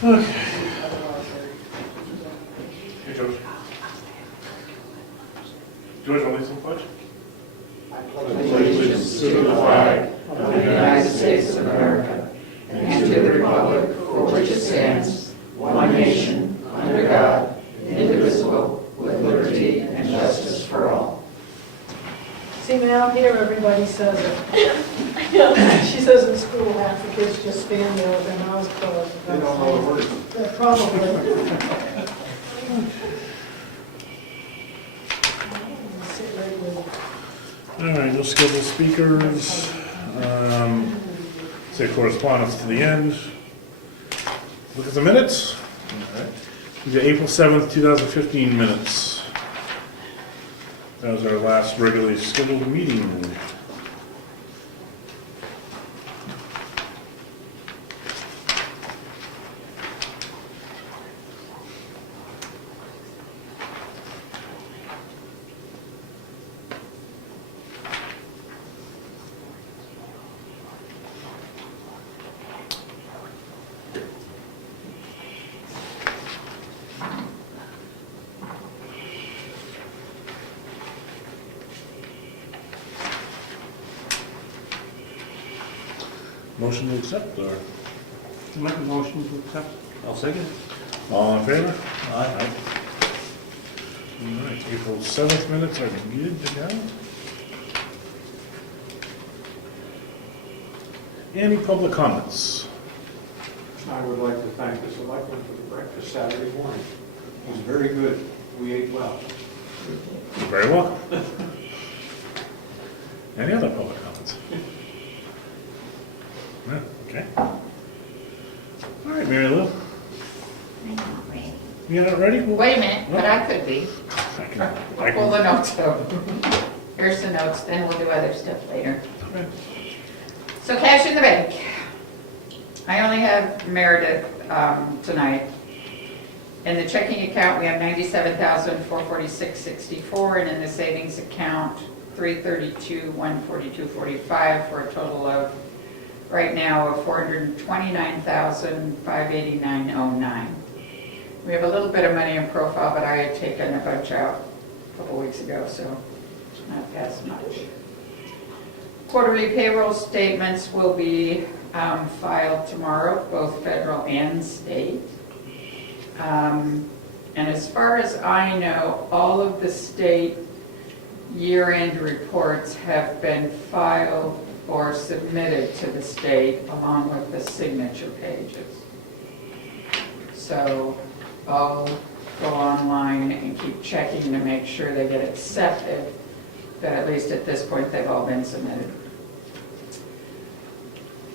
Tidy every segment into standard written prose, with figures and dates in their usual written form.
Okay. Hey, George. George, want to lead some pledge? Allegiance to the flag of the United States of America and to the republic for which it stands, one nation, under God, indivisible, with liberty and justice for all. See, now here everybody says it. She says in school, half the kids just stand there with their mouths closed. They don't know the words. Probably. Sit right with it. All right, no scheduled speakers. Say correspondence to the end. Look at the minutes. All right. We got April 7th, 2015 minutes. That was our last regularly scheduled meeting. Motion to accept, or Make a motion to accept. I'll second. all in favor? Aye. All right, April 7th minutes are good to go. Any public comments? I would like to thank the selectmen for the breakfast Saturday morning. It was very good. We ate well. You're very welcome. Any other public comments? No? Okay. All right, Mary Lou, I'm not ready. you not ready? Wait a minute, but I could be. I We'll pull can. the notes out. Here's the notes, then we'll do other stuff later. Okay. So cash in the bank. I only have Meredith tonight. In the checking account, we have $97,446.64, and in the savings account, $332,142.45, for a total of, right now, of $429,589.09. We have a little bit of money in profile, but I had taken a bunch out a couple weeks ago, so not as much. Quarterly payroll statements will be filed tomorrow, both federal and state. And as far as I know, all of the state year-end reports have been filed or submitted to the state along with the signature pages. So I'll go online and keep checking to make sure they get accepted, but at least at this point, they've all been submitted.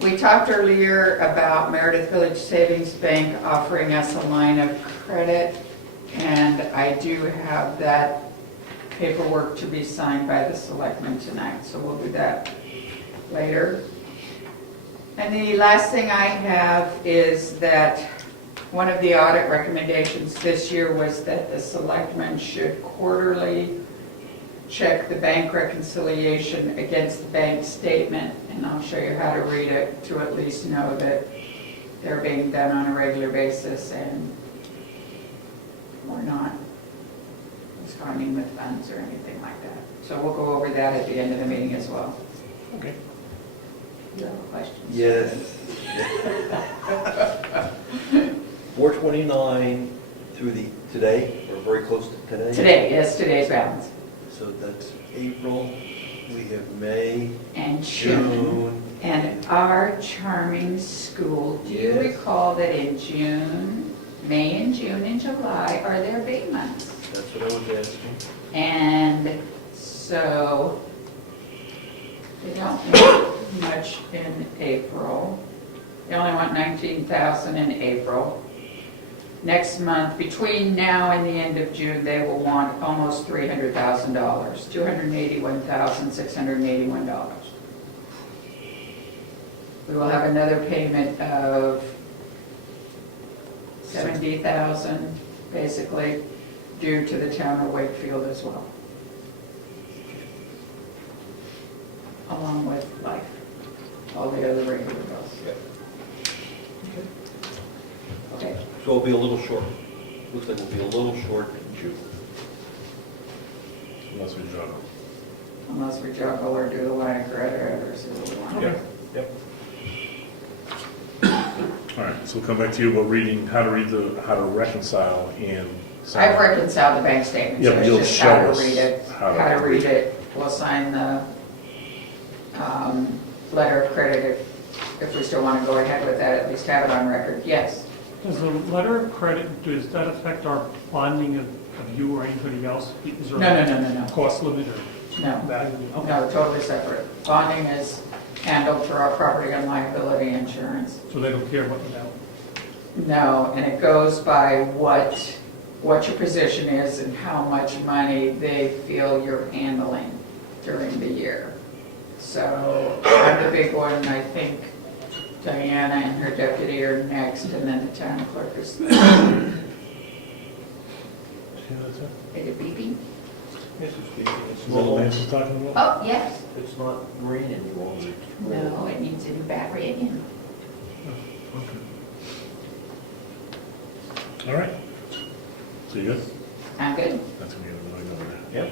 We talked earlier about Meredith Village Savings Bank offering us a line of credit, and I do have that paperwork to be signed by the selectmen tonight, so we'll do that later. And the last thing I have is that one of the audit recommendations this year was that the selectmen should quarterly check the bank reconciliation against the bank statement, and I'll show you how to read it to at least know that they're being done on a regular basis and we're not absconding with funds or anything like that. So we'll go over that at the end of the meeting as well. Okay. Do you have questions? Yes. 429 through today, or very close to today? Today, yes, today's balance. So that's April, we have May, And June. And our charming school, do you Yes. recall that in June, May and June and July are their big months? That's what I was asking. And so they don't want much in April. They only want 19,000 in April. Next month, between now and the end of June, they will want almost $300,000, $281,681. We will have another payment of 70,000, basically, due to the town of Wakefield as well, along with life, all the other regular bills. Okay. So it'll be a little short. Looks like we'll be a little short in June. Unless we juggle. Unless we juggle or do the line of credit or see what we want. Yep, yep. All right, so we'll come back to you about reading, how to reconcile and sign. I've reconciled the bank statements, Yeah, so but you'll it's just show how to us read it. how to How to read read it. We'll sign the letter of credit if we still want to go ahead with that, at least have it on record. Yes. Does the letter of credit, does that affect our bonding of you or anybody else? Is there No. a cost limit or No, value? Okay. no, totally separate. Bonding is handled through our property and liability insurance. So they don't care about the value? No, and it goes by what your position is and how much money they feel you're handling during the year. So I'm the big one, and I think Diana and her deputy are next, and then the town clerk is. See what that's at? Is it beeping? Yes, it's speaking. It's Is that what small. Nancy's talking about? Oh, yes. It's not green any longer. It's red. No, it needs a new battery again. Okay. All right. So you good? I'm good. That's gonna be annoying over Yep.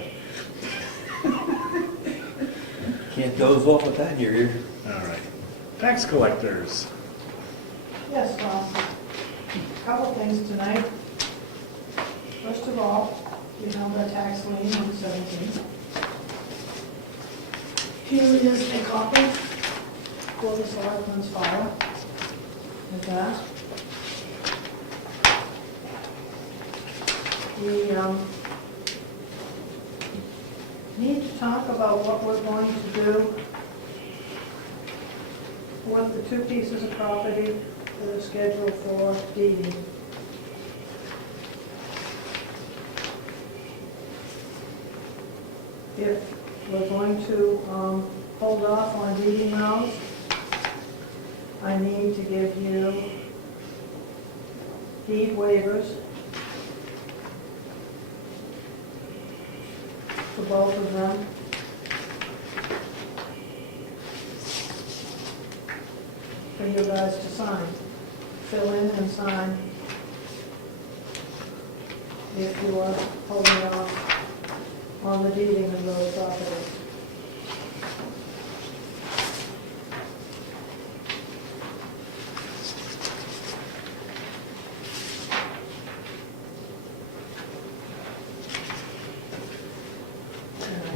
Can't doze off with that in your ear. there. All right. Tax collectors. Yes, couple things tonight. First of all, we have the tax lien on the 17th. Here is a copy for the selectmen's file. Like that. We need to talk about what we're going to do with the two pieces of property that are scheduled for deeding. If we're going to hold off on deeding those, I need to give you deed waivers for both of them. For you guys to sign. Fill in and sign if you are holding off on the deeding of those properties.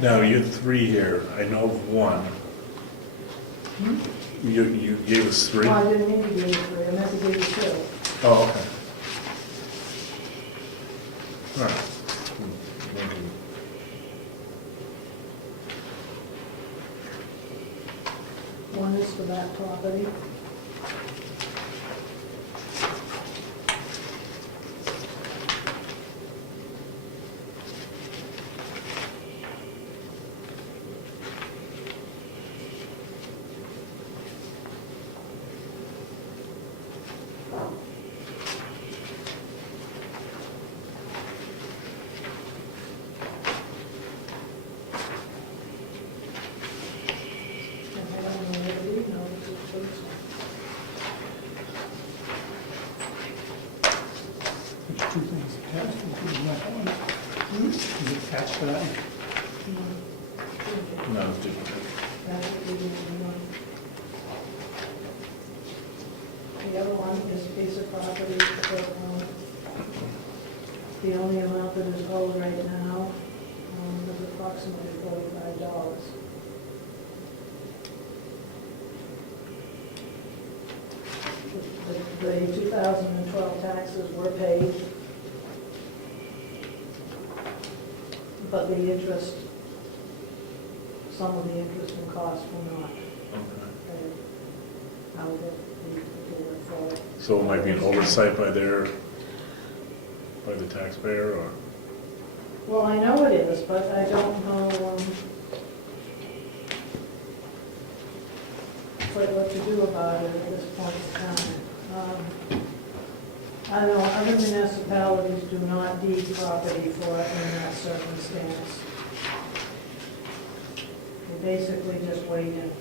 Now, you had three here. I know of one. You gave us three? No, I didn't mean to give you three, I meant to give you two. Oh, okay. All right. One is for that property. And I don't know whether you know this is the first one. There's two things attached, including that one. Is it attached to that? No, it's duplicate. That's what we do in one. The other one is a piece of property that, the only amount that is owed right now, is approximately $45. The 2012 taxes were paid, but the interest, some of the interest and costs were not Okay. paid out of the particular for. So it might be an oversight by by the taxpayer, or? Well, I know it is, but I don't know what to do about it at this point in time. I know other municipalities do not deed property for it in that circumstance. They basically just wait and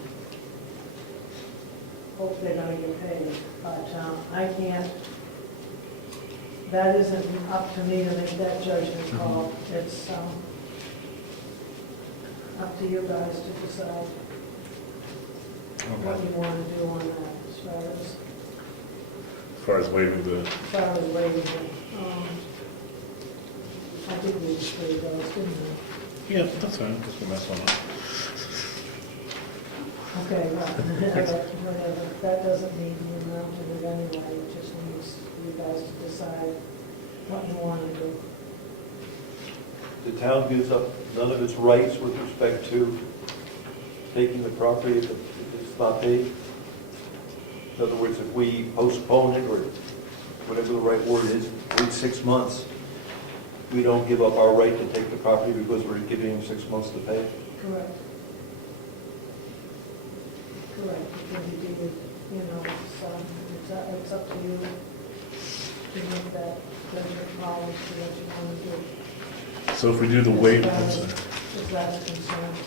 hope they're gonna get paid. But I can't that isn't up to me to make that judgment call. It's up to you guys to decide what Okay. you want to do on that as As far as waiving the, waiving it. I did read through those, didn't yeah, that's fine, just a mess one up. I? Okay, well, whatever. That doesn't need the amount of it anyway. It just needs you guys to decide what you want to do. The town gives up none of its rights with respect to taking the property if it's not paid. In other words, if we postpone it, or whatever the right word is, wait 6 months, we don't give up our right to take the property because we're giving them 6 months to pay. Correct. Correct. Because you do, you know, it's up to you to make that judgment call as to what you want to do. So if we do the waive, As that's concerned.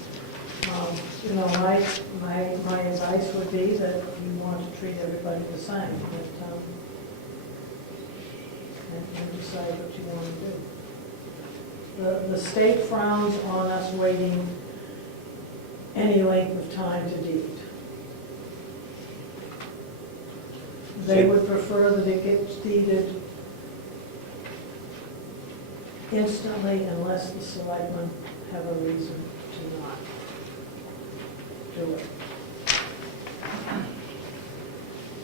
You know, my advice would be that you want to treat everybody the same, and decide what you want to do. The state frowns on us waiting any length of time to deed. They would prefer that it gets deeded instantly unless the selectmen have a reason to not do it.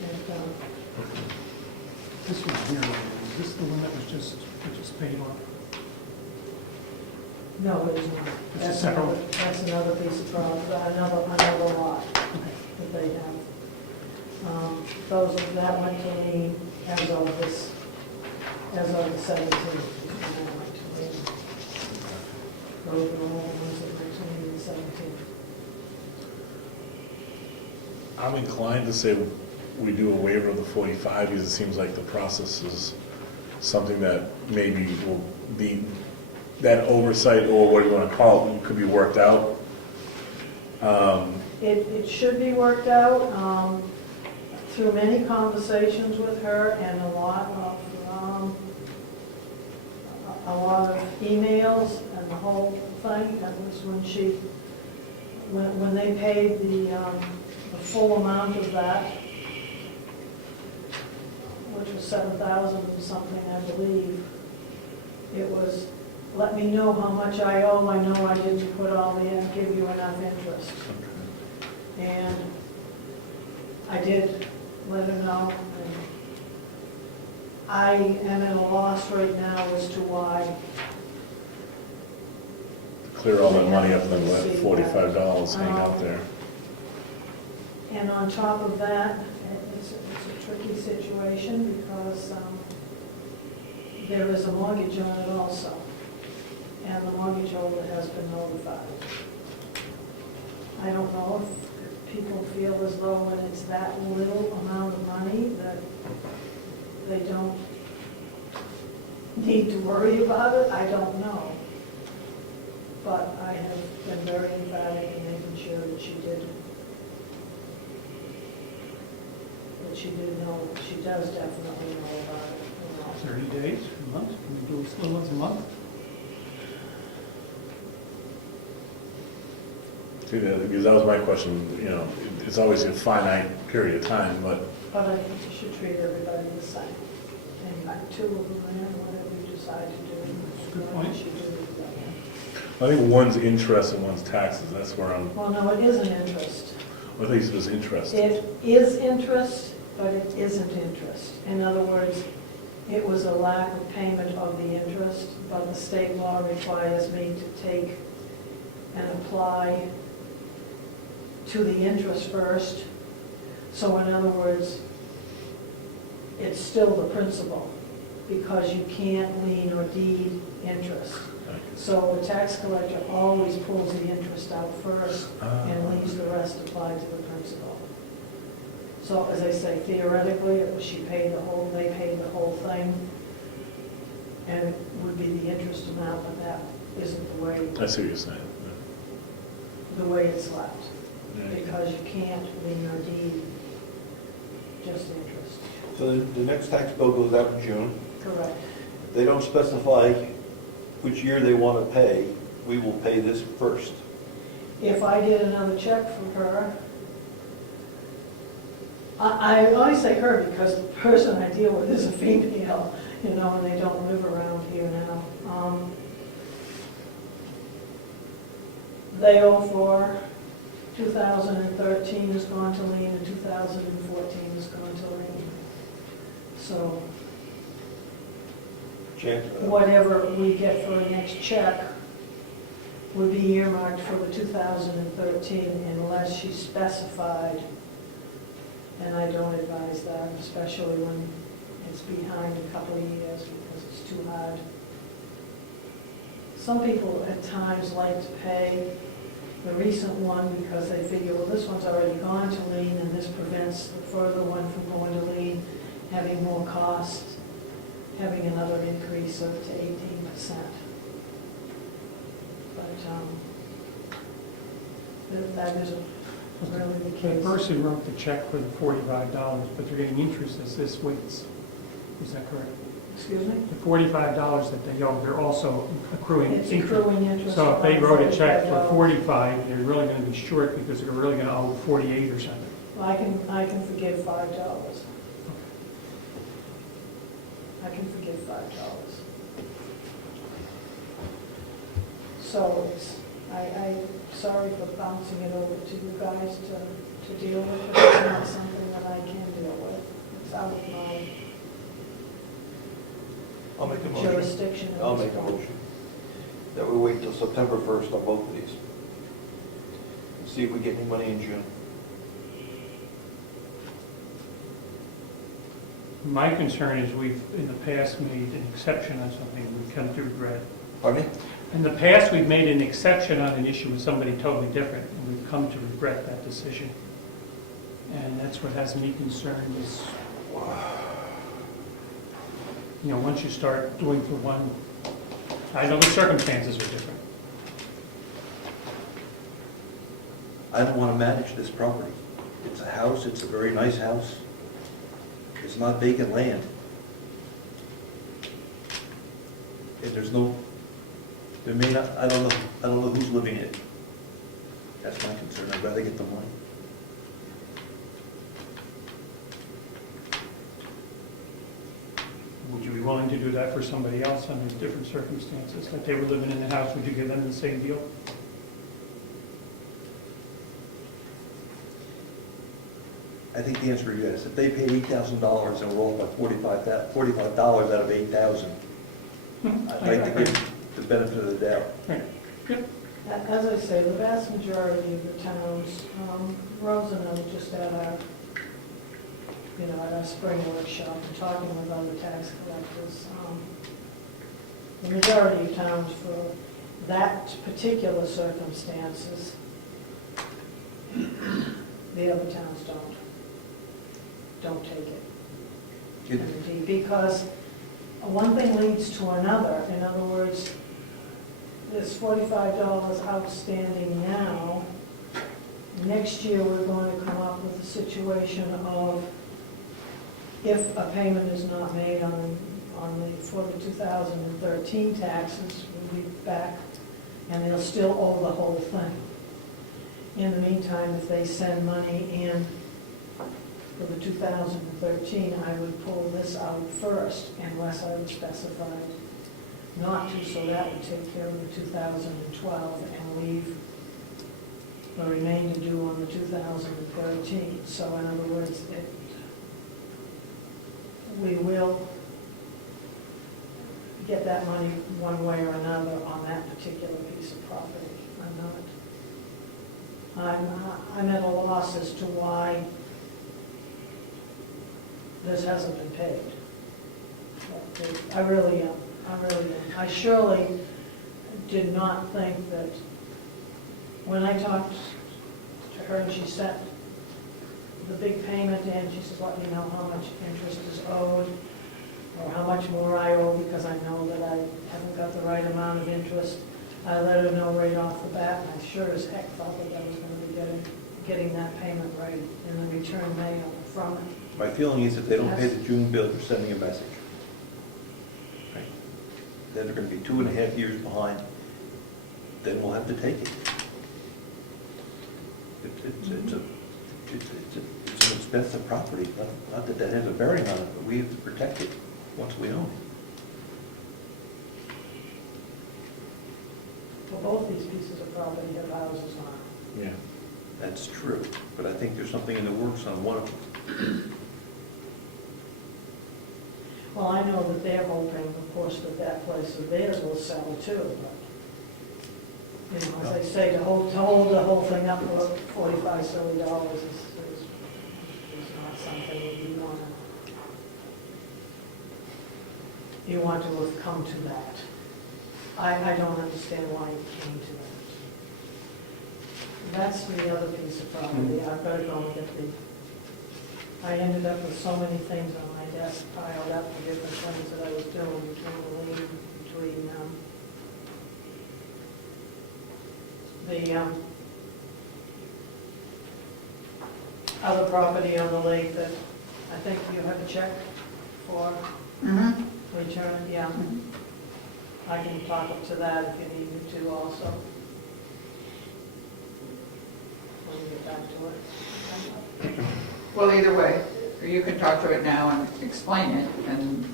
And, This one here, is this the one that was just paid off? no, it is not. It's a separate. That's another piece of property, another lot that they have. That went to lien as of the 17th. Those are the only ones that went to lien the 17th. I'm inclined to say we do a waiver of the 45 because it seems like the process is something that maybe will be, that oversight, or what do you want to call it, could be worked out. It should be worked out through many conversations with her and a lot of emails and the whole thing. That was when they paid the full amount of that, which was $7,000 something, I believe. It was, let me know how much I owe. I know I didn't put all in, give you enough interest. And I did let her know. And I am at a loss right now as to why. Clear all that money up and then let $45 hang out there. And on top of that, it's a tricky situation because there is a mortgage on it also. And the mortgage holder has been notified. I don't know if people feel as though when it's that little amount of money that they don't need to worry about it. I don't know. But I have been very emphatic in making sure that she did know, she does definitely know about it. 30 days, a month? Can we do it once a month? See, because that was my question, you know, it's always a finite period of time, but But I think you should treat everybody the same. And two of them, and whatever you decide to do. Good point. You should do it. I think one's interest and one's taxes, that's where I'm, Well, no, it isn't interest. I think it was interest. It is interest, but it isn't interest. In other words, it was a lack of payment of the interest, but the state law requires me to take and apply to the interest first. So in other words, it's still the principal, because you can't lien or deed interest. So the tax collector always pulls the interest out first and leaves the rest applied to the principal. So as I say, theoretically, it was they paid the whole thing, and it would be the interest amount, but that isn't the way I see what you're saying. it's left. Because you can't lien or deed just interest. So the next tax bill goes out in June. Correct. If they don't specify which year they want to pay, we will pay this first. If I did another check for her, I only say her because the person I deal with is a female, you know, and they don't live around here now. They owe for 2013 has gone to lien and 2014 has gone to lien. So whatever we get for the next check would be earmarked for the 2013 unless she's specified. And I don't advise that, especially when it's behind a couple of years because it's too hard. Some people at times like to pay the recent one because they figure, well, this one's already gone to lien and this prevents the further one from going to lien, having more costs, having another increase of to 18%. But that isn't really the The case. person wrote the check for the $45, but they're getting interest as this waits. Is that correct? Excuse me? The $45 that they owe, they're also accruing It's interest. accruing interest. So if they on wrote a check for $45. 45, they're really going to be short because they're really going to owe 48 or something. I can forgive $5. I can forgive $5. So it's, I'm sorry for bouncing it over to you guys to deal with, but it's not something that I can deal with. It's out of my I'll make a motion. jurisdiction. at I'll this make a point. motion that we wait till September 1st on both of these. And see if we get any money in June. My concern is we've, in the past, made an exception on something we've come to regret. Pardon me? In the past, we've made an exception on an issue with somebody totally different, and we've come to regret that decision. And that's what has me concerned is, you know, once you start doing for one, I know the circumstances are different. I don't want to manage this property. It's a house, it's a very nice house. It's not vacant land. And there's no, there may not, I don't know who's living in it. That's my concern, I'd rather get the money. Would you be willing to do that for somebody else under different circumstances? Like they were living in the house, would you give them the same deal? I think the answer is yes. If they paid $8,000 and we're off by $45 out of $8,000, I'd like to give the benefit of the doubt. Right. Yep. As I say, the vast majority of the towns, Rose and I were just at our, you know, at our spring workshop and talking with other tax collectors. The majority of towns for that particular circumstances, the other towns don't take it. Because one thing leads to another. In other words, there's $45 outstanding now. Next year, we're going to come up with a situation of if a payment is not made for the 2013 taxes, we'll be back, and they'll still owe the whole thing. In the meantime, if they send money in for the 2013, I would pull this out first, unless I would specify not to, so that would take care of the 2012 and leave the remainder due on the 2013. So in other words, we will get that money one way or another on that particular piece of property. I'm at a loss as to why this hasn't been paid. I really am. I surely did not think that when I talked to her and she sent the big payment in, she says, let me know how much interest is owed or how much more I owe because I know that I haven't got the right amount of interest. I let her know right off the bat, and I sure as heck thought that I was going to be getting that payment right in the return mail from it. My feeling is if they don't pay the June bill, they're sending a message. then they're gonna be 2.5 years behind, then we'll have to take it. It's an expensive property, not that that has a bearing on it, but we have to protect it once we own it. Well, both these pieces of property have houses on it. Yeah. That's true, but I think there's something in the works on one of them. Well, I know that they're hoping, of course, that that place of theirs will sell too, but, you know, as they say, to hold the whole thing up for $45 silly dollars is not something that you want to have come to that. I don't understand why it came to that. That's the other piece of property. I've got to go and get I ended up with so many things on my desk piled up for different things that I was doing between the other property on the lake that I think you have a check for return, yeah. I can talk up to that if you need me to also. When we get back to it. Well, either way, you can talk to it now and explain it, and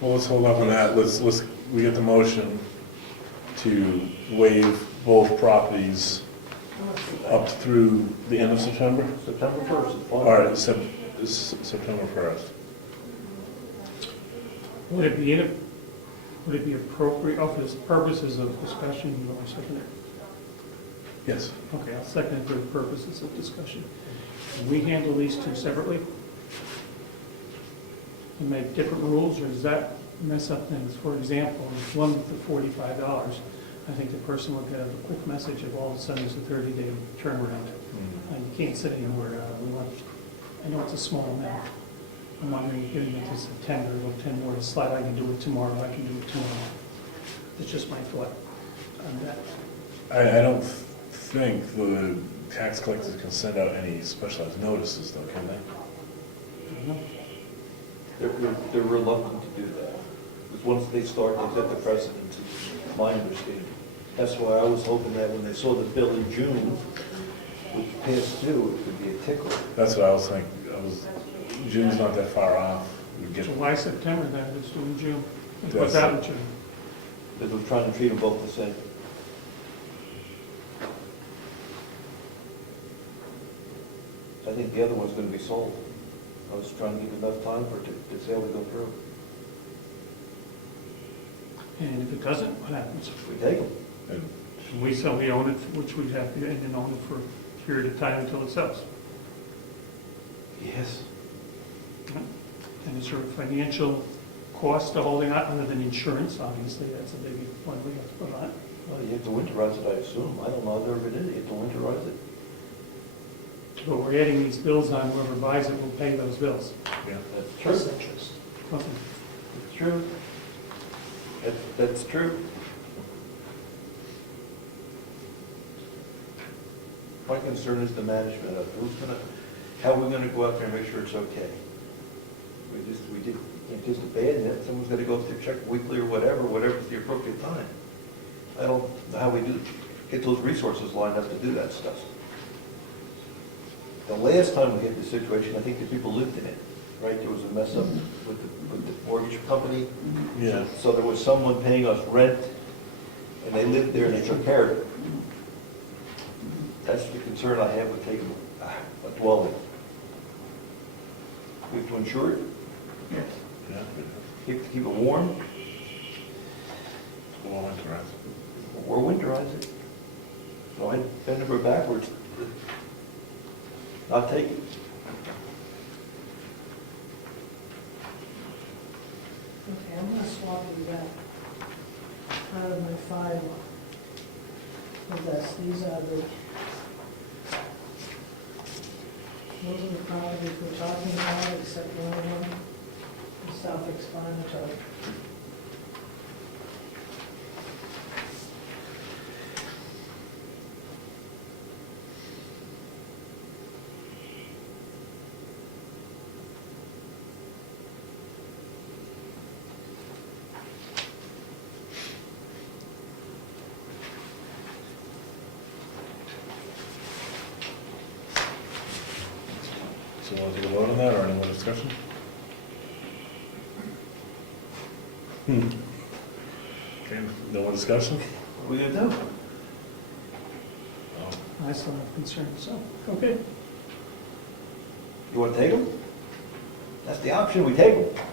Well, let's hold off on that. We get the motion to waive both properties up through the end of September? September 1st is fine. All right, September 1st. Would it be appropriate, for the purposes of discussion, you want to second it? Yes. Okay, I'll second it for the purposes of discussion. Can we handle these two separately? And make different rules, or does that mess up things? For example, if one with the $45, I think the person will get a quick message of all of a sudden there's a 30-day turnaround. And you can't sit anywhere. I know it's a small amount. I'm wondering, getting into September, it'll tend more to slide. I can do it tomorrow, I can do it tomorrow. It's just my thought on that. I don't think the tax collectors can send out any specialized notices, though, can they? They're reluctant to do that. Because once they start, they set the precedent, is my understanding. That's why I was hoping that when they saw the bill in June, with past due, it could be a tickler. That's what I was thinking. June's not that far off. We'd get July, September, then it's due in June. Yes. What's that in June? They were trying to treat them both the same. I think the other one's going to be sold. I was trying to give enough time for it to sale to go through. And if it doesn't, what happens? We take them. and We sell, we own it, which we have, and then own it for a period of time until it sells. Yes. And is there a financial cost to holding on, other than insurance? Obviously, that's a big one we have to put on. Well, you have to winterize it, I assume. I don't know if there ever did. You have to winterize it. But we're adding these bills on, whoever buys it will pay those bills. yeah. That's Plus true. interest. Okay. It's true. That's true. My concern is the management of it. How are we gonna go out there and make sure it's okay? We can't just abandon it. Someone's gotta go up there, check weekly or whatever's the appropriate time. I don't know how we get those resources lined up to do that stuff. The last time we had this situation, I think the people lived in it, right? There was a mess up with the mortgage company. Yeah. So there was someone paying us rent, and they lived there and they took care of it. That's the concern I have with taking a dwelling. We have to insure it, yes. Yeah. keep it warm, Well, interesting. or winterize it. So I'd bend over backwards, not take it. Okay, I'm gonna swap you back out of my file with this. These are those are the properties we're talking about, except one of them is self-explanatory. You want to take a vote on that, or any more discussion? Okay, no more discussion? What are we gonna do? I still have concerns, so, okay. You wanna take them? That's the option, we take them.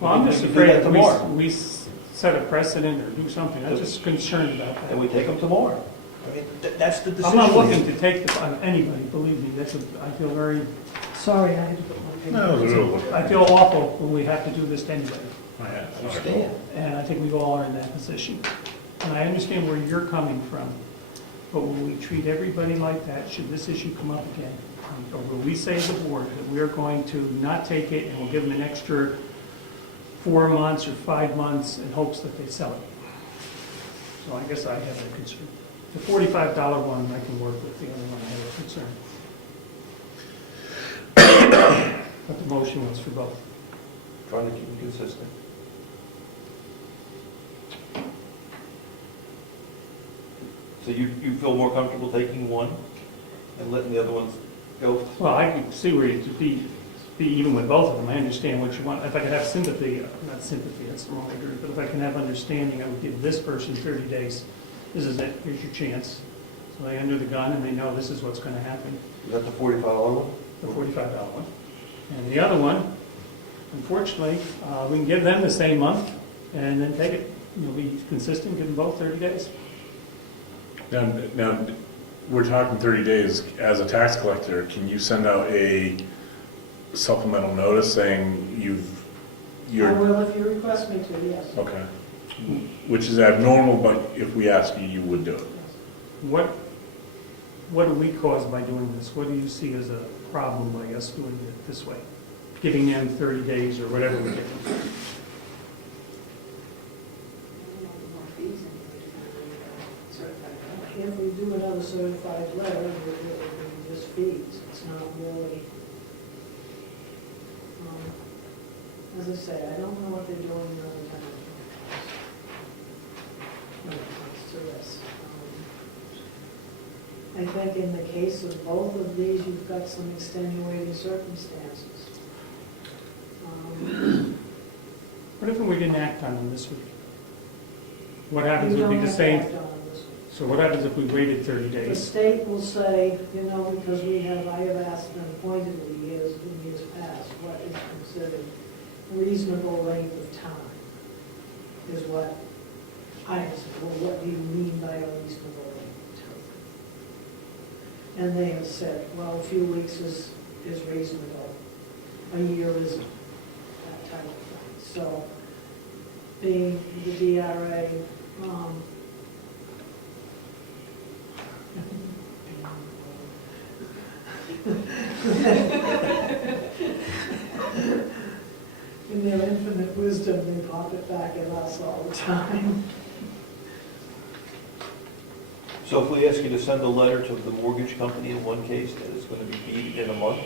Well, I'm just We can do afraid that that tomorrow. we set a precedent or do something. I'm just concerned about And that. we take them tomorrow. I mean, that's the I'm decision. not looking to take this on anybody, believe me. I feel very, Sorry, I had to put my finger. No, it was a real. I feel awful when we have to do this to anybody. Yeah, I understand. And I think we all are in that position. And I understand where you're coming from. But will we treat everybody like that, should this issue come up again? Or will we say as a board that we're going to not take it and we'll give them an extra 4 months or 5 months in hopes that they sell it? So I guess I have a concern. The $45 one I can work with, the other one I have a concern. But the motion was for both. Trying to keep them consistent. So you feel more comfortable taking one and letting the other ones go? Well, I can see where you'd be even with both of them. I understand what you want. If I could have sympathy, not sympathy, that's the wrong word, but if I can have understanding, I would give this person 30 days. This is it, here's your chance. So they under the gun and they know this is what's going to happen, Is that the $45 one? the $45 one. And the other one, unfortunately, we can give them the same month and then take it. You'll be consistent, give them both 30 days. Now, we're talking 30 days. As a tax collector, can you send out a supplemental notice saying I you're, will if you request me to, yes. okay. Which is abnormal, but if we ask you, you would do it. What do we cause by doing this? What do you see as a problem by us doing it this way? Giving them 30 days or whatever we give them? If we do another certified letter, it will be just fees. It's not really, as I say, I don't know what they're doing in other towns when it comes to this. I think in the case of both of these, you've got some extenuating circumstances. What if we didn't act on them this week? What happens You would be don't the have to same, act on this one. so what happens if we waited 30 The days? state will say, because I have asked them pointedly in years past, what is considered reasonable length of time is what I said, well, what do you mean by a reasonable length of time? And they have said, well, a few weeks is reasonable, a year isn't, that type of thing. So being the DRA, in their infinite wisdom, they pop it back at us all the time. So if we ask you to send a letter to the mortgage company in one case that is going to be deeded in a month,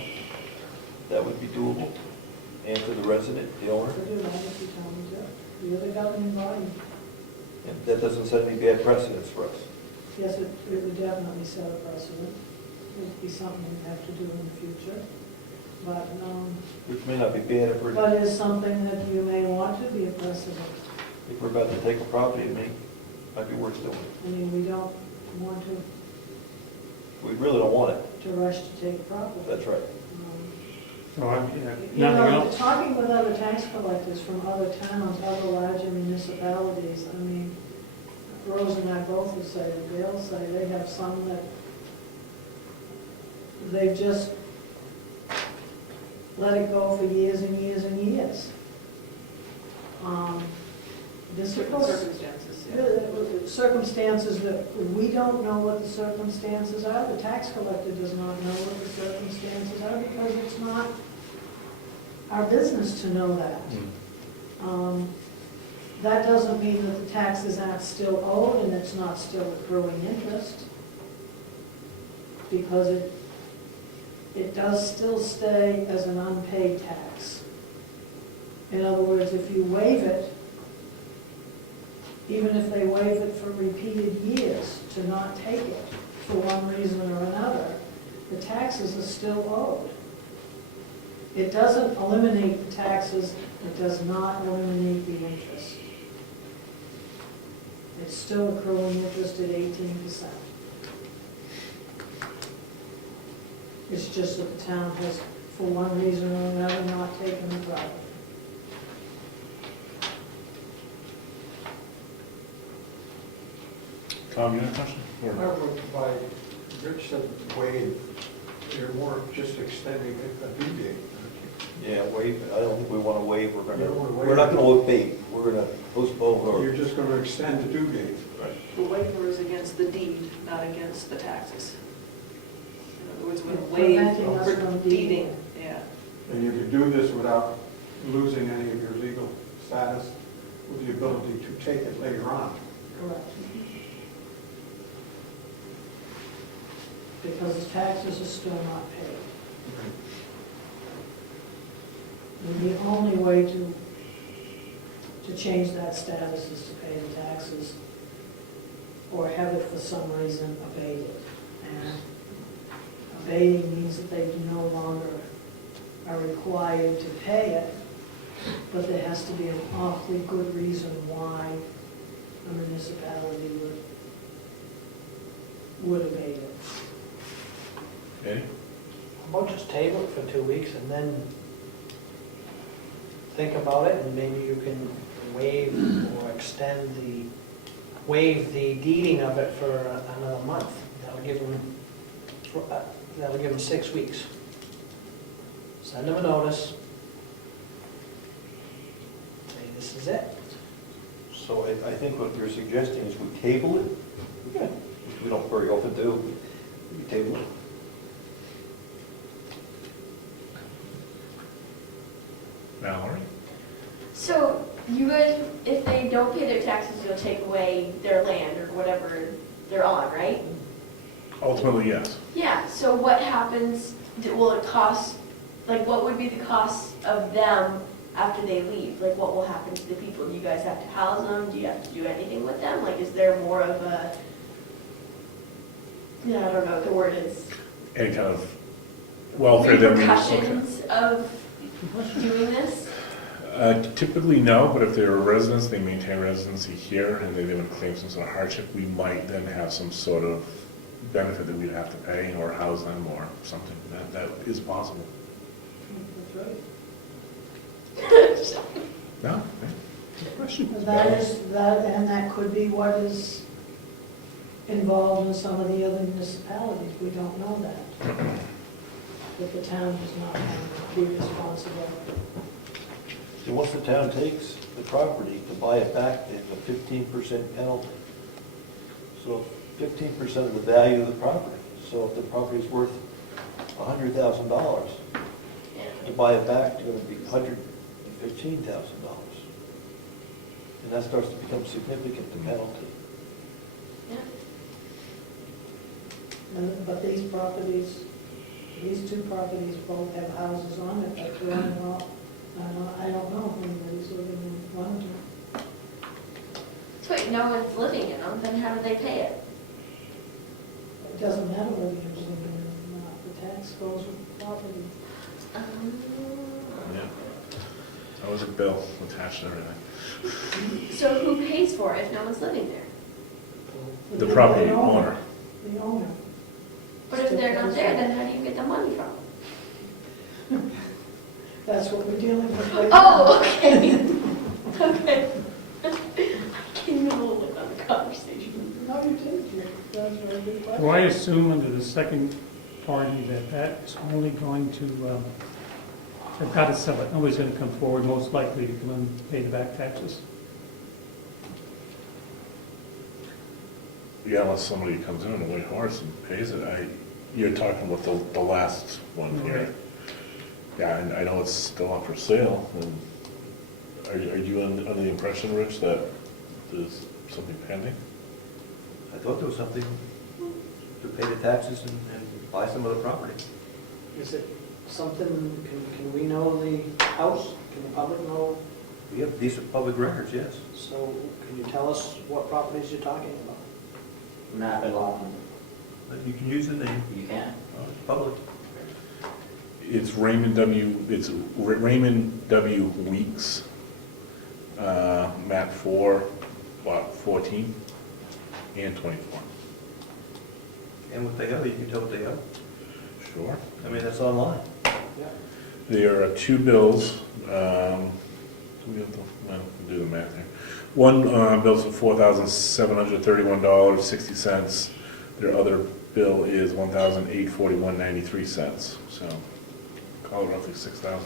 that would be doable? And to the resident, the owner? So do that if you tell me to. You're the governing body. And that doesn't set any bad precedents for us. Yes, it would definitely set a precedent. It would be something we have to do in the future. But, Which may not be bad if but is something that you may want to be a precedent. we're about to take a property, it might be worth doing. I mean, we don't want to We really don't want it. rush to take property. That's right. So You nothing know, else? talking with other tax collectors from other towns, other larger municipalities, I mean, Rose and I both will say, they'll say they have some that they've just let it go for years and years and years. This of course, circumstances that we don't know what the circumstances are, the tax collector does not know what the circumstances are because it's not our business to know that. That doesn't mean that the taxes aren't still owed and it's not still accruing interest, because it does still stay as an unpaid tax. In other words, if you waive it, even if they waive it for repeated years to not take it for one reason or another, the taxes are still owed. It doesn't eliminate the taxes, it does not eliminate the interest. It's still accruing interest at 18%. It's just that the town has, for one reason or another, not taken the property. Tom, you have a question? Or- However, by Rich said waive, you're more just extending a due date. Yeah, waive, I don't think we want to waive, we're You don't wanna waive. we're not going to abate, we're going to postpone You're or. just going to extend the due date. The waiver is against the deed, not against the taxes. In other words, we It's waive preventing us for from deeding, deeding. yeah. And you can do this without losing any of your legal status, with the ability to take it later on. Correct. Because the taxes are still not paid. And the only way to change that status is to pay the taxes or have it for some reason abated. And abating means that they no longer are required to pay it, but there has to be an awfully good reason why a municipality would abate it. Okay, How about just table it for 2 weeks and then think about it, and maybe you can waive or waive the deeding of it for another month. That'll give them 6 weeks. Send them a notice. Say, this is it. So I think what you're suggesting is we table it, which we don't very often do, we table it. Mallory? So you guys, if they don't pay their taxes, you'll take away their land or whatever they're on, right? Ultimately, yes. Yeah, so what happens, will it cost, like what would be the cost of them after they leave? Like what will happen to the people? Do you guys have to house them? Do you have to do anything with them? Like is there more of a, yeah, I don't know what the word is. Any kind of welfare that we... Repercussions of doing this? Typically, no, but if they're residents, they maintain residency here, and they would claim some sort of hardship, we might then have some sort of benefit that we'd have to pay, or house them, or something. That is possible. That's right. No? That could be what is involved in some of the other municipalities. We don't know that. That the town does not have to be responsible. So once the town takes the property to buy it back, there's a 15% penalty. So 15% of the value of the property. So if the property is worth $100,000, to buy it back, it's going to be $115,000. And that starts to become significant, the penalty. But these properties, these two properties both have houses on it, but they're on, well, I don't know if anybody's living in one of them. So wait, no one's living in them, then how do they pay it? It doesn't matter whether you're living in them or not, the tax goes with the property. Yeah. That was a bill attached to everything. So who pays for it if no one's living there? The property owner. The owner. But if they're not there, then how do you get the money from? That's what we're dealing with right now. Oh, okay. Okay. I can't even look on the conversation. No, you did, that was a very good question. Do I assume under the second party that is only going to, they've got to sell it, nobody's going to come forward, most likely to come and pay the back taxes? Yeah, unless somebody comes in on a white horse and pays it. You're talking about the last one here. Right. Yeah, and I know it's still up for sale. And are you under the impression, Rich, that there's something pending? I thought there was something to pay the taxes and buy some of the property. Is it something, can we know the house? Can the public know? We have decent public records, yes. So can you tell us what properties you're talking about? Not at all. But you can use the name. You can. It's public. It's Raymond W. Weeks, map 4, lot 14 and 24. And what they have, you can tell what they have. Sure. I mean, that's online. There are two bills. Do we have to, well, we'll do the math here. One bill's for $4,731.60. Their other bill is $1,841.93. So call it roughly $6,000.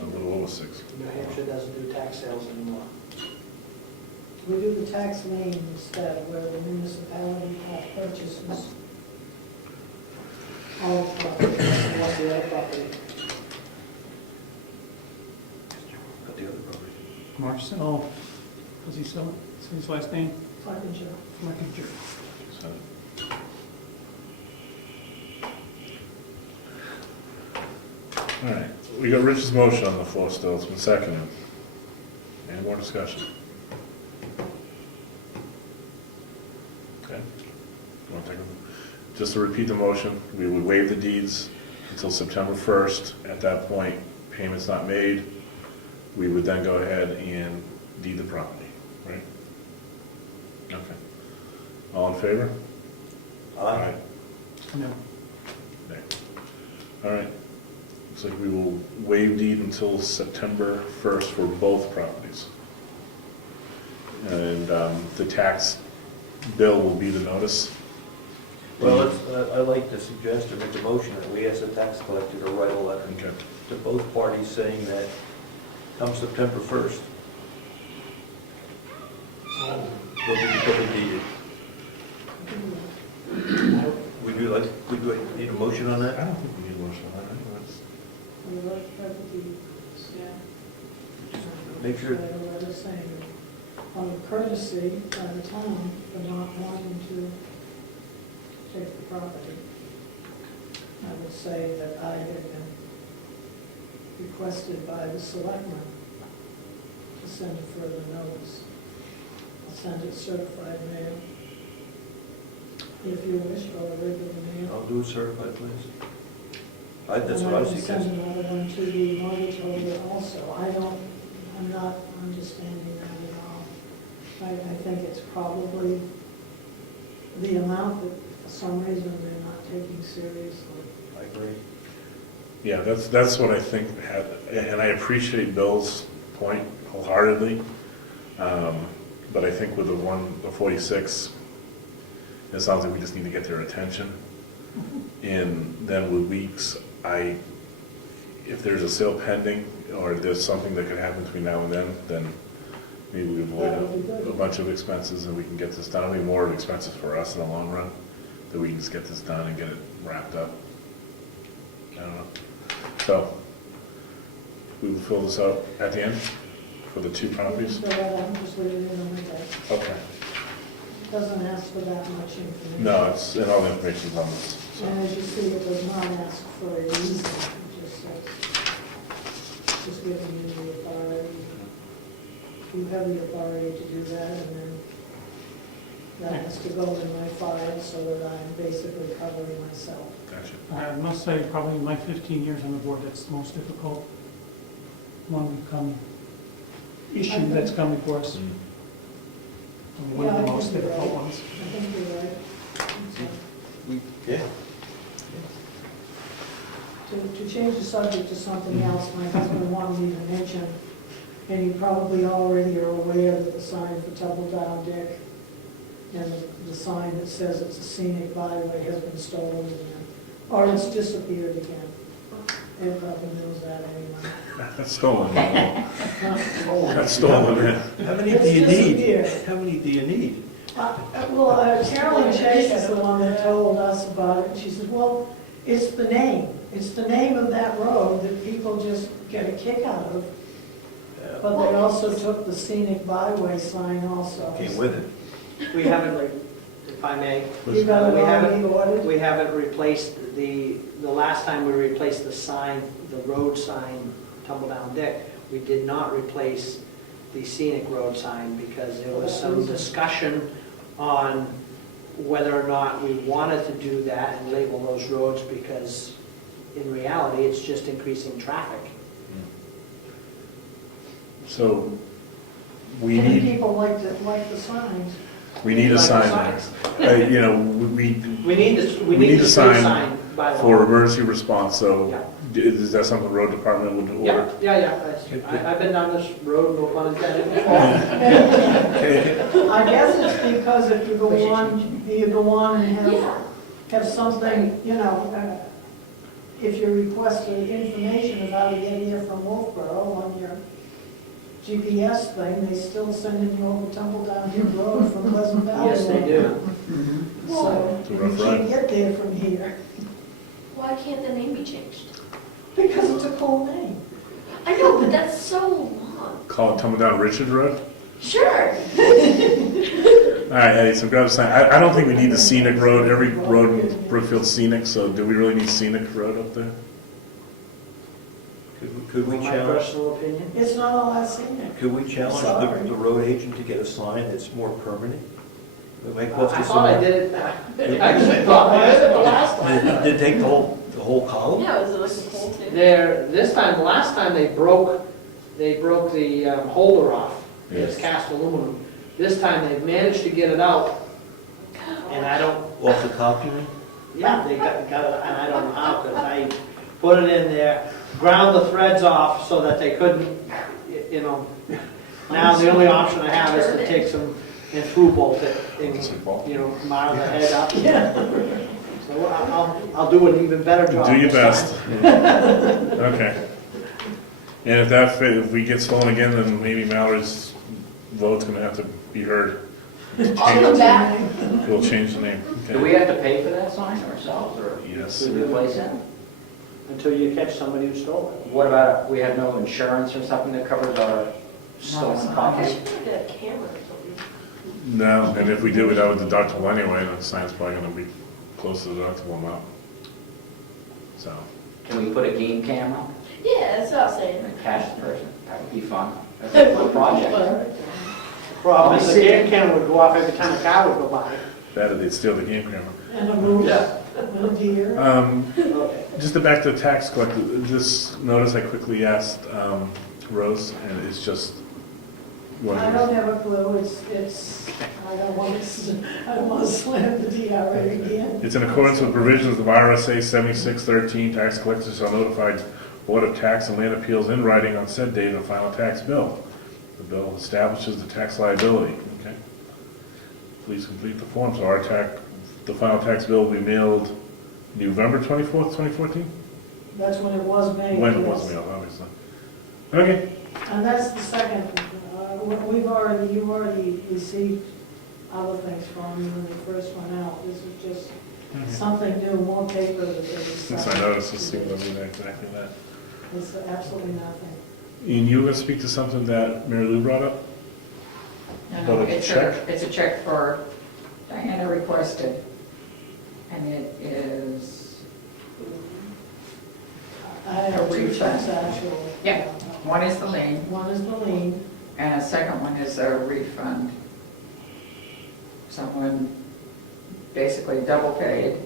A little over 6. New Hampshire doesn't do tax sales anymore. We do the tax lien instead, where the municipality purchases all property. What's the other property? Got the other property. Marcel, does he sell it? Say his last name? Flickinger. Flickinger. So, all right, we got Rich's motion on the floor still. It's been seconded. Any more discussion? Okay. You want to take a- Just to repeat the motion, we would waive the deeds until September 1st. At that point, payment's not made. We would then go ahead and deed the property, right? Okay. All in favor? Aye. No. Nay. All right. Looks like we will waive deed until September 1st for both properties. And the tax bill will be the notice. Well, I'd like to suggest or make a motion that we ask the tax collector to write a letter Okay. to both parties saying that come September 1st, they'll be deeded. Would you need a motion on I that? don't think we need a motion on that. I think that's- We look at the, yeah. Make sure, A letter saying, on courtesy by the town for not wanting to take the property. I would say that I had been requested by the selectmen to send further notice. I'll send it certified mail, if you wish, or regular mail. I'll do it certified, please. That's what I was And I can suggesting. send another one to the mortgage holder also. I'm not understanding that at all. I think it's probably the amount that for some reason they're not taking seriously. I agree. Yeah, that's what I think, and I appreciate Bill's point wholeheartedly. But I think with the 46, it sounds like we just need to get their attention. And then with Weeks, if there's a sale pending, or there's something that could happen between now and then maybe we avoid That would be good. a bunch of expenses and we can get this done. It'll be more expenses for us in the long run, that we can just get this done and get it wrapped up. I don't know. So, we will fill this out at the end for the two properties? So I'm just leaving it on my desk. Okay. It doesn't ask for that much information. No, and all the information's on this, so. And as you see, it does not ask for a reason, it just says, just giving you the authority. You have the authority to do that, and then that has to go in my file so that I'm basically covering myself. Gotcha. I must say, probably in my 15 years on the board, that's the most difficult issue that's come before us. One of the most difficult ones. I think you're right. Yeah. To change the subject to something else, my husband wanted me to mention, and you probably already are aware that the sign for Tumble Down Dick and the sign that says it's a scenic byway has been stolen again, or it's disappeared again. Ed probably knows that anyway. That's stolen. That's stolen, yeah. How many It's do you need? disappeared. How many do you need? Well, Carolyn Chase is the one that told us about it, and she said, well, it's the name. It's the name of that road that people just get a kick out of. But they also took the scenic byway sign also. Came with it. We haven't, if I may, You got we it haven't- already ordered? we haven't replaced the last time we replaced the sign, the road sign, Tumble Down Dick, we did not replace the scenic road sign because there was some discussion on whether or not we wanted to do that and label those roads, because in reality, it's just increasing traffic. So we And need, people like the signs. we need a sign there. You know, we We need the need a street sign sign by law. for emergency response, so Yeah. is that something the road department would Yeah, order? I've been down this road, no pun intended. I guess it's because if you go on and Yeah. have something, you know, if you request information of how to get here from Wolfboro on your GPS thing, they still sending you over Tumbledown Hill Road from Pleasant Valley. Yes, they do. So It's a you rough can't ride. get there from here, Why can't the name be changed? because it's a cool name. I know, but that's so long. Call it Tumbledown Richard Road? Sure. All right, Eddie, so grab a sign. I don't think we need the scenic road. Every road in Brookfield's scenic, so do we really need scenic road up there? Could we My challenge, personal opinion. It's not all that scenic. could we challenge Sorry. the road agent to get a sign that's more permanent? It might cost I us thought I some- did it, I actually thought I did it the last time. Did it take the whole column? Yeah, was it like a cool too? Last time they broke the holder off. It's Yes. cast aluminum. This time they've managed to get it out, and I don't, Off the top, you mean? yeah, they got it, and I don't know how, because I put it in there, ground the threads off so that they couldn't, you know. Now the only option I have is to take some and through bolt it, and, you know, mile the head up. So I'll do an even better job. Do your this best. time. Okay. And if we get stolen again, then maybe Mallory's vote's gonna have to be heard. I'll come back. We'll change the name. Do we have to pay for that sign ourselves, or Yes. to replace it? Until you catch somebody who stole it. What about, we have no insurance or something that covers our stolen I copies? should have a camera or something. No, and if we do it, that would deductible anyway, the sign's probably gonna be close to the deductible amount. So, Can we put a game camera Yeah, that's what I was saying. and catch the person? That would be fun. That's a fun project. Problem is, the game camera would go off every time a car would go by. that, they'd steal the game camera. And a moose, Yeah. and a deer. Okay. Just to back to the tax collector, this notice I quickly asked Rose, and it's just one I of don't those. have a clue, I don't want to slam the DRA again. It's in accordance with provisions of RSA 7613, tax collectors shall notify Board of Tax and Land Appeals in writing on said date of the final tax bill. The bill establishes the tax liability, okay? Please complete the form, so the final tax bill will be mailed November 24th, 2014? That's when it was made. When it yes. was mailed, obviously. Okay, And that's the second, you've already received other things from me when the first one out. This is just something new, more paper that they since I decided. noticed, let's see what I mean exactly that. It's absolutely nothing. And you were gonna speak to something that Mary Lou brought up? No, About a check? It's a check for, Diana requested, and it is, I have two checks actually. Yeah. one is the lien, One is the lien, and a second one is a refund. Someone basically double paid.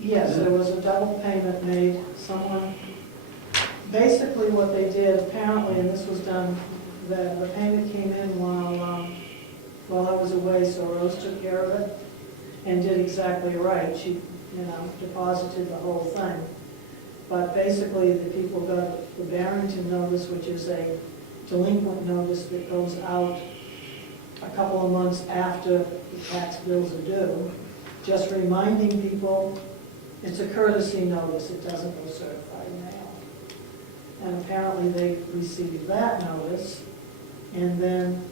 yes, there was a double payment made, someone, basically what they did apparently, and this was done, the payment came in while I was away, so Rose took care of it and did exactly right. She, deposited the whole thing. But basically, the people got the Barrington notice, which is a delinquent notice that goes out a couple of months after the tax bills are due, just reminding people it's a courtesy notice, it doesn't go certified mail. And apparently they received that notice, and then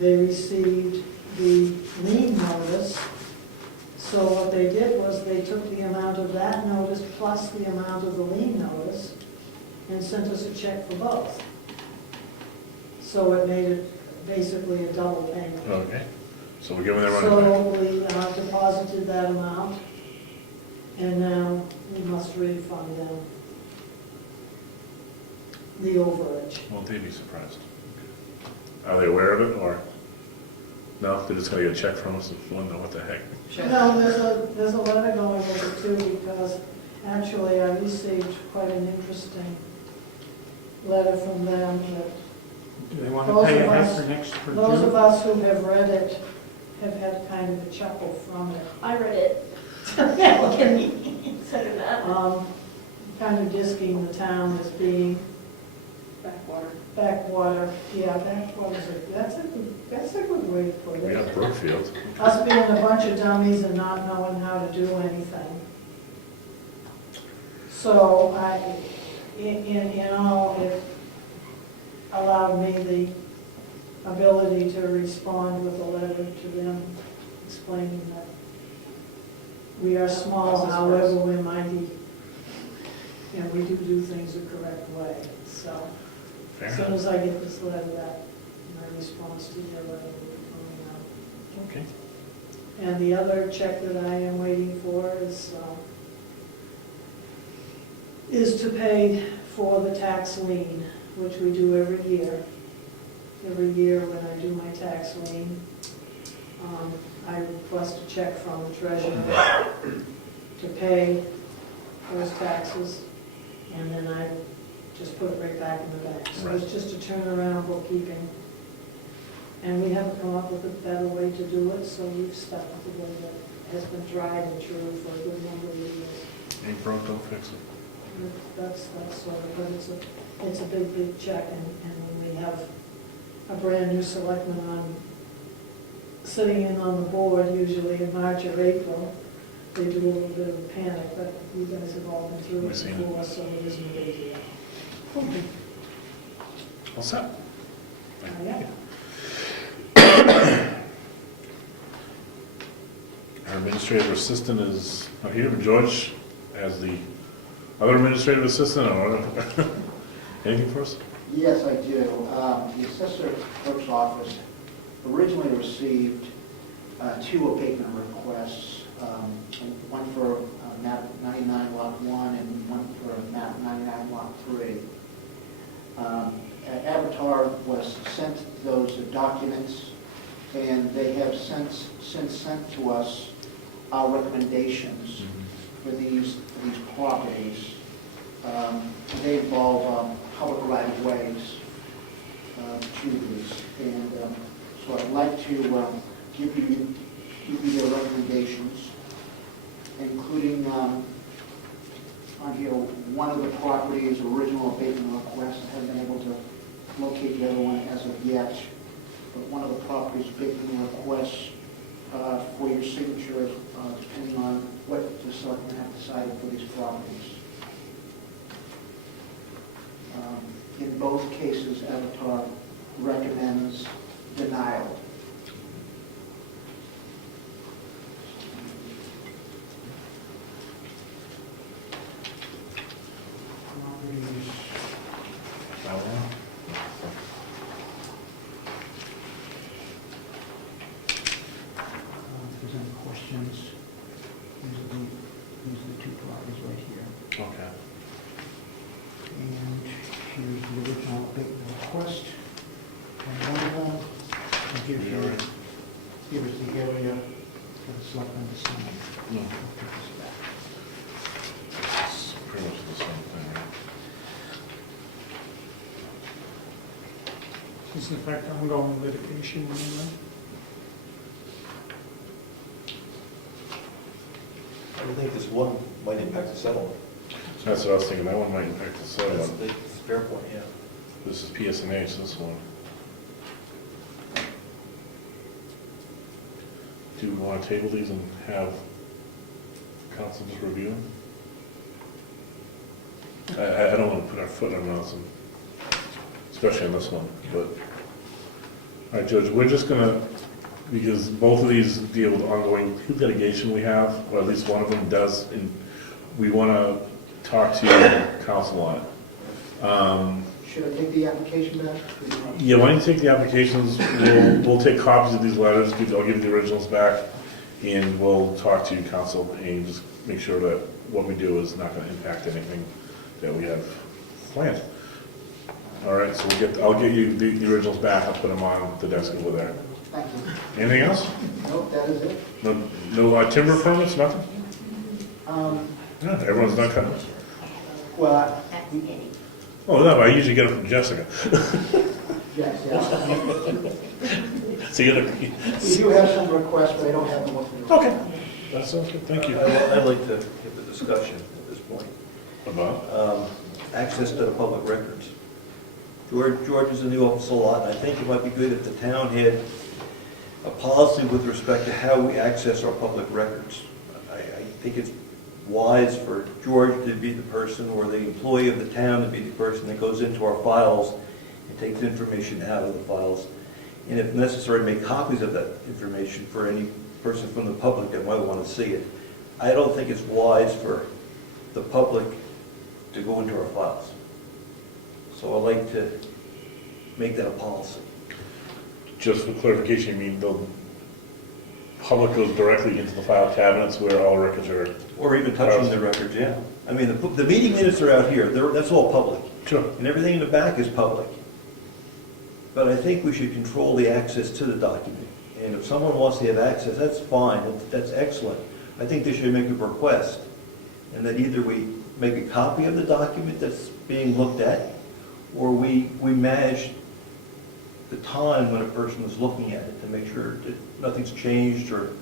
they received the lien notice. So what they did was they took the amount of that notice plus the amount of the lien notice and sent us a check for both. So it made it basically a double payment. Okay, so we're giving their money back. So we deposited that amount, and now we must refund them the overage. Won't they be surprised? Are they aware of it, or? No, they're just gonna get a check from us if you wanna know what the heck. No, there's a letter going with it too, because actually I received quite an interesting letter from them that Do they want to Those pay of ahead us- for next, for those of June? us who have read it have had kind of a chuckle from it. I read it. Look at me. So did that. Kind of disking the town as being Backwater. backwater, that's a good way to put We it. have Brookfield. Us being a bunch of dummies and not knowing how to do anything. So in all, it allowed me the ability to respond with a letter to them explaining that we are small, however, we're mighty, and we do things the correct way. So Fair as soon enough. as I get this letter, that my response to your letter will be coming out. Okay. And the other check that I am waiting for is to pay for the tax lien, which we do every year. Every year when I do my tax lien, I request a check from the treasurer to pay those taxes, and then I just put it right back in the bank. So it's just a turnaround bookkeeping. And we haven't come up with a better way to do it, so we've stuck with the way that has been tried and true for a good number of years. Ain't broke, don't fix it. That's sort of, but it's a big check, and when we have a brand-new selectman sitting in on the board, usually in March or April, they do a little bit of a panic, but you guys have all been through We've it seen it. before, so it isn't a big deal. Okay. All set? Yeah. Our administrative assistant is not here, but George, as the other administrative assistant, or whatever. Anything for us? Yes, I do. The assessor clerk's office originally received two abatement requests, one for map 99 lot 1 and one for map 99 lot 3. Avatar was sent those documents, and they have since sent to us our recommendations for these properties. They involve public right-of-ways to these, and so I'd like to give you their recommendations, including on here one of the properties' original abatement request. I haven't been able to locate the other one as of yet, but one of the properties' abatement requests for your signature, depending on what the selectmen have decided for these properties. In both cases, Avatar recommends denial. If there's any questions, these are the two properties right here. Okay. And here's the original abatement request. And one of them gives you, here's the area for the selectmen to sign. No, I'll put this back. it's pretty much the same thing, right? Does this affect ongoing litigation anyway? I think this one might impact the settlement. So that's what I was thinking, that one might impact the That's settlement. that's a fair point, yeah. This is PSNH, this one. Do we want to table these and have council just review them? I don't want to put our foot in our mouths, especially on this one, but. All right, Judge, we're just gonna, because both of these deal with ongoing litigation we have, or at least one of them does, and we want to talk to council on it. Should I take the application back? Yeah, why don't you take the applications, we'll take copies of these letters, I'll give you the originals back, and we'll talk to council and just make sure that what we do is not gonna impact anything that we have planned. All right, so I'll get you the originals back, I'll put them on the desk over there. Thank you. Anything else? Nope, that is it. No timber permits, nothing? Yeah, everyone's not cutting. Well, Oh, no, I usually get it from Jessica. yes, yeah. So you gotta, We do have some requests, but I don't have them with me. okay, that sounds good, thank you. I'd like to have a discussion at this point. About? Access to the public records. George is in the office a lot, and I think it might be good if the town had a policy with respect to how we access our public records. I think it's wise for George to be the person, or the employee of the town to be the person that goes into our files and takes information out of the files. And if necessary, make copies of that information for any person from the public that might want to see it. I don't think it's wise for the public to go into our files. So I'd like to make that a policy. Just for clarification, you mean the public goes directly into the file cabinets where all records are? Or even touching the records, yeah. I mean, the meeting minutes are out here, that's all public. Sure. And everything in the back is public. But I think we should control the access to the document. And if someone wants to have access, that's fine, that's excellent. I think they should make a request, and that either we make a copy of the document that's being looked at, or we manage the time when a person is looking at it to make sure that nothing's changed or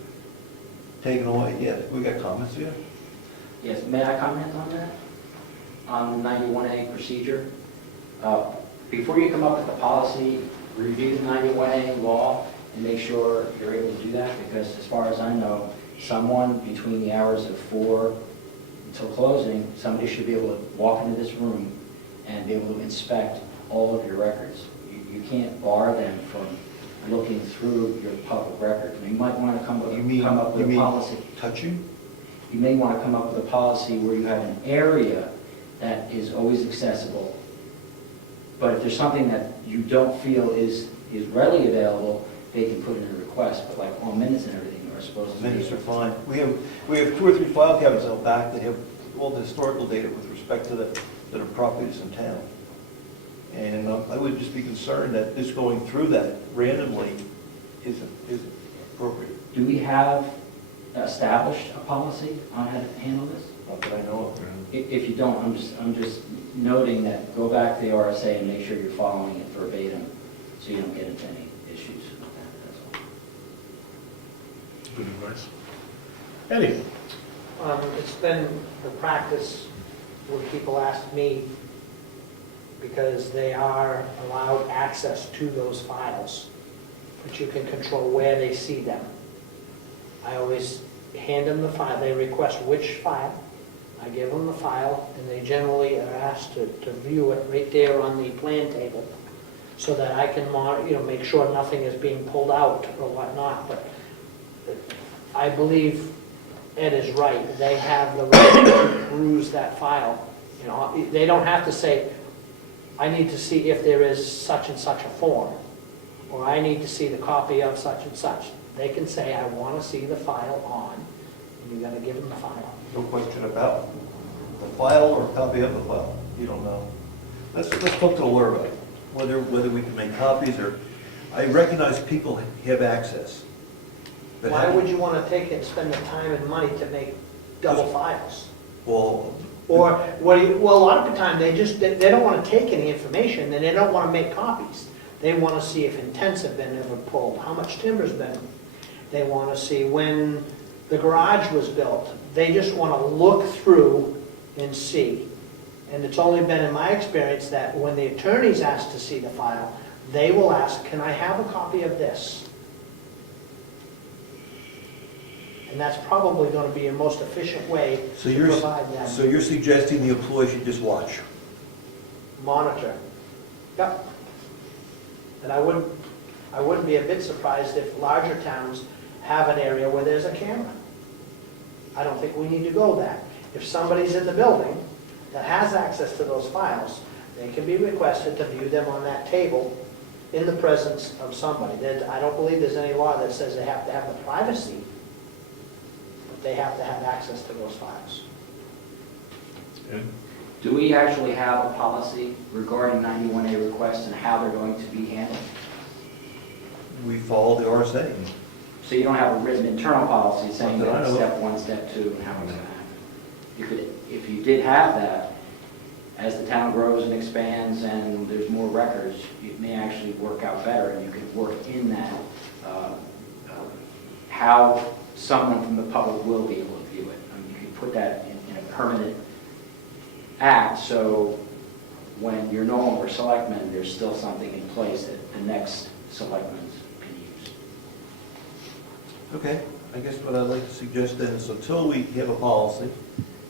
taken away. Yeah, we got comments, yeah? Yes, may I comment on that? On the 91A procedure? Before you come up with the policy, review the 91A law and make sure you're able to do that, because as far as I know, someone between the hours of 4 until closing, somebody should be able to walk into this room and be able to inspect all of your records. You can't bar them from looking through your public record. You might want to come up with a policy. Touching? You may want to come up with a policy where you have an area that is always accessible. But if there's something that you don't feel is readily available, they can put in a request. But like all minutes and everything are supposed to be. Minutes are fine. We have 2 or 3 file cabinets out back that have all the historical data with respect to the properties in town. And I would just be concerned that just going through that randomly isn't appropriate. Do we have established a policy on how to handle this? Not that I know of. If you don't, I'm just noting that go back to the RSA and make sure you're following it verbatim, so you don't get into any issues with that, that's all. Good advice. Eddie? It's been the practice when people ask me, because they are allowed access to those files, but you can control where they see them. I always hand them the file, they request which file, I give them the file, and they generally are asked to view it right there on the plan table, so that I can make sure nothing is being pulled out or whatnot. But I believe Ed is right. They have the right to peruse that file. They don't have to say, I need to see if there is such and such a form, or I need to see the copy of such and such. They can say, I want to see the file on, and you got to give them the file. No question about the file or a copy of the file. You don't know. Let's talk to the lawyer about it, whether we can make copies or. I recognize people have access. But Why would you want to take and spend the time and money to make double files? Well, Or, a lot of the time, they don't want to take any information, and they don't want to make copies. They want to see if intents have been ever pulled, how much timber's been. They want to see when the garage was built. They just want to look through and see. And it's only been in my experience that when the attorney's asked to see the file, they will ask, can I have a copy of this? And that's probably going to be your most efficient way to provide that. So you're suggesting the employee should just watch? Monitor. Yep. And I wouldn't be a bit surprised if larger towns have an area where there's a camera. I don't think we need to go that. If somebody's in the building that has access to those files, they can be requested to view them on that table in the presence of somebody. I don't believe there's any law that says they have to have the privacy, but they have to have access to those files. Do we actually have a policy regarding 91A requests and how they're going to be handled? we follow the RSA. So you don't have a written internal policy saying Not that I that know of. step one, step two, and how it's going to happen. You could, if you did have that, as the town grows and expands and there's more records, it may actually work out better, and you could work in that, how someone from the public will be able to view it. I mean, you could put that in a permanent act, so when you're no longer selectman, there's still something in place that the next selectman can use. Okay, I guess what I'd like to suggest then is until we have a policy,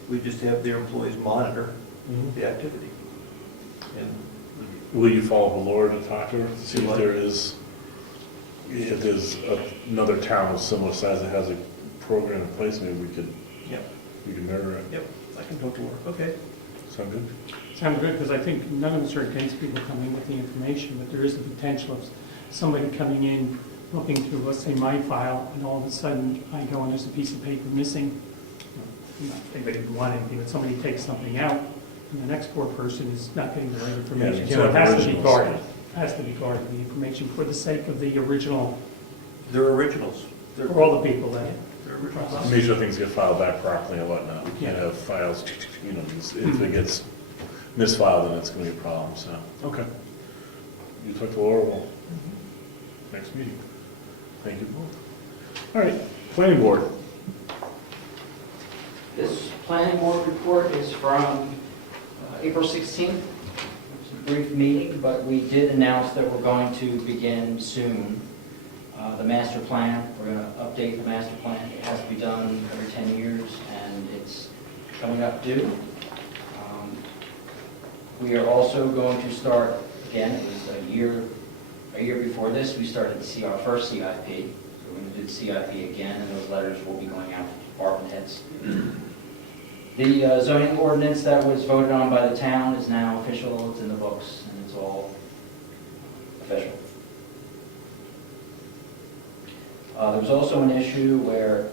we just have their employees monitor the activity. And Will you follow the Laura to talk to her, to see if there is, if there's another town of similar size that has a program in place, maybe we could, Yep. we can mirror it. Yep, I can talk to her. Okay. Sound good? Sounds good, because I think none of us are against people coming with the information, but there is the potential of somebody coming in, looking through, let's say, my file, and all of a sudden I go and there's a piece of paper missing. Not that they didn't want anything, but somebody takes something out, and the next poor person is not getting the right information. Yeah, So it has to be originals. guarded, has to be guarded, the information, for the sake of the original, They're originals. They're for all the people that. they're originals. Make sure things get filed back properly and whatnot. We can't have files, you know, if it gets misfiled, then it's gonna be a problem, so, okay. You talk to Laura, well, next meeting. Thank you both. All right, planning board. This planning board report is from April 16th. It was a brief meeting, but we did announce that we're going to begin soon. The master plan, we're going to update the master plan. It has to be done every 10 years, and it's coming up due. We are also going to start, again, it was a year before this, we started to see our first CIP. So we're going to do the CIP again, and those letters will be going out to department heads. The zoning ordinance that was voted on by the town is now official, it's in the books, and it's all official. There's also an issue where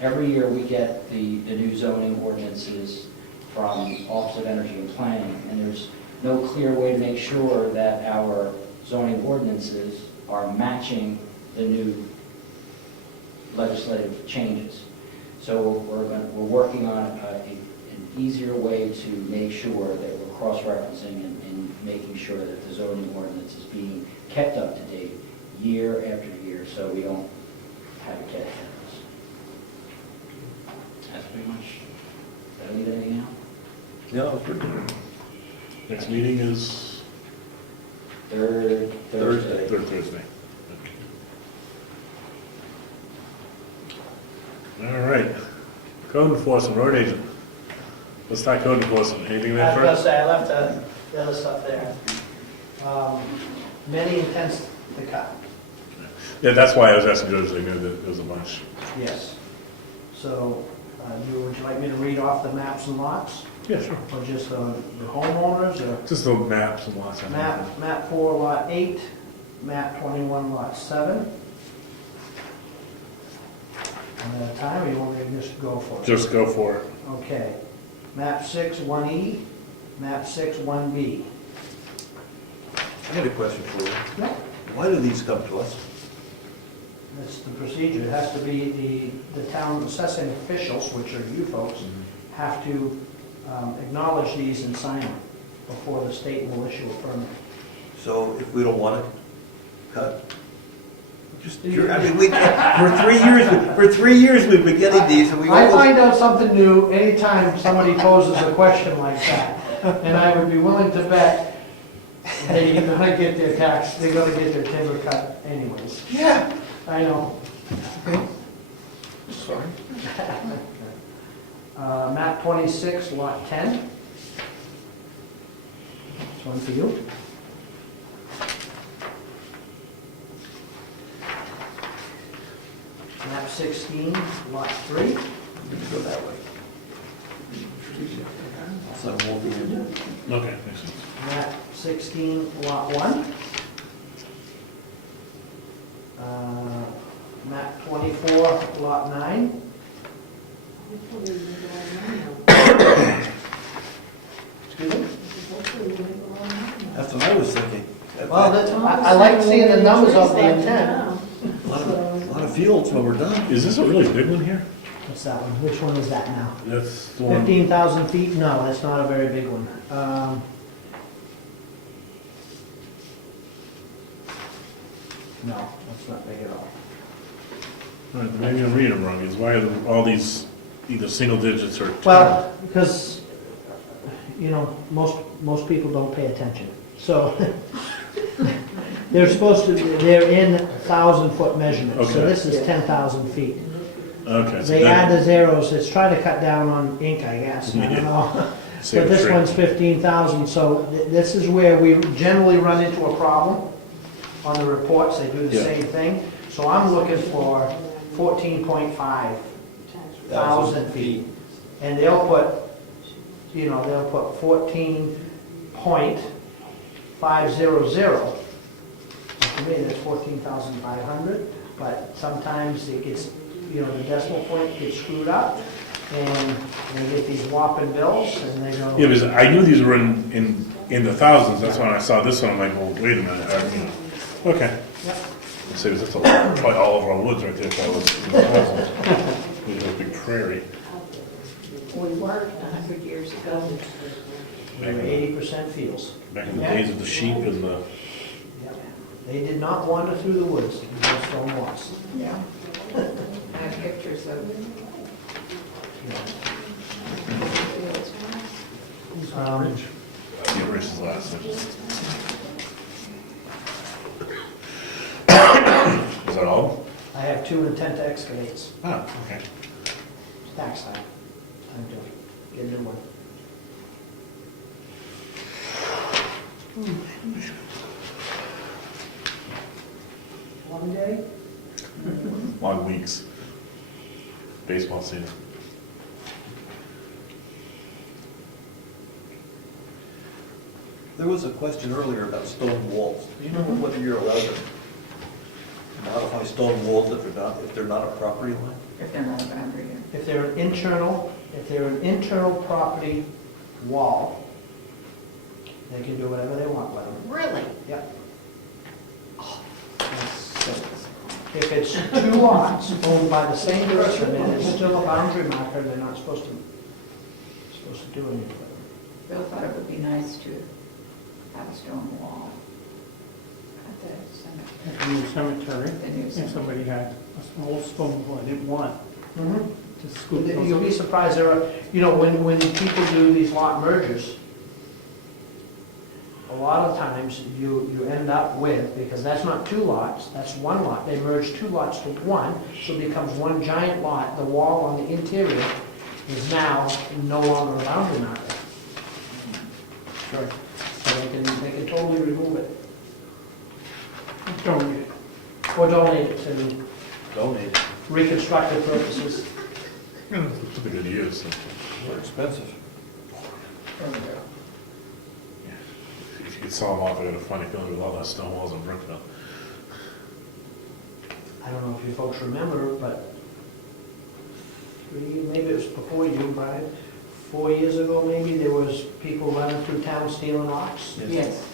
every year we get the new zoning ordinances from Office of Energy and Planning, and there's no clear way to make sure that our zoning ordinances are matching the new legislative changes. So we're working on an easier way to make sure that we're cross-referencing and making sure that the zoning ordinance is being kept up to date year after year, so we don't have it get ahead of us. That's pretty much, did I leave anything out? Yeah, it's pretty good. Next meeting is Thursday. third Thursday. All right, code enforcement, road agent. Let's start code enforcement. Anything I there was gonna first? say, I left the other stuff there. Many intents to cut. Yeah, that's why I was asking George, I knew that there was a bunch. Yes. So, would you like me to read off the maps and lots? Yeah, sure. Or just the homeowners, or Just the maps and lots of map 4, lot 8, map 21, lot 7? One at a time, or you want me to just go for it? Just go for it. Okay. Map 6, 1E, map 6, 1B. I got a question for you. Yeah. Why do these come to us? That's the procedure. It has to be the town assessing officials, which are you folks, have to acknowledge these and sign them before the state will issue a permit. So if we don't want it cut? Just, I mean, for 3 years we've been getting these and we I always... find out something new anytime somebody poses a question like that. And I would be willing to bet they're gonna get their timber cut anyways. Yeah. I know. Sorry. Map 26, lot 10. This one for you. Map 16, lot 3. Go that way. So we'll be in there. Okay, makes sense. Map 16, lot 1. Map 24, lot 9. Excuse me? That's what I was thinking. Well, I like seeing the numbers of the intent. fields when we're done. Is this a really big one here? What's that one? Which one is that now? That's the one. 15,000 feet? No, that's not a very big one. No, that's not big at all. All right, maybe I'm reading it wrong. Is why are all these either single digits or? Well, because, you know, most people don't pay attention. So they're supposed to, they're in 1,000-foot measurements. So Okay. this is 10,000 feet. Okay. So They that- add the zeros. It's trying to cut down on ink, I guess. I don't know. Save But a this tree. one's 15,000, so this is where we generally run into a problem on the reports, they do the Yeah. same thing. So I'm looking for 14.5 thousand feet. And they'll put, you know, they'll put 14.500. To me, that's 14,500, but sometimes it gets, you know, the decimal point gets screwed up, and they get these whopping bills, and they go. Yeah, because I knew these were in the thousands. That's when I saw this one. I'm like, well, wait a minute. You know. Okay. Yep. So that's probably all over our woods right there. If I was in the thousands. It was a big prairie. We weren't 100 years ago. They were 80% fields. Back in the days of the sheep and the. Yep. They did not wander through the woods in those stone walls. Yeah. I have pictures of The eraser's last. Is that all? I have 2 intent to excavates. Ah, okay. It's tax time. Time to get a new one. Long day? Long weeks. Baseball season. There was a question earlier about stone walls. Do you know whether you're allowed to modify stone walls if they're not a property line? if they're not a boundary. If they're an internal property wall, they can do whatever they want with them. Really? Yep. If it's 2 lots owned by the same person and it's still a boundary marker, they're not supposed to do anything with them. Bill thought it would be nice to have a stone wall at the cemetery. At the new cemetery, The new if cemetery. somebody had a small stone wall they didn't want to scoop You'll be those. surprised, there are, you know, when people do these lot mergers, a lot of times you end up with, because that's not 2 lots, that's 1 lot. They merge 2 lots to 1, so it becomes 1 giant lot. The wall on the interior is now no longer a boundary marker. Sure. So they can totally remove it Donate it. or donate it to Donate. reconstructive purposes. It's a good use. They're expensive. If you could sell them off, I got a funny feeling with all those stone walls in Brookfield. I don't know if you folks remember, but maybe it was before you, Brian, 4 years ago maybe, there was people running through town stealing rocks. Yes.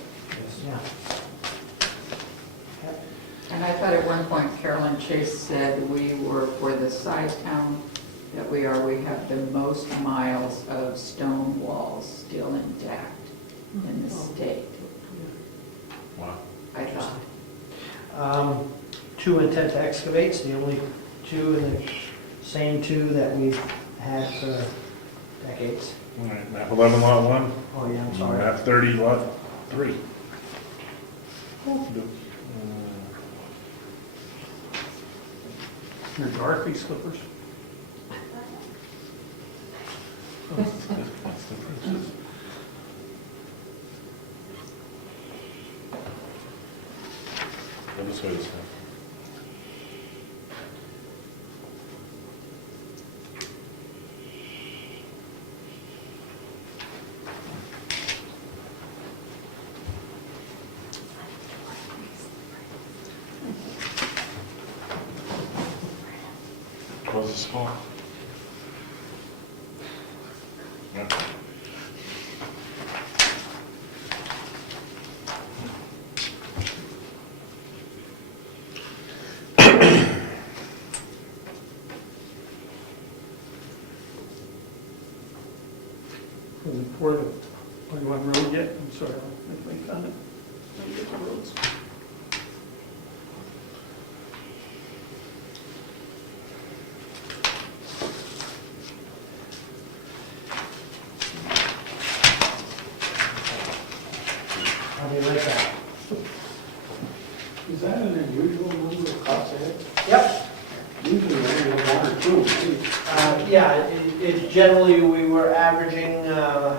Yeah. And I thought at one point Carolyn Chase said we were, for the size town that we are, we have the most miles of stone walls still intact in the state, Wow. I thought. 2 intent to excavates, the only 2 in the same 2 that we've had for decades. All right, map 11, lot 1. Oh, yeah, I'm sorry. Map 30, lot 3. Your Dorothy slippers. That's the princess. Go this way this time. What's the score? Yeah. before the 21 road yet? I'm sorry, I'll make my comment. Let me get the roads. I'll be right back. Is that an unusual number of cops ahead? Yep. Usually only one or two. Yeah, it generally, we were averaging, the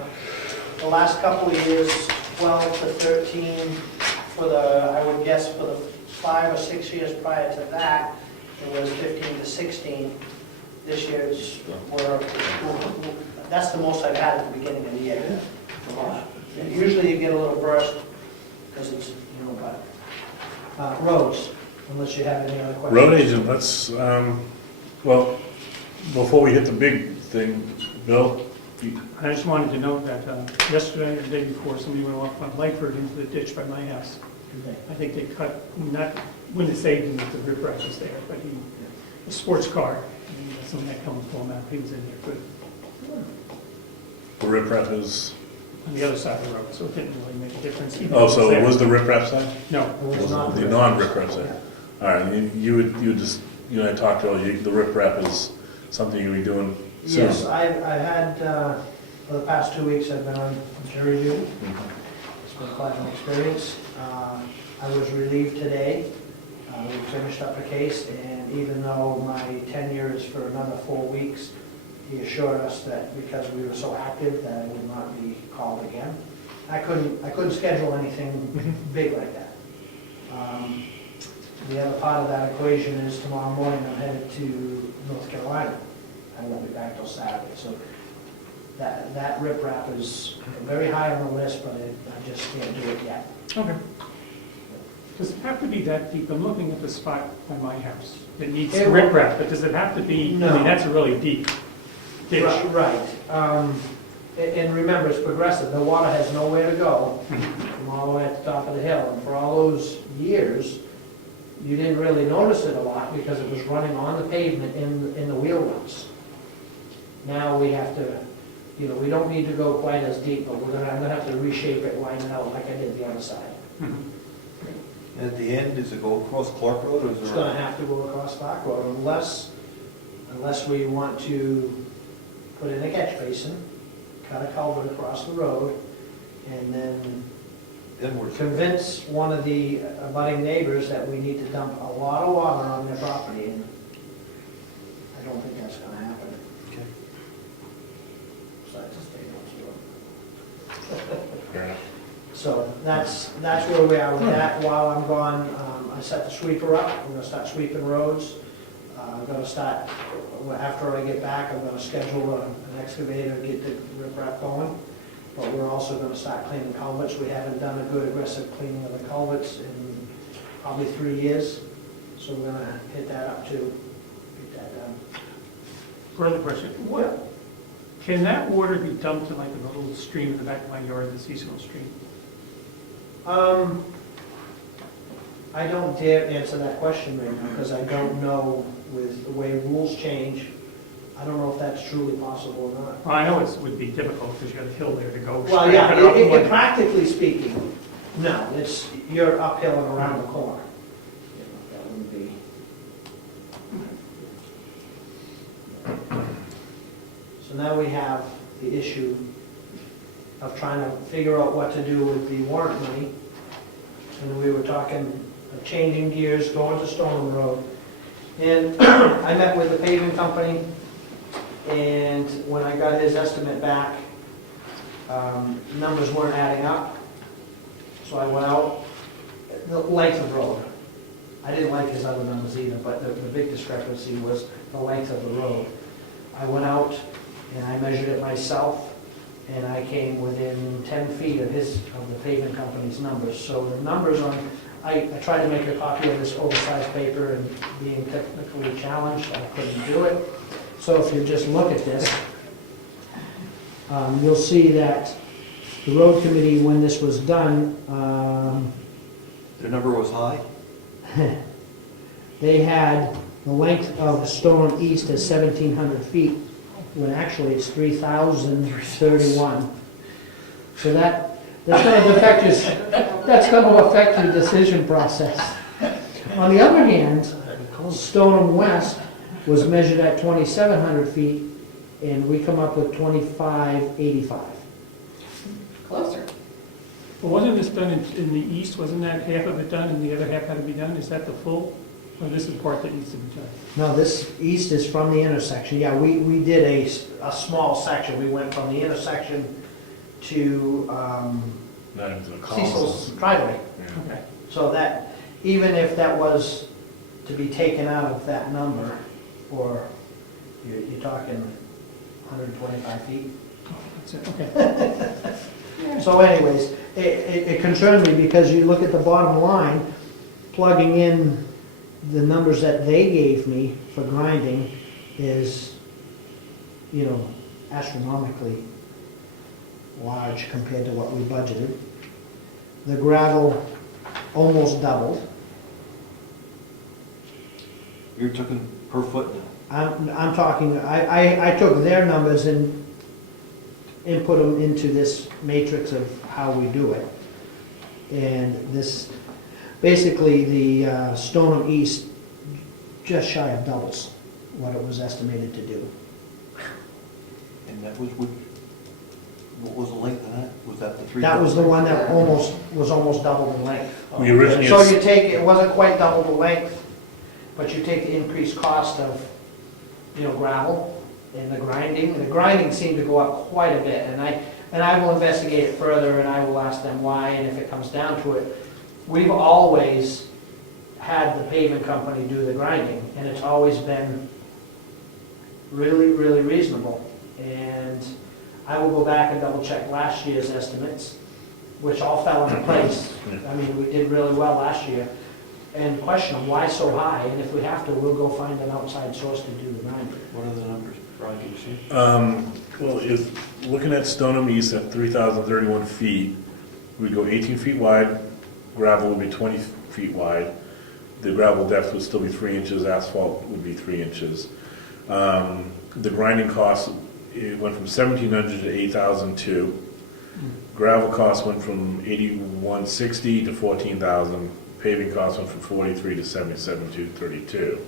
last couple of years, 12 to 13 for the, I would guess for the 5 or 6 years prior to that, it was 15 to 16. This year's, that's the most I've had at the beginning of the year. Usually you get a little burst, because it's, you know, but, roads, unless you have any other questions. Road agent, let's, well, before we hit the big thing, Bill, I just wanted to note that yesterday or the day before, somebody went off on Lightford into the ditch by my house. I think they cut, wouldn't have saved him if the riprap was there, but a sports car, and someone had come and pull him out, he was in there good, the riprap is, on the other side of the road, so it didn't really make a difference. even oh, if so there. it was the riprap side? No, It was not The non-riprap side? All right, you would just, you and I talked earlier, the riprap is something you'll be doing soon? Yes, I've had, for the past 2 weeks, I've been on jury duty. Mhm. It's been quite an experience. I was relieved today. We finished up a case, and even though my tenure is for another 4 weeks, he assured us that because we were so active, that I would not be called again. I couldn't schedule anything big like that. The other part of that equation is tomorrow morning I'm headed to North Carolina. I won't be back till Saturday, so that riprap is very high on the list, but I just can't do it yet. okay. Does it have to be that deep? I'm looking at the spot by my house. It needs It will- riprap, but does it have to be, I No. mean, that's a really deep ditch. Right. And remember, it's progressive. The water has nowhere to go from all the way at the top of the hill. And for all those years, you didn't really notice it a lot because it was running on the pavement in the wheel ruts. Now we have to, you know, we don't need to go quite as deep, but I'm gonna have to reshape it, line it out like I did the other side. And at the end, does it go across Clark Road or is It's there? gonna have to go across Clark Road unless we want to put in a catch basin, cut a culvert across the road, and then Then we're. convince one of the abutting neighbors that we need to dump a lot of water on their property, and I don't think that's gonna happen. Okay. Besides, the state wants to. Fair enough. So that's where we are with that. While I'm gone, I set the sweeper up. I'm gonna start sweeping roads. I'm gonna start, after I get back, I'm gonna schedule an excavator, get the riprap going. But we're also gonna start cleaning culverts. We haven't done a good aggressive cleaning of the culverts in probably 3 years. So we're gonna hit that up too, get that done. Further question, can that water be dumped in like a little stream in the back of my yard, the seasonal stream? I don't dare answer that question right now, because I don't know with the way rules change. I don't know if that's truly possible or not. Well, I know it would be difficult because you got a hill there to go. Well, yeah, straight up one. practically speaking, no, you're uphill and around the corner. You know, that wouldn't be. So now we have the issue of trying to figure out what to do with the warrant money. And we were talking of changing gears, going to Stone Road. And I met with the paving company, and when I got his estimate back, numbers weren't adding up. So I went out, the length of road. I didn't like his other numbers either, but the big discrepancy was the length of the road. I went out and I measured it myself, and I came within 10 feet of the paving company's numbers. So the numbers on, I tried to make a copy of this oversized paper, and being technically challenged, I couldn't do it. So if you just look at this, you'll see that the road committee, when this was done, The number was high? they had the length of Stone East as 1,700 feet, when actually it's 3,031. So that's going to affect your decision process. On the other hand, Stoneham West was measured at 2,700 feet, and we come up with 2,585. Closer. Well, wasn't this done in the east, wasn't that half of it done and the other half had to be done? Is that the full, or this is the part that needs to be done? No, this east is from the intersection. Yeah, we did a small section. We went from the intersection to Not into the Cecil's columns. driveway. Yeah. Okay. So that, even if that was to be taken out of that number, or you're talking 125 feet. That's it, okay. So anyways, it concerned me because you look at the bottom line, plugging in the numbers that they gave me for grinding is, astronomically large compared to what we budgeted. The gravel almost doubled. You're talking per foot now. I'm talking, I took their numbers and input them into this matrix of how we do it. And this, basically the Stoneham East just shy of doubles what it was estimated to do. And that was, what was the length of that? Was that the 3? That was the one that was almost double the length. We originally, So you take, it wasn't quite double the length, but you take the increased cost of, gravel and the grinding. The grinding seemed to go up quite a bit, and I will investigate it further, and I will ask them why, and if it comes down to it. We've always had the paving company do the grinding, and it's always been really, really reasonable. And I will go back and double check last year's estimates, which all fell into place. I mean, we did really well last year. And question them, why so high? And if we have to, we'll go find an outside source to do the grinding. What are the numbers, Brian, can you see? well, looking at Stoneham East at 3,031 feet, we'd go 18 feet wide, gravel would be 20 feet wide. The gravel depth would still be 3 inches, asphalt would be 3 inches. The grinding cost, it went from 1,700 to 8,002. Gravel cost went from 8,160 to 14,000. Paving cost went from 43 to 77,232.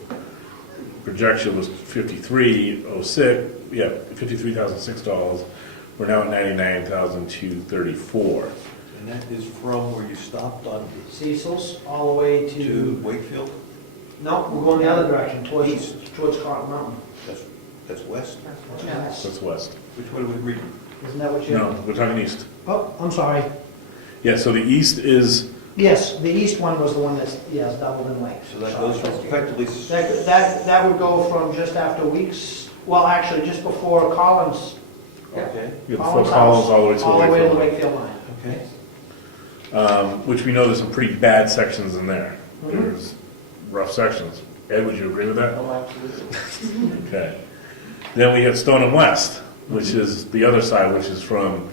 Projection was 53,06. Yeah, $53,006. We're now at 99,234. And that is from where you stopped on Cecil's, all the way to to, Wakefield? no, we're going the other direction, towards Cotton Mountain. That's west? Yes. That's west. Which way do we read? Isn't that what you're? No, we're talking east. Oh, I'm sorry. Yeah, so the east is, Yes, the east one was the one that's, yes, doubled in length. So that goes from effectively... That would go from just after Weeks, well, actually, just before Collins. Okay, you have the four columns all the way to the All the way to the Wakefield. Wakefield line. okay. Which we know there's some pretty bad sections in there. There's rough sections. Ed, would you agree with that? Oh, absolutely. Okay. Then we have Stoneham West, which is the other side, which is from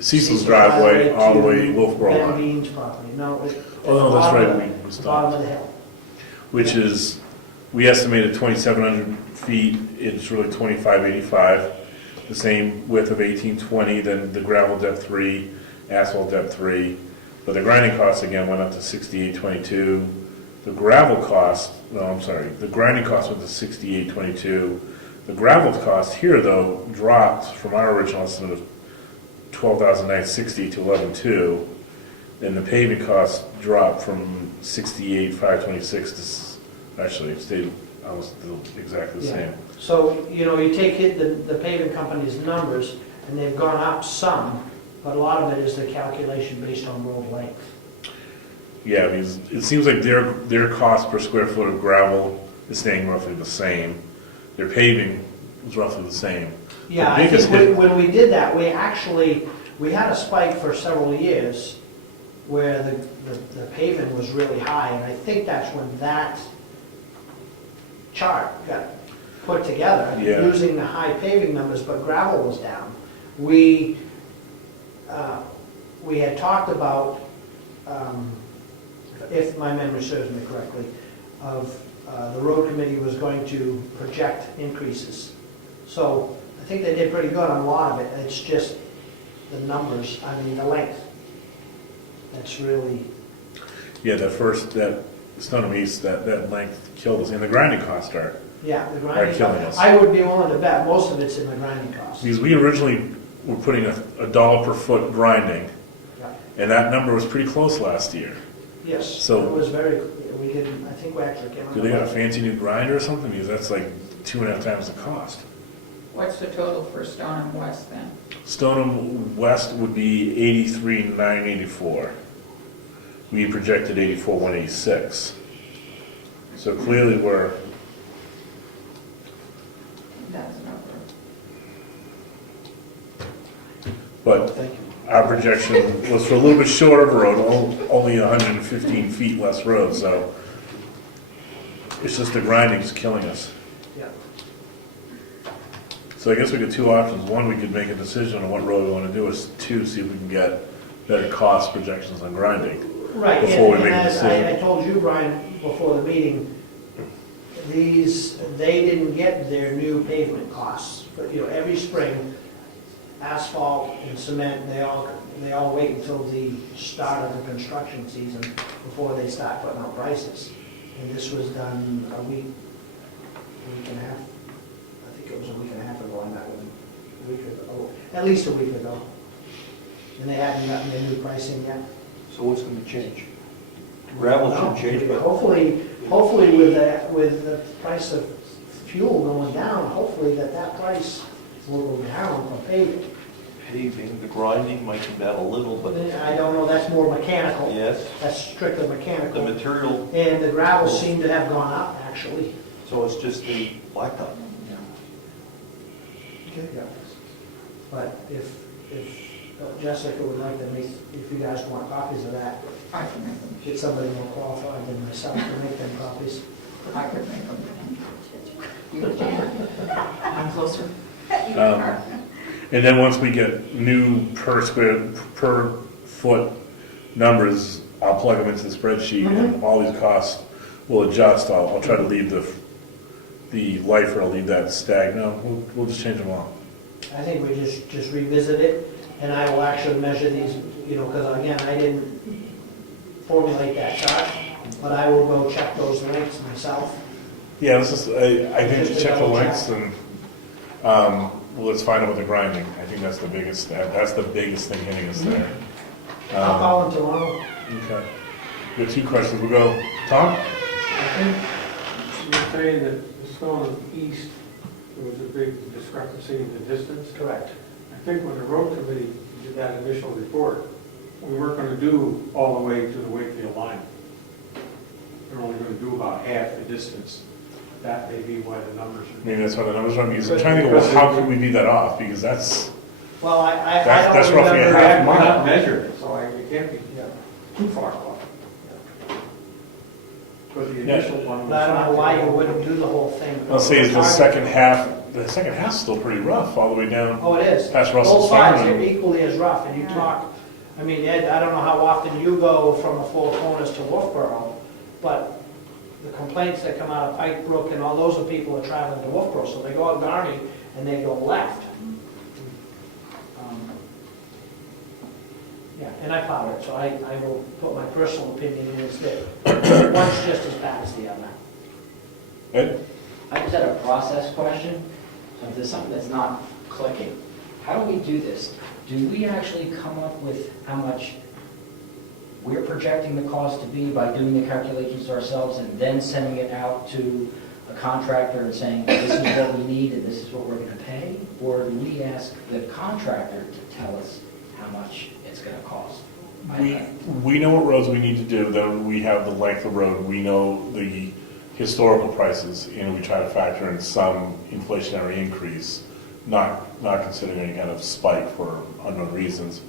Cecil's driveway all the way to Wolfboro Ben line. Bean's property, no. Oh, no, that's right, we Bottom stopped. of the hill. Which is, we estimated 2,700 feet, it's really 2,585. The same width of 1820, then the gravel depth 3, asphalt depth 3. But the grinding cost again went up to 6822. The gravel cost, no, I'm sorry, the grinding cost went to 6822. The gravel cost here, though, dropped from our original estimate of 12,960 to 11,200. And the paving cost dropped from 68,526 to, actually, it stayed almost exactly the Yeah. same. So, you take the paving company's numbers, and they've gone up some, but a lot of it is the calculation based on road length. Yeah, because it seems like their cost per square foot of gravel is staying roughly the same. Their paving is roughly the same. Yeah, The I biggest think hit- when we did that, we had a spike for several years where the paving was really high, and I think that's when that chart got put together, Yeah. using the high paving numbers, but gravel was down. We had talked about, if my memory serves me correctly, of the road committee was going to project increases. So I think they did pretty good on a lot of it. It's just the numbers, I mean, the length. That's really, Yeah, that Stoneham East, that length killed us, and the grinding costs are the grinding. killing us. I would be willing to bet most of it's in the grinding costs. Because we originally were putting a dollar per foot grinding, Yeah. and that number was pretty close last year. Yes, So- it was very, we didn't, I think we actually came. Do they got a fancy new grinder or something? Because that's like 2.5 times the cost. What's the total for Stoneham West then? Stoneham West would be 83,984. We projected 84,186. So clearly we're, That's an over. but Thank you. our projection was for a little bit shorter of a road, only 115 feet less road, so it's just the grinding's killing us. Yeah. So I guess we got two options. One, we could make a decision on what road we want to do. Is two, see if we can get better cost projections on grinding. Right, Before we and make a as decision. I told you, Brian, before the meeting, they didn't get their new pavement costs. But, every spring, asphalt and cement, they all wait until the start of the construction season before they start putting out prices. And this was done a week and a half. I think it was a week and a half ago, I met with them, a week ago, at least a week ago. And they hadn't gotten their new pricing yet. So what's going to change? Gravel should change, but Hopefully with the price of fuel going down, hopefully that price will go down for paving. paving, the grinding might come down a little, but I don't know, that's more mechanical. yes, That's strictly the mechanical. material, And the gravel seemed to have gone up, actually. so it's just the blacktop. Yeah. But if Jessica would like to make, if you guys want copies of that, I can make them. get somebody more qualified than myself to make them copies. I could make them. You can. I'm closer. And then once we get new per foot numbers, I'll plug them into the spreadsheet and all these costs will adjust. I'll try to leave the lifer, I'll leave that stagnant. No, we'll just change them all. I think we just revisit it, and I will actually measure these, because again, I didn't formulate that chart, but I will go check those links myself. Yeah, I think to check the lengths and, well, let's find out what the grinding. I think that's the biggest thing hitting us there. I'll call them tomorrow. Okay. We have two questions. We'll go, Tom? I think you're saying that the Stoneham East, there was a big discrepancy in the distance. Correct. I think when the road committee did that initial report, we weren't going to do all the way to the Wakefield line. We're only going to do about half the distance. That may be why the numbers are. Maybe that's why the numbers are, because I'm trying to think, well, how could we be that off? Because that's, Well, I That's don't roughly a remember. half We're mile. not measured it, so it can't be too far off. Because the initial one was. But I don't know why you wouldn't do the whole thing. I'll say is the second half's still pretty rough all the way down. Oh, it is. Past Russell's Both sides Farm are and- equally as rough, and you talk, Ed, I don't know how often you go from the Four Corners to Wolfboro, but the complaints that come out of Pike Brook and all those are people that are traveling to Wolfboro, so they go out Garney and they go left. Yeah, and I plowed it, so I will put my personal opinion in is that one's just as bad as the other. Ed? I just had a process question. So if there's something that's not clicking, how do we do this? Do we actually come up with how much we're projecting the cost to be by doing the calculations ourselves and then sending it out to a contractor and saying, this is what we need and this is what we're going to pay? Or do we ask the contractor to tell us how much it's going to cost? We know what roads we need to do, then we have the length of road, we know the historical prices, we try to factor in some inflationary increase, not considering any kind of spike for unknown reasons.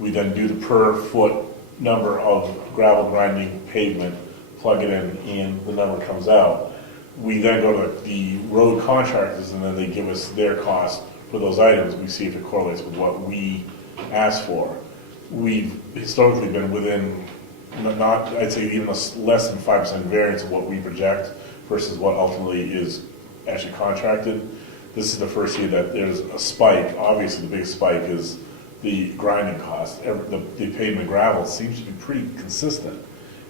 We then do the per foot number of gravel grinding pavement, plug it in, and the number comes out. We then go to the road contractors, and then they give us their cost for those items. We see if it correlates with what we asked for. We've historically been within, I'd say even less than 5% variance of what we project versus what ultimately is actually contracted. This is the first year that there's a spike. Obviously, the big spike is the grinding cost. The pavement gravel seems to be pretty consistent.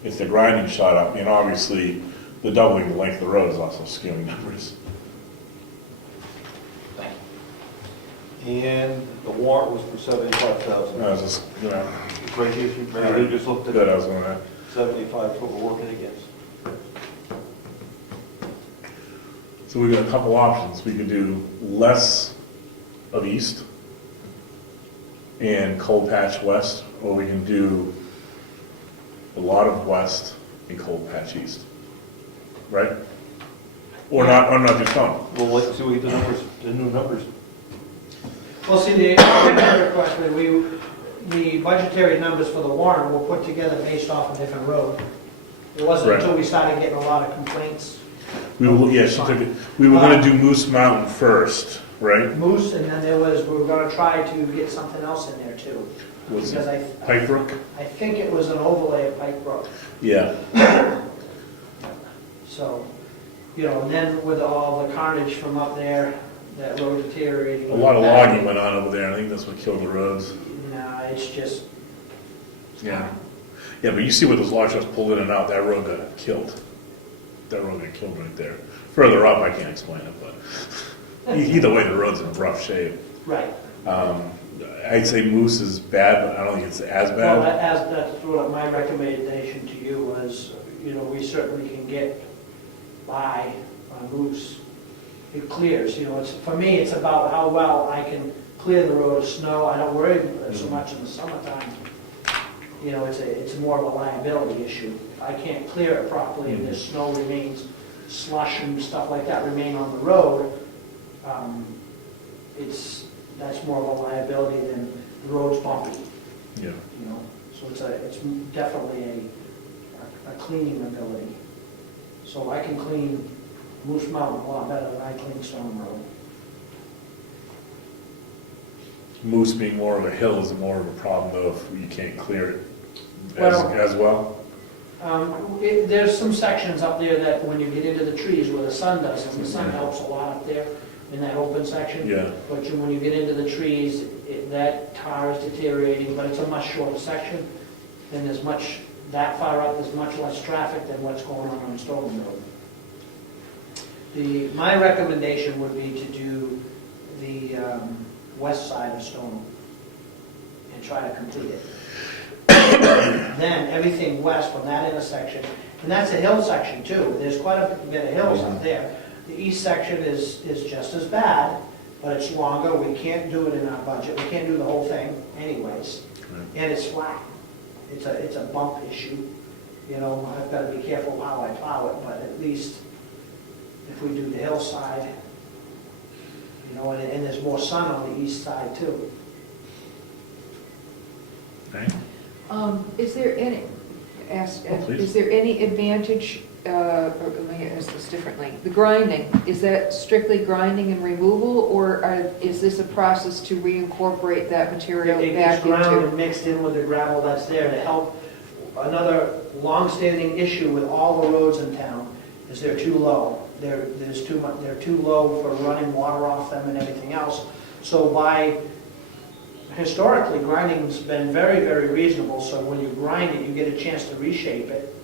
It's the grinding shot up, and obviously, the doubling the length of the road is also skewing numbers. Thank And the warrant was for 75,000. I was just, you know, It's right here, you just looked at good, I it. was going to, 75 is what we're working against. so we've got a couple options. We could do less of east and cold patch west, or we can do a lot of west and cold patch east, right? Or not do some. We'll wait and see what the new numbers. Well, see, the other question, the budgetary numbers for the warrant were put together based off a different road. It wasn't Right. until we started getting a lot of complaints. We were, yeah, she took it, we were gonna do Moose Mountain first, right? Moose, and then we were gonna try to get something else in there too. Was Because it Pike Brook? I think it was an overlay of Pike Brook. Yeah, So, and then with all the carnage from up there, that road deteriorating. a lot of logging went on over there, and I think that's what killed the roads. Nah, it's just, Yeah. Yeah, but you see where those log trucks pulled in and out, that road got killed. That road got killed right there. Further up, I can't explain it, but either way, the road's in rough shape. right. I'd say Moose is bad, but I don't think it's as Well, bad. that's what my recommendation to you was, we certainly can get by on Moose. It clears, for me, it's about how well I can clear the road of snow. I don't worry so much in the summertime. It's more of a liability issue. If I can't clear it properly and the snow remains, slush and stuff like that remain on the road, that's more of a liability than the road's bumpy, Yeah. So it's definitely a cleaning ability. So I can clean Moose Mountain a lot better than I clean Stone Road. Moose being more of a hill is more of a problem though if you can't clear it Well- as well. There's some sections up there that when you get into the trees where the sun doesn't, the sun helps a lot up there in that open section. Yeah. But when you get into the trees, that tar is deteriorating, but it's a much shorter section. And that far up, there's much less traffic than what's going on Stone Road. My recommendation would be to do the west side of Stone and try to complete it. Then everything west from that intersection, and that's a hill section too, there's quite a bit of hills up there. The east section is just as bad, but it's longer, we can't do it in our budget, we can't do the whole thing anyways. And it's flat, it's a bump issue, I've got to be careful how I plow it, but at least if we do the hillside, and there's more sun on the east side too. Okay. Is there any, Please. is there any advantage, or let me ask this differently, the grinding, is that strictly grinding and removal, or is this a process to reincorporate that material It gets back ground into? and mixed in with the gravel that's there to help. Another long-standing issue with all the roads in town is they're too low. They're too low for running water off them and everything else. So historically, grinding's been very, very reasonable, so when you grind it, you get a chance to reshape it,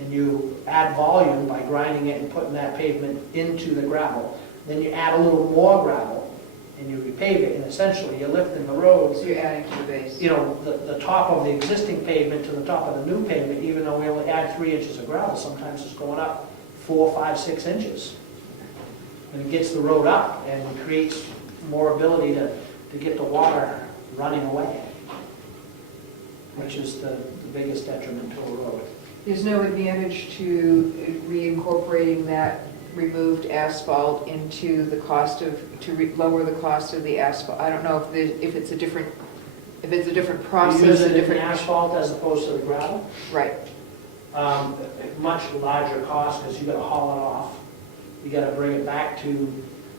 and you add volume by grinding it and putting that pavement into the gravel. Then you add a little more gravel, and you repave it, and essentially you're lifting the roads, So you're adding to the base? the top of the existing pavement to the top of the new pavement, even though we only add 3 inches of gravel, sometimes it's going up 4, 5, 6 inches. And it gets the road up and creates more ability to get the water running away, which is the biggest detriment to a road. There's no advantage to reincorporating that removed asphalt into the cost of, lower the cost of the asphalt? I don't know if it's a different process. You use it a in different asphalt as opposed to the gravel. Right. Much larger cost because you got to haul it off. You got to bring it back to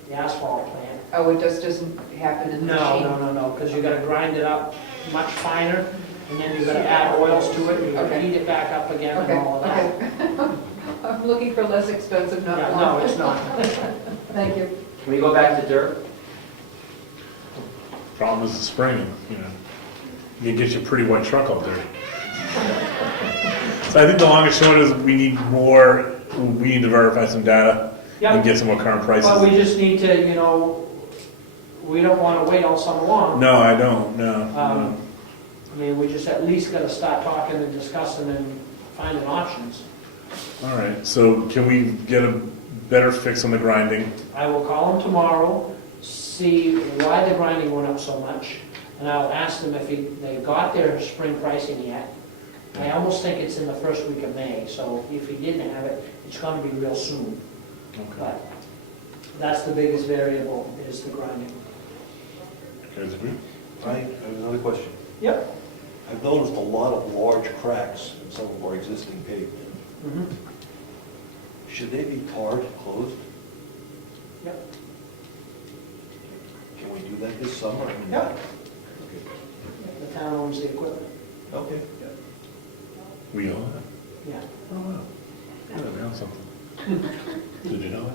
the asphalt plant. Oh, it just doesn't happen in the machine? No, because you got to grind it up much finer, and then you got to add oils to it, and you got to Okay. heat it back up again Okay, and all of that. okay. I'm looking for less expensive, not Yeah, more. no, it's not. Thank you. Can we go back to dirt? Problem is the spring, You get your pretty white truck up there. So I think the long and short is we need to verify some data and Yep. get some more current prices. But we just need to, we don't want to wait all summer long. No, I don't, no. I mean, we just at least got to start talking and discussing and finding options. All right, so can we get a better fix on the grinding? I will call them tomorrow, see why the grinding went up so much, and I'll ask them if they got their spring pricing yet. I almost think it's in the first week of May, so if he didn't have it, it's going to be real soon. Okay. But that's the biggest variable, is the grinding. Guys agree? I have another question. Yep. I've noticed a lot of large cracks in some of our existing pavement. Mhm. Should they be tarred, closed? Yep. Can we do that this summer? Yep. The town owns the equipment. Okay. We own it? Yeah. Oh, wow. Good, I found something. Did you know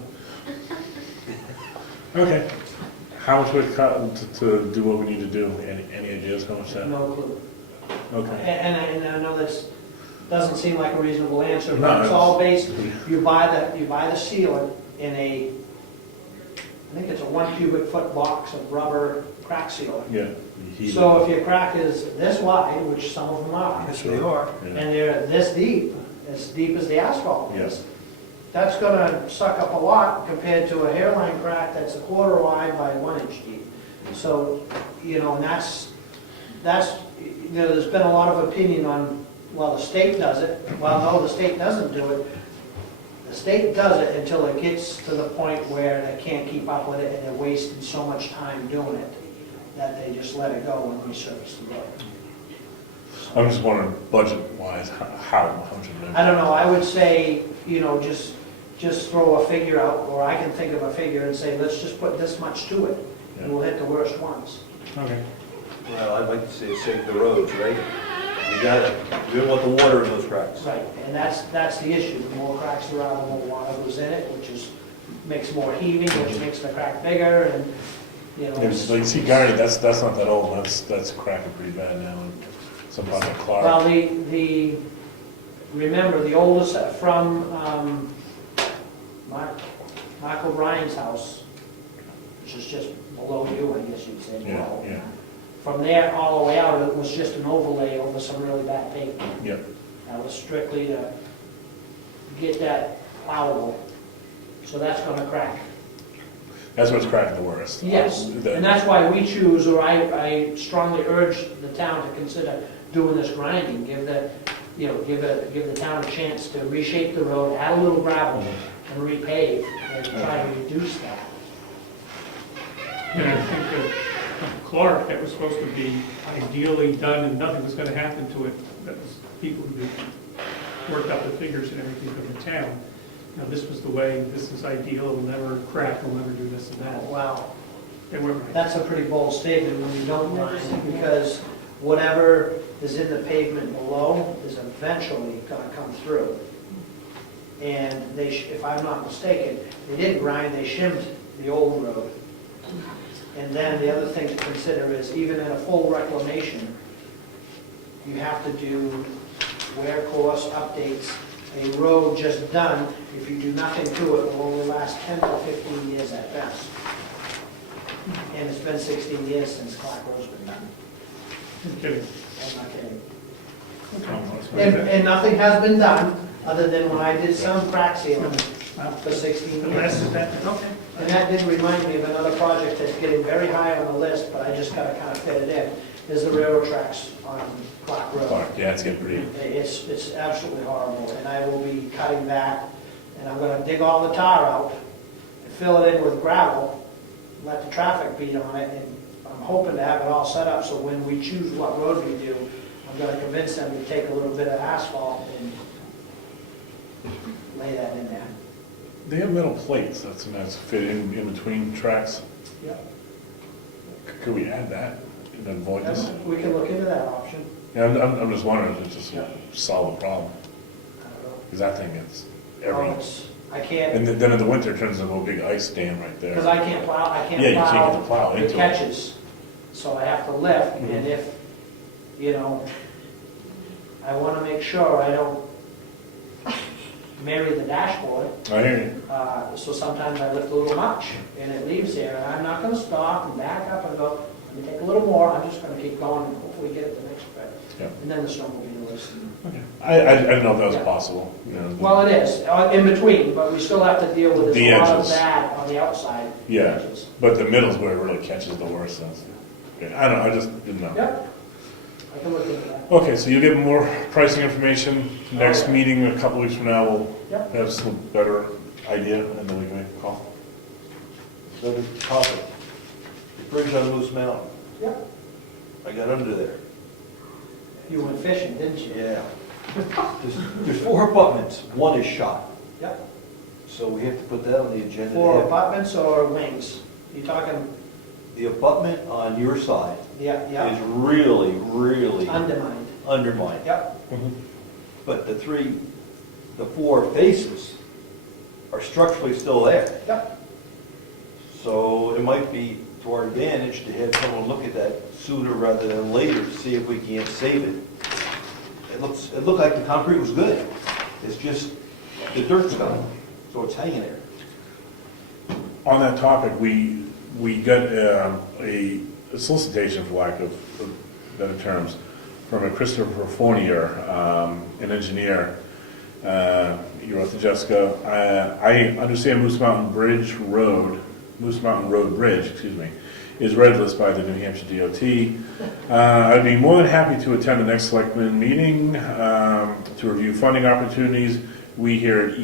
that? Okay. How much would it cost to do what we need to do? Any ideas how much that? No clue. Okay. And I know this doesn't seem like a reasonable answer, No, but it's all based, it's- you buy the sealant in I think it's a 1 cubic foot box of rubber crack sealant. Yeah. Heat it. So if your crack is this wide, which some of them are, Yes, they are. and Yeah. they're this deep as the asphalt is, Yes. that's gonna suck up a lot compared to a hairline crack that's a quarter wide by 1 inch deep. So, and that's, there's been a lot of opinion on, well, the state does it. Well, no, the state doesn't do it. The state does it until it gets to the point where they can't keep up with it and they're wasting so much time doing it that they just let it go and resurface the road. I'm just wondering, budget-wise, how much of I don't know, I would say, just throw a figure out, or I can think of a figure and say, let's just put this much to it, and we'll hit the worst ones. Okay. Well, I'd like to say save the roads, right? We don't want the water in those cracks. Right, and that's the issue, the more cracks there are, the more water goes in it, makes more heaving, which makes the crack bigger, and, Like, see, Gary, that's not that old, that's cracking pretty bad now, and some part of Clark. well, remember, the oldest from, Mark O'Brien's house, which is just below you, I guess you'd say, Yeah, below. yeah, From there all the way out, it was just an overlay over some really bad pavement. yep. That was strictly to get that plowable. So that's gonna crack. That's what's cracking the worst. Yes, The- and that's why we choose, or I strongly urge the town to consider doing this grinding, give the town a chance to reshape the road, add a little gravel, and repave, and try to reduce that. And I think that Clark, that was supposed to be ideally done and nothing was gonna happen to it. That was people who worked out the figures and everything for the town. This was the way, this is ideal, it'll never crack, we'll never do this and that. Wow, They weren't right. that's a pretty bold statement when you don't grind, because whatever is in the pavement below is eventually gonna come through. And if I'm not mistaken, they didn't grind, they shimmed the old road. And then the other thing to consider is, even in a full reclamation, you have to do wear course updates. A road just done, if you do nothing to it, will only last 10 to 15 years at best. And it's been 16 years since Clark Road's been done. I'm kidding. I'm not kidding. Okay. And nothing has been done, other than when I did some crack sealing for 16 The years. rest of that, okay. And that did remind me of another project that's getting very high on the list, but I just gotta kind of fit it in, is the railroad tracks on Clark Road. Clark, yeah, it's getting pretty, It's absolutely horrible, and I will be cutting that, and I'm gonna dig all the tar out, and fill it in with gravel, let the traffic beat on it, and I'm hoping to have it all set up, so when we choose what road we do, I'm gonna convince them to take a little bit of asphalt and lay that in there. they have metal plates that's fit in between tracks. Yep. Could we add that and avoid this? We can look into that option. Yeah, I'm just wondering if it just solve the problem, I don't know. because that thing is Oh, every, I can't, and then in the winter it turns into a big ice dam right there. because I can't plow, Yeah, you can't get the plow the into it. catches, so I have to lift, Mhm. and if you know, I want to make sure I don't marry the dashboard. I hear you. So sometimes I lift a little much, and it leaves there, and I'm not gonna stop and back up and go, let me take a little more, I'm just gonna keep going, and hopefully get it the next spread. Yeah. And then the snow will be loose. I didn't know if that was Yeah. possible, you know. Well, it is, in between, but we still have to deal with The this lot of edges. that on the outside. Yeah. edges. But the middle's where it really catches the worst, so. Okay, I don't know, I just didn't know. Yep, I can look into that. Okay, so you'll get more pricing information. Next Okay. meeting, a couple weeks from now, we'll Yep. have some better idea, and then we can make a call. So the topic, the bridge on Moose Mountain, Yep, I got under there. you went fishing, didn't you? Yeah. There's 4 abutments, 1 is shot, Yep, so we have to put that on the agenda. to 4 have- abutments or wings? You talking, The abutment on your side yeah, is yeah, really, really undermined. undermined. Yep, But the 4 faces are structurally still there. yep. So it might be to our advantage to have someone look at that sooner rather than later to see if we can't save it. It looked like the concrete was good. It's just, the dirt's gone, so it's hanging there. On that topic, we got a solicitation, for lack of better terms, from a Christopher Fournier, an engineer. You wrote to Jessica. I understand Moose Mountain Road Bridge, is red list by the New Hampshire DOT. I'd be more than happy to attend the next selectmen meeting to review funding opportunities. We here at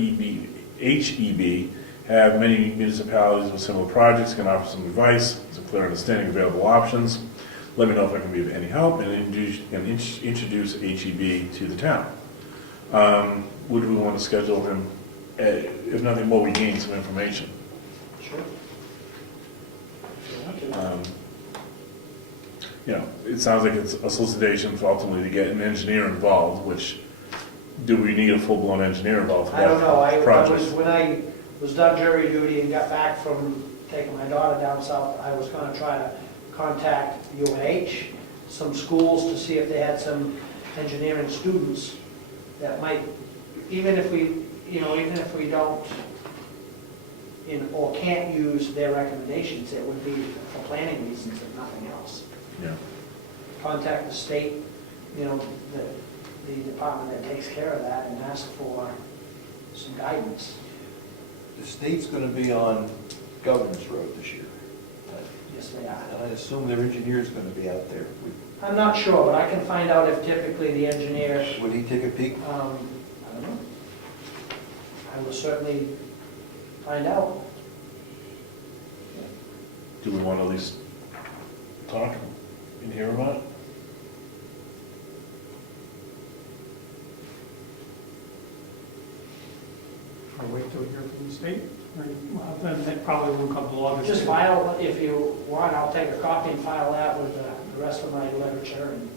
HEB have many municipalities with similar projects, can offer some advice, some clear understanding of available options. Let me know if I can be of any help and introduce HEB to the town. Would we want to schedule him? If nothing more, we gain some information. Sure. You know, it sounds like it's a solicitation for ultimately to get an engineer involved, which, do we need a full-blown engineer involved for I don't know, that project? when I was done jury duty and got back from taking my daughter down south, I was gonna try to contact UNH, some schools to see if they had some engineering students that might, even if we don't, or can't use their recommendations, it would be for planning reasons if nothing else. Yeah. Contact the state, the department that takes care of that and ask for some guidance. The state's gonna be on Government's Road this year. Yes, they are. And I assume their engineer's gonna be out there. I'm not sure, but I can find out if typically the engineer, Would he take a peek? I don't know. I will certainly find out. Do we want to at least talk and hear about it? Or wait till we hear from the state? Or, well, then that probably won't come to August. Just file, if you want, I'll take a copy and file that with the rest of my literature and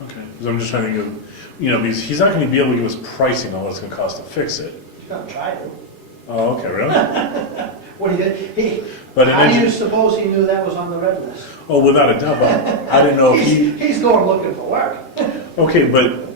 Okay. Because I'm just trying to give, because he's not going to be able to give us pricing on what it's going to cost to fix it. he's gonna try to. Oh, okay, really? What he, But an how do you engi- suppose he knew that was on the red list? Oh, without a doubt, but I didn't know if he, He's going looking for work. okay, but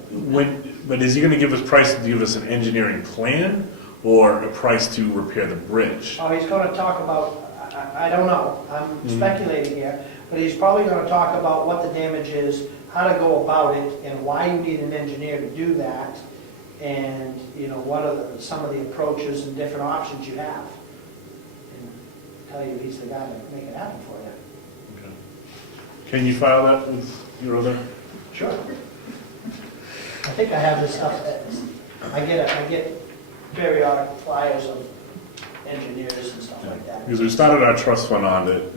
is he going to give us price to give us an engineering plan or a price to repair the bridge? Oh, he's gonna talk about, I don't know, I'm speculating here, but he's probably gonna talk about what the damage is, how to go about it, and why you need an engineer to do that, and, what are some of the approaches and different options you have. And tell you he's the guy to make it happen for you. Okay. Can you file that with your other? Sure. I think I have this stuff, I get periodic flyers of engineers and stuff like that. Because we started our trust fund on it,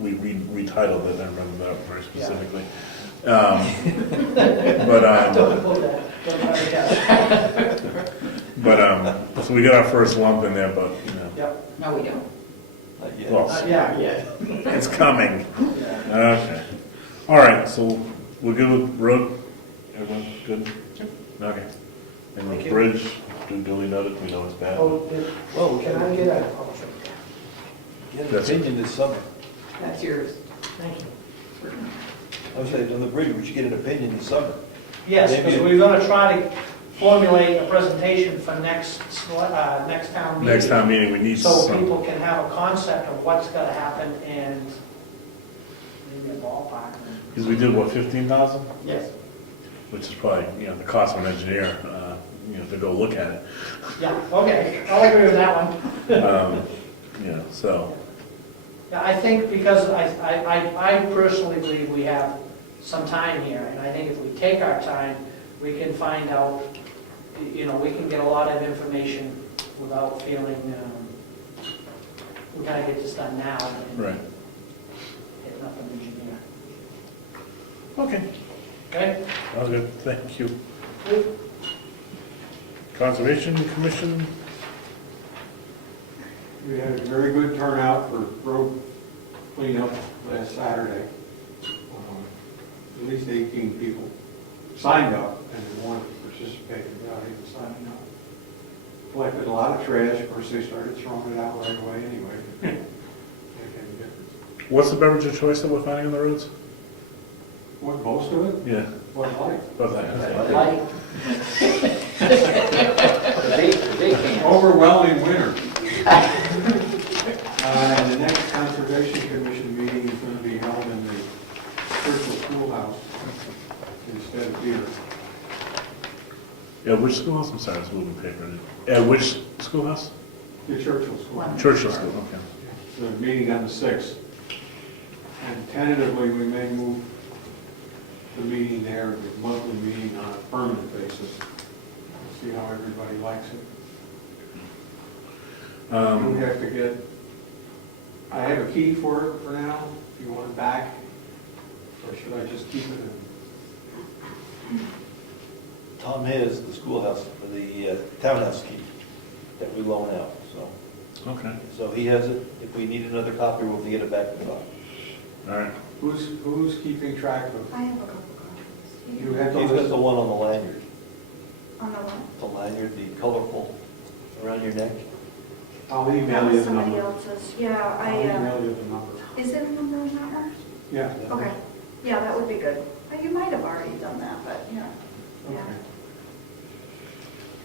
we titled it, I remember that very specifically. But, Don't put that, don't try to guess. so we got our first lump in there, but, Yep. No, we don't. Not yet. well, Yeah. it's coming. Yeah. Okay. All right, so we're good with road? Everyone good? Okay. And Thank the you. bridge, duly noted, we know it's bad. Oh, Well, can I get a, get an That's it. opinion this summer. That's yours. thank you. I was saying, on the bridge, we should get an opinion this summer. Yes, Maybe because it- we're gonna try to formulate a presentation for next town meeting. Next town meeting, we need So some, people can have a concept of what's gonna happen and maybe a ballpark. because we did, what, 15,000? Yes. Which is probably, the cost of an engineer, to go look at it. Yeah, okay, I'll agree with that one. So, Yeah, I think because I personally believe we have some time here, and I think if we take our time, we can find out, we can get a lot of information without feeling, we gotta get this done now. And right. get enough of an engineer. Okay, Okay? that was good, thank you. Conservation Commission, We had a very good turnout for road cleanup last Saturday. At least 18 people signed up and they wanted to participate without even signing up. Collected a lot of trash, of course they started throwing it out right away anyway. Make any difference. what's the beverage of choice that we're finding on the roads? What, most of it? Yeah. What, like? What's that? Like, the big can. Overwhelming winner. And the next Conservation Commission meeting is going to be held in the Churchill Schoolhouse instead of here. Yeah, which schoolhouse? I'm sorry, I was moving paper. At which schoolhouse? The Churchill Schoolhouse. Churchill School, okay. The meeting on the 6th. And tentatively, we may move the meeting there, the monthly meeting on a permanent basis. See how everybody likes it. We have to get, I have a key for it for now, if you want it back, or should I just keep it in? Tom has the schoolhouse, the townhouse key that we loan out, so. Okay, So he has it. If we need another copy, we'll get it back to Bob. all right. Who's keeping track of? I have a couple copies. You have He's got those? the one on the lanyard, On the what? the lanyard, the colorful around your neck. I'll That email was you the somebody number. else's. Yeah, I'll email you the number. is there a number on that one? Yeah. Okay, yeah, that would be good. You might have already done that, but, yeah. Okay,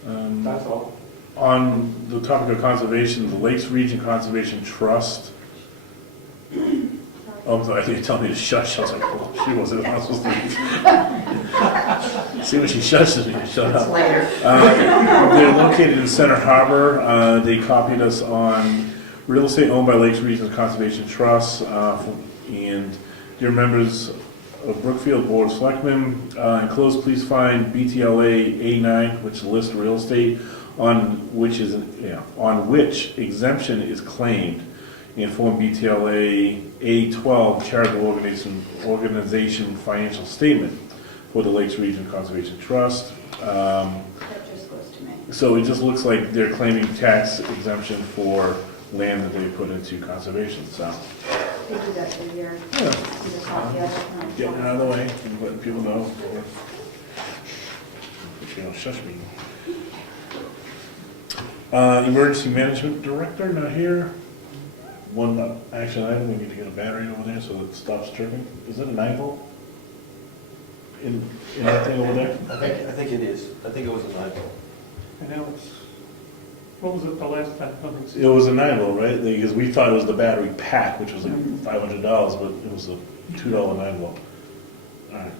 Um, that's all. On the topic of conservation, the Lakes Region Conservation Trust. Oh, I'm sorry, I think you're telling me to shush. I was like, well, she wasn't supposed to. See when she shushes me, shut It's up. later. They're located in Center Harbor. They copied us on real estate owned by Lakes Region Conservation Trust. And dear members of Brookfield Board of Selectmen, enclosed, please find BTLA A9, which lists real estate on which exemption is claimed, and Form BTLA A12 charitable organization financial statement for the Lakes Region Conservation Trust. That just goes to me. So it just looks like they're claiming tax exemption for land that they put into conservation, so. They do that every year. Yeah. You just have the other one. Getting it out of the way, and letting people know. Shush me. Emergency Management Director, not here. One action item, we need to get a battery over there so it stops chirping. Is it a 9-volt? In that thing over there? I think it is. I think it was a 9-volt. And now it's, what was it the last time? It was a 9-volt, right? Because we thought it was the battery pack, which was like $500, but it was a $2 9-volt. All right.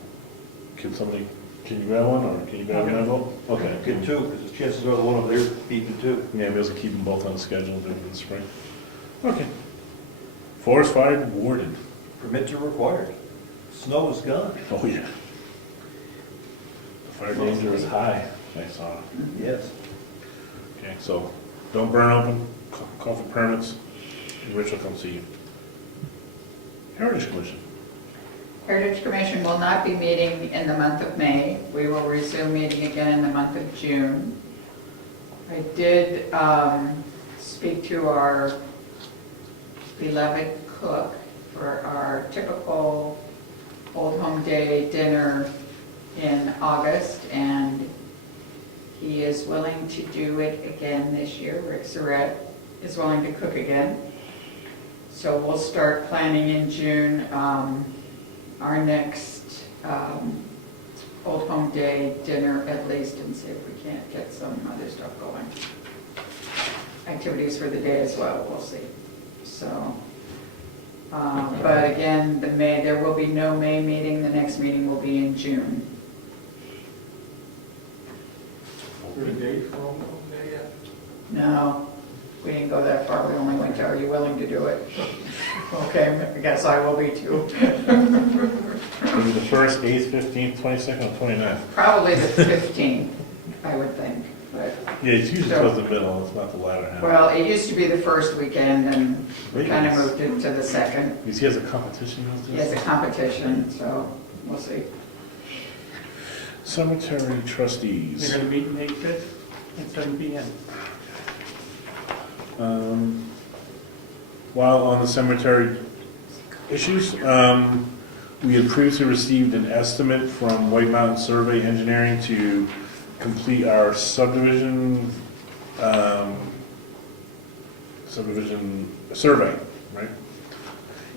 Can you grab one, or can you grab a 9-volt? Okay. Get two, because the chances are the one over there is beeping too. Yeah, we also keep them both on the schedule during the spring. Okay. Forest Fire Warden. Permits are required. Snow is gone. Oh, yeah. The fire danger is high, I saw. Yes. Okay, so don't burn open, call for permits, and Rich will come see you. Heritage Commission. Heritage Commission will not be meeting in the month of May. We will resume meeting again in the month of June. I did speak to our beloved cook for our typical Old Home Day dinner in August, and he is willing to do it again this year. Rick Surratt is willing to cook again. So we'll start planning in June. our next Old Home Day dinner at least and see if we can't get some other stuff going. Activities for the day as well, we'll see. So, but again, there will be no May meeting, the next meeting will be in June. Is there a date for Old Home Day yet? No, we didn't go that far, we only went to, are you willing to do it? Okay, I guess I will be too. Maybe the 1st, 8th, 15th, 22nd, or 29th. Probably the 15th, I would think, but, Yeah, it's usually So- towards the middle, it's not the latter half. well, it used to be the first weekend and we kind of Really? moved it to the second. Because he has a competition those He days? has a competition, so we'll see. Cemetery trustees. They're gonna meet May 5th at 7 PM. While on the cemetery issues, we had previously received an estimate from White Mountain Survey Engineering to complete our subdivision survey, right?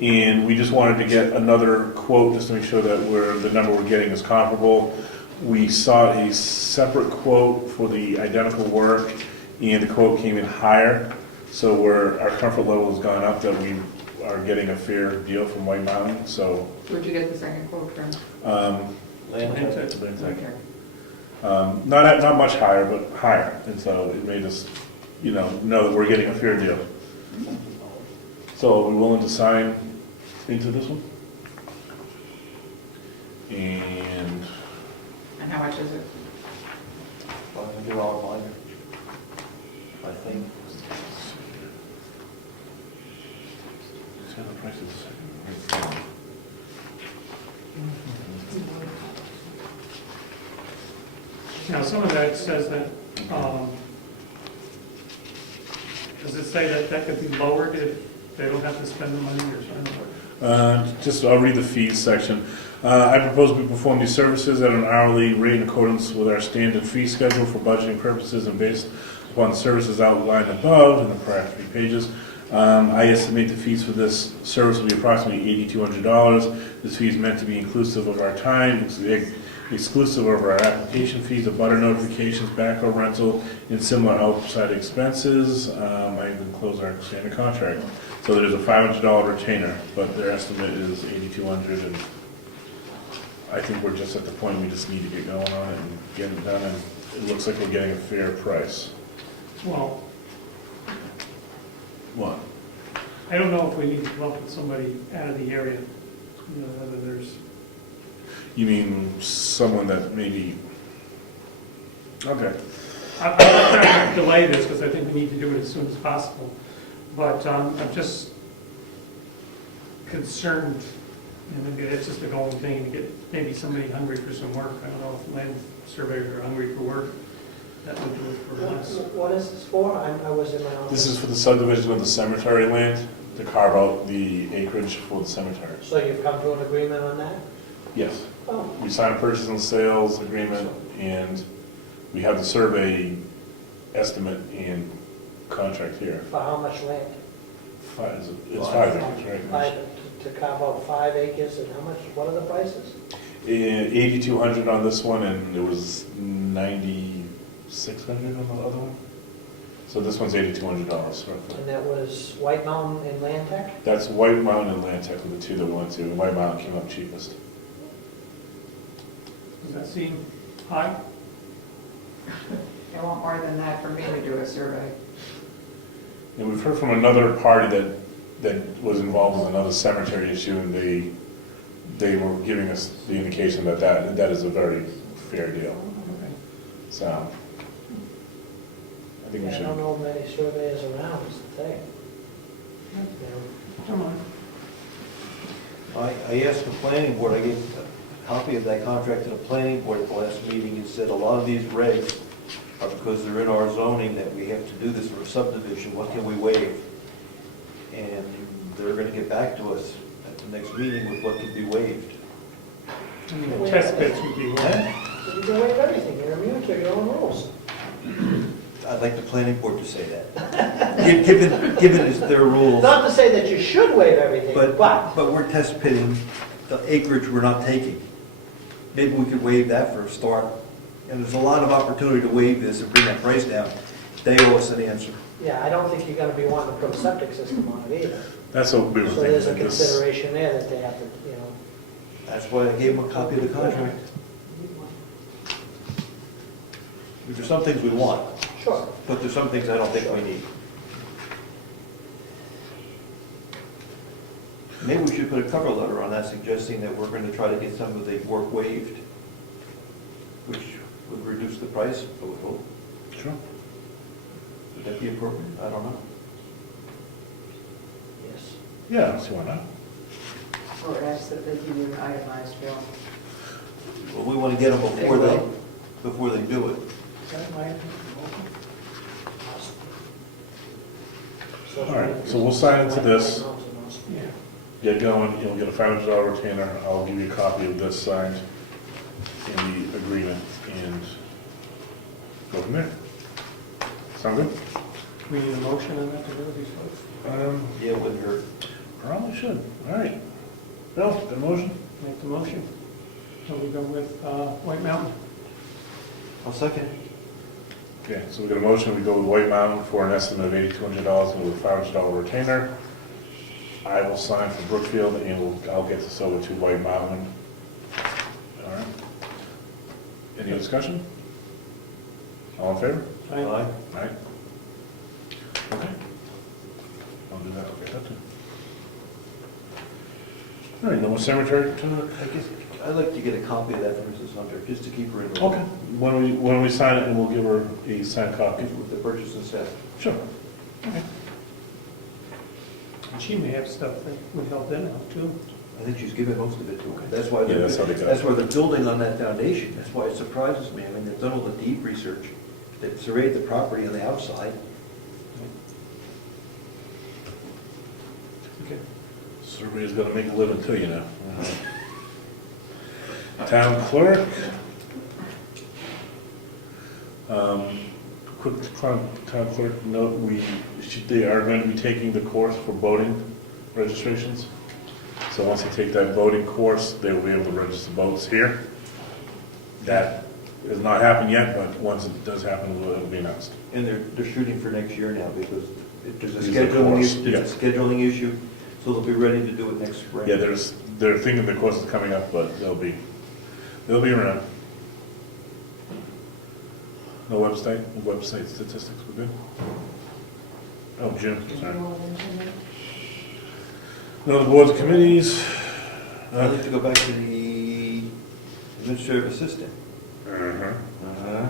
And we just wanted to get another quote just to make sure that the number we're getting is comparable. We sought a separate quote for the identical work, and the quote came in higher. So our comfort level has gone up that we are getting a fair deal from White Mountain, so. Where'd you get the second quote from? Land Tech. Okay. Not much higher, but higher, and so it made us, know that we're getting a fair deal. So are we willing to sign into this one? And And how much is it? $500 binder, I think. let's have the price of the second. Now, some of that says that, does it say that could be lowered if they don't have to spend the money or something? I'll read the fees section. I propose we perform these services at an hourly rate in accordance with our standard fee schedule for budgeting purposes and based upon the services outlined above in the prior 3 pages. I estimate the fees for this service will be approximately $8,200. This fee is meant to be inclusive of our time, exclusive of our application fees, of butter notifications, backhoe rental, and similar outside expenses. I even close our standard contract. So there's a $500 retainer, but their estimate is $8,200, and I think we're just at the point we just need to get going on it and get it done, and it looks like we're getting a fair price. Well, What? I don't know if we need to come up with somebody out of the area, whether there's, You mean someone that maybe, okay. I'm not trying to delay this because I think we need to do it as soon as possible. But I'm just concerned, and maybe it's just a going thing, to get maybe somebody hungry for some work. I don't know if land surveyors are hungry for work. That would do it for us. What is this for? I was in my office. This is for the subdivision of the cemetery land, to carve out the acreage for the cemetery. So you've come to an agreement on that? Yes. Oh, We signed a purchase and sales agreement, and we have the survey estimate and contract here. for how much land? It's 5 acres, right? To carve out 5 acres, and how much, what are the prices? $8,200 on this one, and it was $9,600 on the other one. So this one's $8,200 roughly. And that was White Mountain and Land Tech? That's White Mountain and Land Tech were the two that we went to, and White Mountain came up cheapest. Does that seem high? They want more than that for me to do a survey. And we've heard from another party that was involved with another cemetery issue, and they were giving us the indication that is a very fair deal. Okay. So, I think we I should. don't know many surveyors around, is the thing. Come on. I asked the planning board, I gave a copy of that contract to the planning board at the last meeting, and said a lot of these regs are because they're in our zoning that we have to do this for a subdivision, what can we waive? And they're gonna get back to us at the next meeting with what could be waived. I mean, the test pits would be one. You can waive everything, you're immune to your own rules. I'd like the planning board to say that. Given it's their rules. Not to say that you should waive everything, But but we're test pitting the acreage we're not taking. Maybe we could waive that for a start. And there's a lot of opportunity to waive this and bring that price down. They owe us an answer. Yeah, I don't think you're gonna be wanting to put a septic system on it either. That's what we were So there's a thinking. This- consideration there that they have to, you know. That's why I gave them a copy of the contract. There's some things we want, Sure. but there's some things I don't think we need. Maybe we should put a cover letter on that suggesting that we're going to try to get some of the work waived, which would reduce the price, I would hope. Sure. Would that be appropriate? I don't know. Yes. Yeah, I don't see why not. Or ask that they give you an itemized bill. Well, we want to get them before they do it. Is that my opinion? All right, so we'll sign into this. Yeah. Get going, you'll get a $500 retainer. I'll give you a copy of this signed in the agreement and go from there. Sound good? We need a motion on that to do these votes? Yeah, it wouldn't hurt. Probably should. All right. Bill, the motion? Make the motion. So we go with White Mountain. I'll second. Okay, so we got a motion, we go with White Mountain for an estimate of $8,200 and with a $500 retainer. I will sign for Brookfield and I'll get this over to White Mountain. All right. Any discussion? All in favor? Aye. All right. Okay. I'll do that, okay, that too. All right, no more cemetery talk? I guess I'd like to get a copy of that from Mrs. Hunter, just to keep her in the loop. Okay, when we sign it, and we'll give her a signed copy. With the purchase and sale. Sure. Okay. And she may have stuff that would help them out too. I think she's given most of it to her. That's why Yeah, that's how they got it. that's why they're building on that foundation. That's why it surprises me. I mean, they've done all the deed research. They've surveyed the property on the outside. Okay. Surveyor's gonna make a living too, you know. Town clerk. Quick town clerk note, they are going to be taking the course for boating registrations. So once they take that boating course, they will be able to register boats here. That has not happened yet, but once it does happen, it'll be announced. And they're shooting for next year now because there's a Use the course, scheduling issue, so they'll be ready to do it next spring. Yeah, they're thinking the course is coming up, but they'll be around. No website statistics, we're good? Oh, Jim, sorry. No, the boards and committees. I'd like to go back to the administrative assistant. Uh-huh.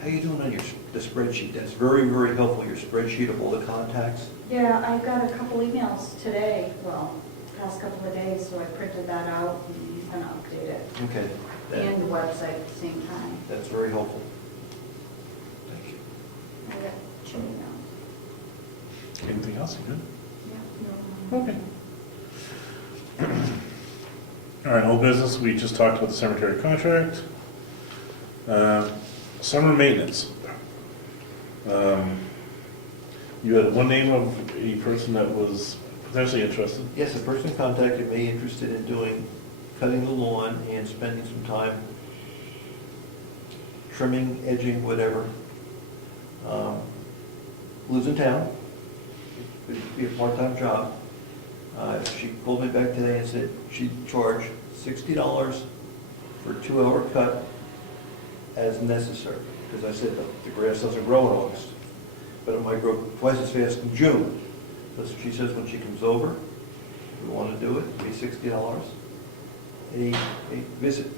How you doing on the spreadsheet? That's very, very helpful, your spreadsheet of all the contacts. Yeah, I got a couple emails today, well, past couple of days, so I printed that out and I'm gonna update it. Okay. And the website at the same time. That's very helpful. Thank you. I got 2 emails. Anything else, you good? Yeah, no. Okay. All right, old business, we just talked about the cemetery contract. Summer maintenance. You had one name of a person that was potentially interested. Yes, a person contacted me interested in cutting the lawn and spending some time trimming, edging, whatever. Lives in town. It'd be a part-time job. She called me back today and said she'd charge $60 for a 2-hour cut as necessary. Because I said the grass doesn't grow in August, but it might grow twice as fast in June. So she says when she comes over, if we want to do it, it'll be $60 a visit.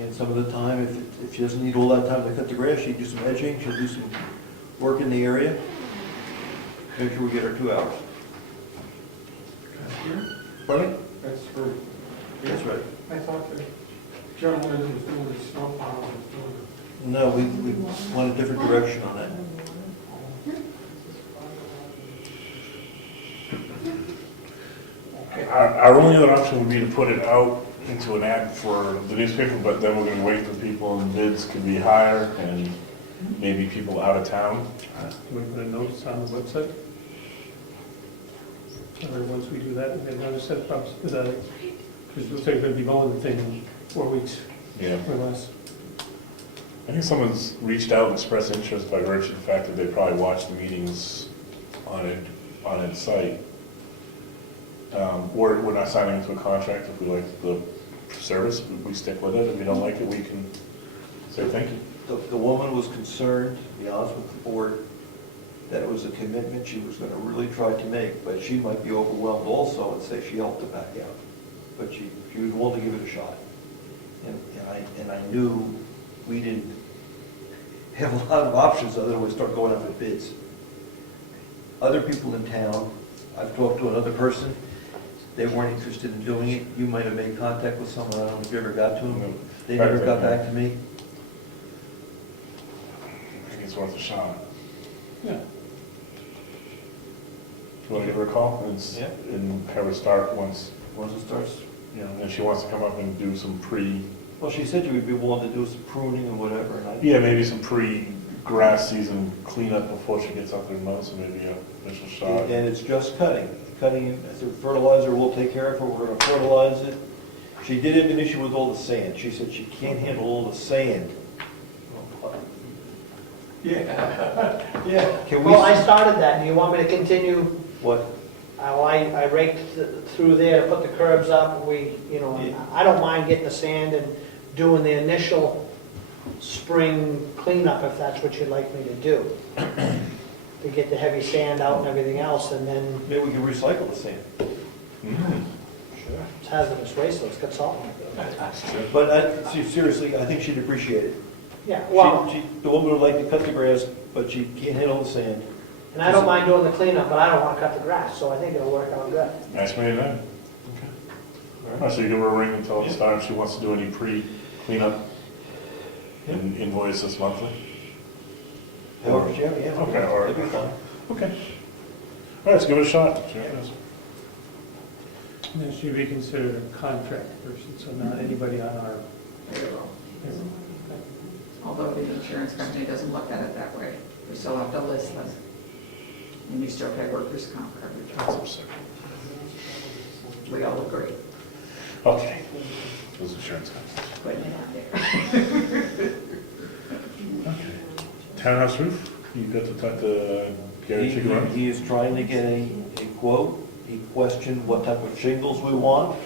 And some of the time, if she doesn't need all that time to cut the grass, she'd do some edging, she'll do some work in the area. Make sure we get her 2 hours. Pardon me? That's for, That's right. I thought the gentleman that was doing the snow plow was doing No, we want a different direction on that. Our only other option would be to put it out into an ad for the newspaper, but then we're gonna wait for people and bids could be higher and maybe people out of town. Can we put a notice on the website? Or once we do that, we have another set of Because it looks like they're going to be mowing the thing in 4 weeks Yeah. or less. I think someone's reached out and expressed interest by virtue of the fact that they probably watched the meetings on its site. We're not signing into a contract. If we like the service, we stick with it. If we don't like it, we can say thank you. The woman was concerned, to be honest with the board, that it was a commitment she was gonna really try to make, but she might be overwhelmed also and say she helped to back out. But she was willing to give it a shot. And I knew we didn't have a lot of options other than we start going out for bids. Other people in town, I've talked to another person, they weren't interested in doing it. You might have made contact with someone, I don't know if you ever got to them. They never got back to me. I think it's worth a shot. Yeah. You want to give her a call? Yeah. And have her start once, Once it starts, and she wants to come up and do some well, she said you would be willing to do some pruning and whatever, and maybe some pre-grass season cleanup before she gets out there and mows, so maybe a initial shot. And it's just cutting. Cutting, the fertilizer we'll take care of it, we're gonna fertilize it. She did have an issue with all the sand. She said she can't handle all the sand. Yeah. Yeah, can we? Well, I started that, do you want me to continue? What? I raked through there to put the curbs up, Yeah. I don't mind getting the sand and doing the initial spring cleanup if that's what you'd like me to do. To get the heavy sand out and everything else, and then Maybe we can recycle the sand. sure, it's hazardous waste, so it's got salt in it. But seriously, I think she'd appreciate it. Yeah, well, The woman would like to cut the grass, but she can't handle the sand. and I don't mind doing the cleanup, but I don't want to cut the grass, so I think it'll work out good. Nice way then. Okay. So you give her a ring until it starts. She wants to do any pre-cleanup and invoice us monthly? However, yeah. Okay, or, That'd be fine. okay. All right, let's give it a shot. See how it goes. And then she'd be considered a contract person, so not anybody on our Payroll. payroll. Although the insurance company doesn't look at it that way. We still have to list them. And you still pay workers' comp That's coverage. absurd. We all agree. Okay. Those insurance companies. Putting it out there. Okay. Townhouse roof, you got to talk to Gary Chigaroni? He is trying to get a quote. He questioned what type of shingles we want.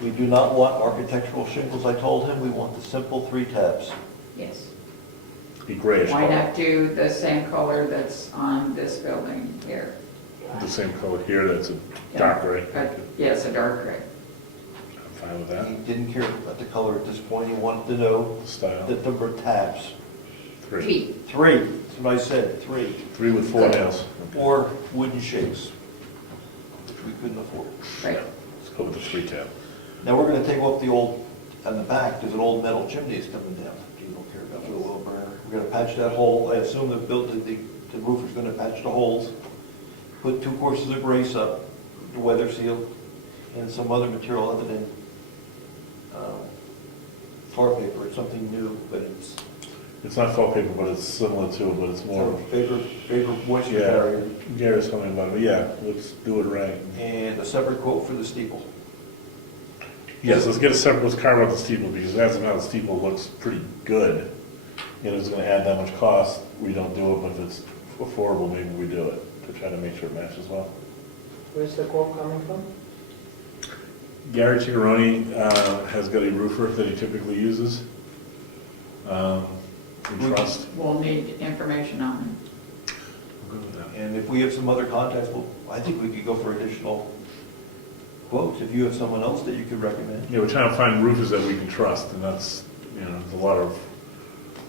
We do not want architectural shingles, I told him. We want the simple 3 tabs. Yes. Be grayish Why color. not do the same color that's on this building here? The same color here, that's a dark gray. But, yes, a dark gray. I'm fine with that. He didn't care about the color at this point. He wanted to know Style. the number of tabs. 3. Feet. 3, that's what I said, 3. 3 with 4 nails. Okay. Or wooden shakes, which we couldn't afford. Right. Let's go with the 3 tab. Now, we're gonna take off the old, on the back, there's an old metal chimney that's coming down. You don't care about the oil burner. We're gonna patch that hole. I assume the roofer's gonna patch the holes, put 2 courses of brace up, the weather seal, and some other material other than tar paper. It's something new, but it's It's not felt paper, but it's similar to it, but it's more. paper moisture Yeah, barrier. Gary's telling me about it, but yeah, let's do it right. And a separate quote for the steeple. Yes, let's get a separate, let's carve out the steeple, because as of now, the steeple looks pretty good. And if it's gonna add that much cost, we don't do it, but if it's affordable, maybe we do it, to try to make sure it matches well. Where's the quote coming from? Gary Chigaroni has got a roofer that he typically uses. We trust. We'll need information on them. We'll go with that. And if we have some other contacts, well, I think we could go for additional quotes, if you have someone else that you could recommend. Yeah, we're trying to find roofers that we can trust, and that's, there's a lot of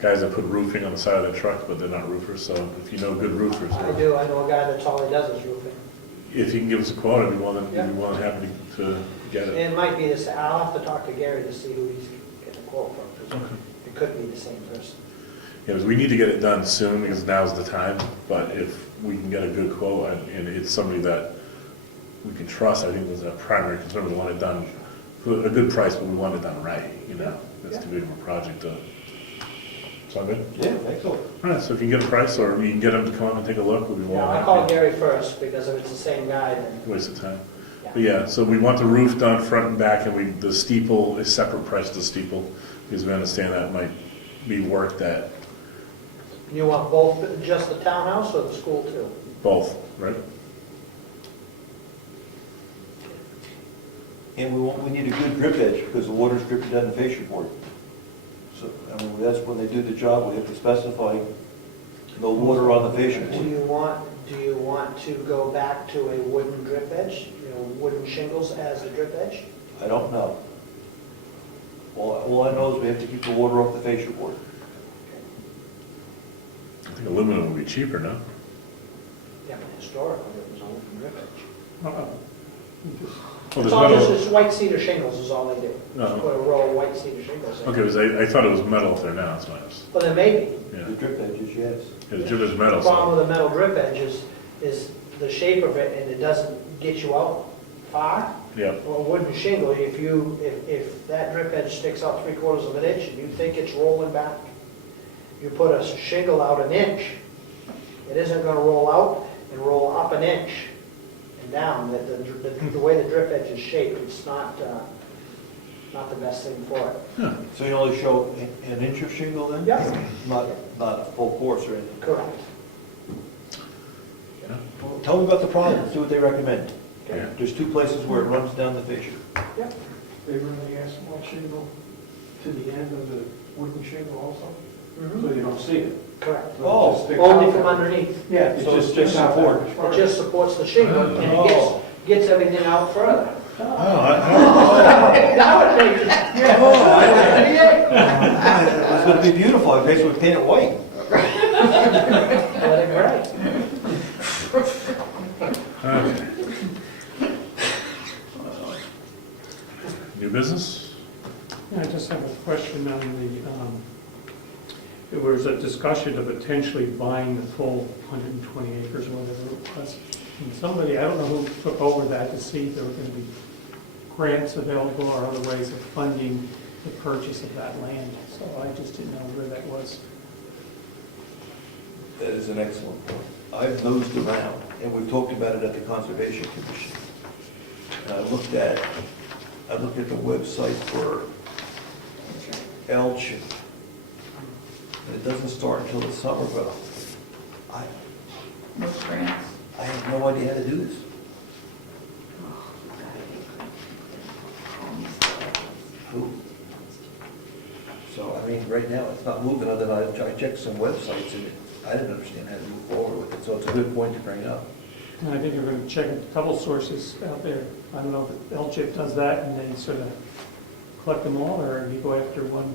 guys that put roofing on the side of their truck, but they're not roofers, so if you know good roofers. I do, I know a guy that's all he does is roofing. If you can give us a quote, I'd be more than happy to get it. It might be the same, I'll have to talk to Gary to see who he's getting a quote from, 'cause Okay. it could be the same person. Yeah, because we need to get it done soon, because now's the time, but if we can get a good quote, and it's somebody that we can trust, I think that's our primary concern. We want it done for a good price, but we want it done right, It's too big of a project to, sound good? Yeah, excellent. All right, so if you can get a price, or you can get them to come up and take a look, we'll be more Yeah, than I'll call happy. Gary first, because if it's the same guy, then, Waste of time. But yeah, so we want the roof done front and back, and the steeple is separate price to the steeple, because we understand that might be work that, You want both, just the townhouse or the school too? both, right? And we need a good drip edge, because the water's dripping down the fascia board. So, I mean, that's when they do the job, we have to specify no water on the fascia Do board. you want to go back to a wooden drip edge, wooden shingles as the drip edge? I don't know. All I know is we have to keep the water off the fascia board. I think aluminum would be cheaper, no? Yeah, but historically, it was only from drip edge. Uh-oh. Oh, It's there's all just, metal. it's white cedar shingles is all they do. No. Just put a row of white cedar shingles in. Okay, because I thought it was metal up there now, that's why I was, Well, there may be. yeah. The drip edges, yes. Because drip is metal, The problem so. with a metal drip edge is the shape of it, and it doesn't get you out far. Yeah, Well, a wooden shingle, if that drip edge sticks out 3/4 of an inch, and you think it's rolling back, you put a shingle out an inch, it isn't gonna roll out and roll up an inch and down. The way the drip edge is shaped, it's not the best thing for it. So you only show an inch of shingle then? Yeah. Not a full course or anything? Correct. Well, tell me about the problem, see what they recommend. yeah. There's two places where it runs down the fascia. They run the asphalt shingle to the end of the wooden shingle also, Mhm. so you don't see it. Correct. So it Oh, just sticks Only out from there. underneath. Yeah, it So just it's just sticks out support. there. It just supports the shingle, and it gets everything out further. Oh, That would make it. It's gonna be beautiful, I guess we paint it white. Let it gray. Okay. New business? Yeah, I just have a question on there was a discussion of potentially buying the full 120 acres or whatever it was. And somebody, I don't know who took over that to see if there were going to be grants available or other ways of funding the purchase of that land. So I just didn't know where that was. That is an excellent point. I've nosed around, and we've talked about it at the Conservation Commission. And I looked at the website for Elch, and it doesn't start until the summer, but Most grants. I have no idea how to do this. Who? So, I mean, right now, it's not moving, other than I checked some websites, and I didn't understand how to move forward with it, so it's a good point to bring up. And I think you're going to check a couple sources out there. I don't know if LCHIP does that and they sort of collect them all, or you go after one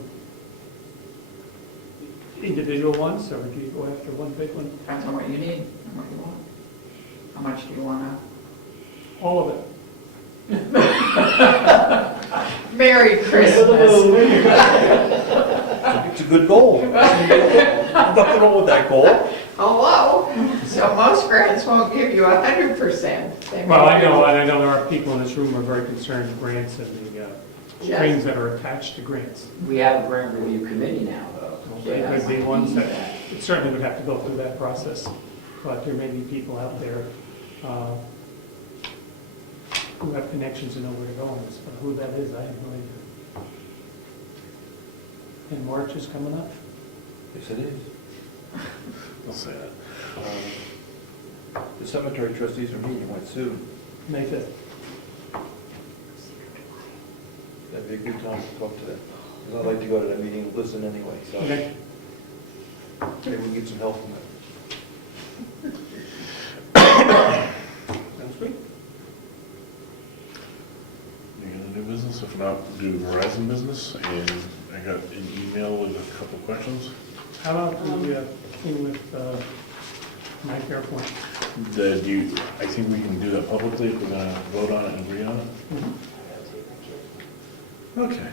individual ones, or do you go after one big one? Depends on what you need and what you want. How much do you want All of it. to? Merry Christmas. It's a good goal. Nothing wrong with that goal. Hello? So most grants won't give you 100%. They Well, I may- know, and I know there are people in this room who are very concerned with grants and the Yes. things that are attached to grants. We have a grant review committee now, though. There could be ones that, it certainly would have to go through that process, but there may be people out there who have connections and know where to go on this, but who that is, I have no idea. And March is coming up. Yes, it is. I'll say that. The cemetery trustees are meeting quite soon. May 5th. That'd be a good time to talk to them. 'Cause I'd like to go to that meeting and listen anyway, so Okay. maybe we can get some help from that. Sounds good. You got a new business? If not, do Verizon business, and I got an email with a couple questions. How about the thing with Mike Airport? I think we can do that publicly if we're gonna vote on it and agree on it. Okay.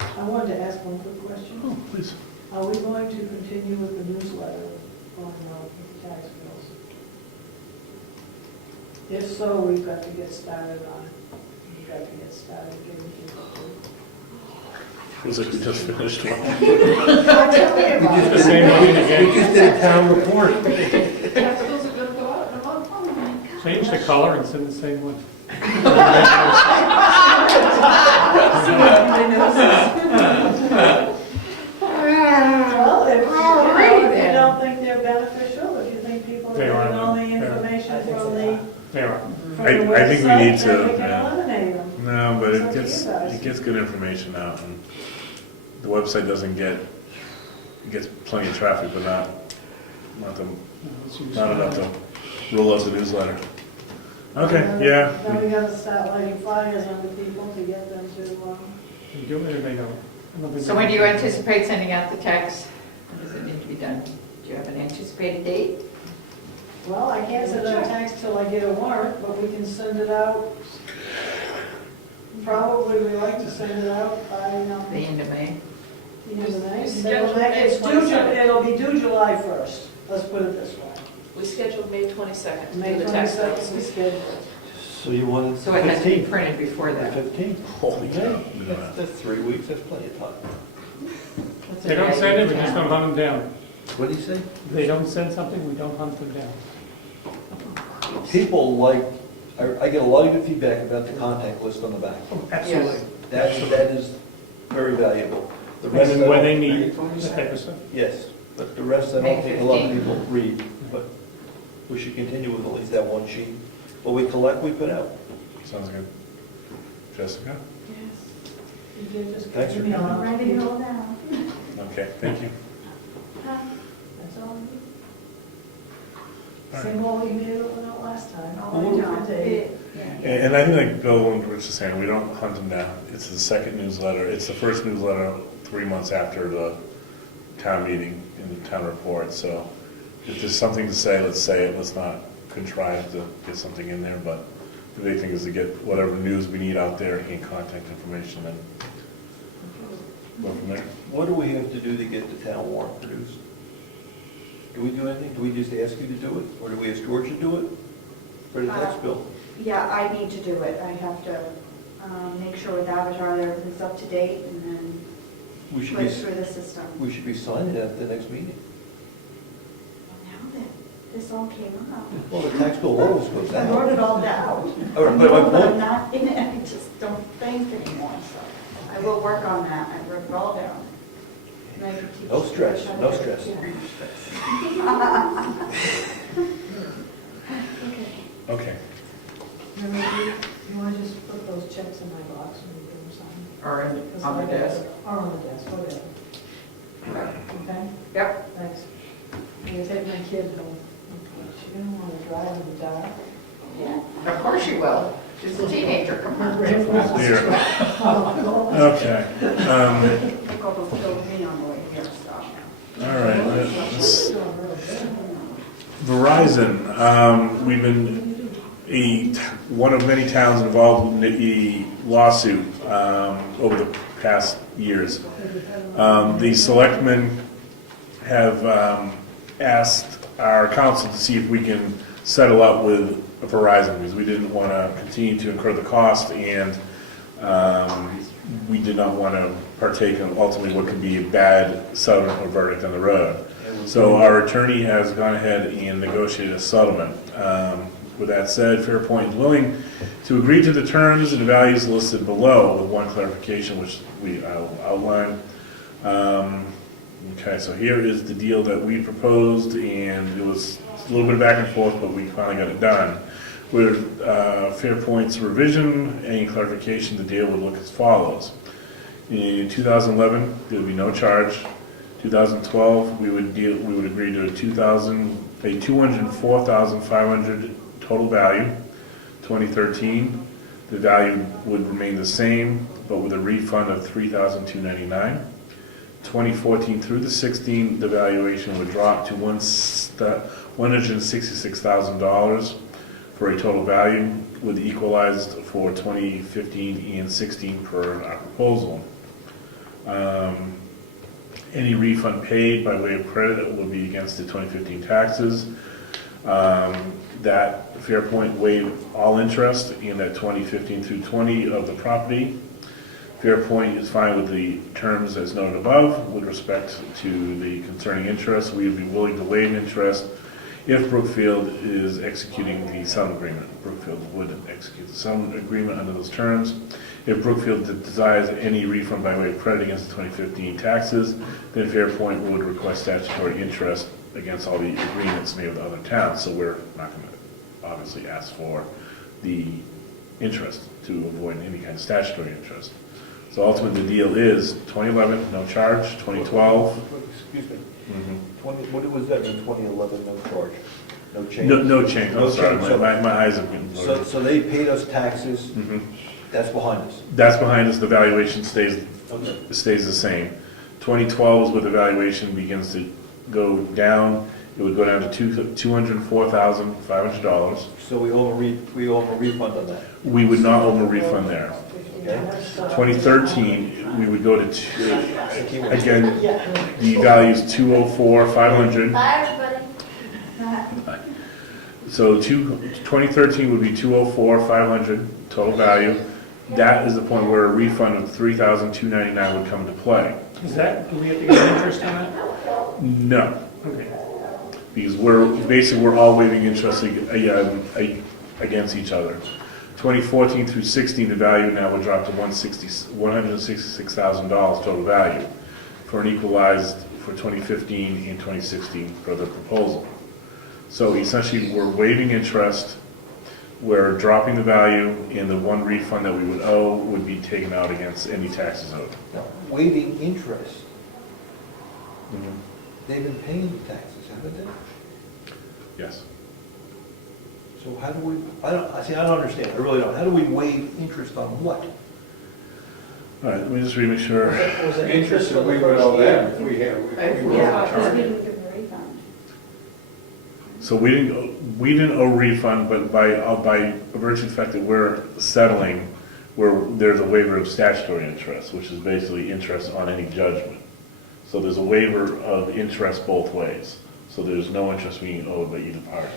I wanted to ask one quick question. Oh, please. Are we going to continue with the newsletter on the tax bills? If so, we've got to get started on it. We've got to get started getting people to. Looks like we just finished one. Tell me about it. The same one We again. just did a town report. Tax bills are gonna go out in a month. Change the color and send the same one. Well, if Alrighty you then. don't think they're beneficial, if you think people are They are. getting all the They are. information from the There. from I the think we website, need to, then we can yeah. eliminate them. No, but It's it up to gets, you guys. it gets good information out, and the website doesn't get, it gets plenty of traffic, but not enough to roll out the newsletter. Okay, yeah. Then we gotta start lighting fires under people to get them to, You do it or they don't? I don't think So they when do you do. anticipate sending out the text? When does it need to be done? Do you have an anticipated date? well, I can't send out a text till I get a warrant, but we can send it out. Probably we like to send it out by, The end of May? the end of May. We scheduled May It's due, 22nd. it'll be due July 1st, let's put it this way. We scheduled May 22nd to May do the tax 22nd, bills. we scheduled. So you want So it has to be printed before the that. 15th? Holy cow. That's 3 weeks, that's plenty of time. That's a They don't bad send it, we idea. just don't hunt them down. What do you say? If they don't send something, we don't hunt them down. People like, I get a lot of good feedback about the contact list on the back. Absolutely. That is very valuable. The rest, I When they don't- need that type of stuff. yes, but the rest I May don't think a lot of 15th. people read, but we should continue with at least that one sheet. What we collect, we put out. Sounds good. Jessica? You did just Thanks for give me coming. all that. Ready to go now. Okay, thank you. That's all. All right. Same old email that went out last time. Oh, Different day. And I think like Bill and Rich is saying, we don't hunt them down. It's the second newsletter, it's the first newsletter 3 months after the town meeting in the town report, so if there's something to say, let's say it, let's not contrive to get something in there, but the big thing is to get whatever news we need out there and contact information and go from there. What do we have to do to get the town warrant produced? Do we do anything? Do we just ask you to do it? Or do we ask George to do it? For the tax bill? Yeah, I need to do it. I have to make sure with Avatar that everything's up to date and then We should put be, it through the system. we should be signing it at the next meeting. Now that this all came up, Well, the tax bill always goes I wrote out. it all down. All right, but my But I'm point, not in it, I just don't think anymore, so I will work on that. I wrote it all down. And I can teach no stress, Trish how to no do it, stress. yeah. Okay. And maybe you want to just put those checks in my box and we can sign. Or on the desk? Or on the desk, whatever. Okay? Yep. Thanks. I'm gonna take my kid home. She didn't want to drive in the dark. Yeah, of course you will. She's a teenager, come on. Here. Okay. Look over killed me on the way here, so. All right, let's, Verizon, we've been one of many towns involved in a lawsuit over the past years. The selectmen have asked our council to see if we can settle up with Verizon, because we didn't want to continue to incur the cost, and we did not want to partake in ultimately what could be a bad settlement or verdict on the road. So our attorney has gone ahead and negotiated a settlement. With that said, Fairpoint is willing to agree to the terms and the values listed below, with one clarification which I'll outline. Okay, so here is the deal that we proposed, and it was a little bit of back and forth, but we finally got it done. With Fairpoint's revision and clarification, the deal would look as follows. In 2011, there would be no charge. 2012, we would agree to a $204,500 total value. 2013, the value would remain the same, but with a refund of $3,299. 2014 through the 16, the valuation would drop to $166,000 for a total value, with equalized for 2015 and 16 per our proposal. Any refund paid by way of credit will be against the 2015 taxes. That Fairpoint waived all interest in that 2015 through 20 of the property. Fairpoint is fine with the terms as noted above. With respect to the concerning interest, we would be willing to waive interest if Brookfield is executing the settlement agreement. Brookfield would execute the settlement agreement under those terms. If Brookfield desires any refund by way of credit against the 2015 taxes, then Fairpoint would request statutory interest against all the agreements made with other towns. So we're not going to obviously ask for the interest to avoid any kind of statutory interest. So ultimately, the deal is 2011, no charge, 2012. Excuse me, Mhm. what was that in 2011, no charge? No change? No change, No I'm sorry, change. So- my eyes have been blurred. So they paid us taxes, Mhm. that's behind us. That's behind us, the valuation stays Okay. the same. 2012 is where the valuation begins to go down. It would go down to $204,500. So we owe a refund on that, We would not owe a refund there. okay? 2013, we would go to, again, the value is 204,500. Bye, everybody. So 2013 would be 204,500 total value. That is the point where a refund of 3,299 would come into play. Is that, do we have to get interest on it? No. Okay. Because we're all waiving interest against each other. 2014 through 16, the value now would drop to $166,000 total value for an equalized for 2015 and 2016 for the proposal. So essentially, we're waiving interest, we're dropping the value, and the one refund that we would owe would be taken out against any taxes owed. Now, waiving interest, Mhm. they've been paying the taxes, haven't they? Yes. So how do we, I don't understand, I really don't. How do we waive interest on what? All right, let me just make sure. Was it Interest for that the we would first owe year? them if we had, if we were Yeah. Because we charged. didn't give a refund. So we didn't owe refund, but by virtue of the fact that we're settling, there's a waiver of statutory interest, which is basically interest on any judgment. So there's a waiver of interest both ways. So there's no interest being owed by either party.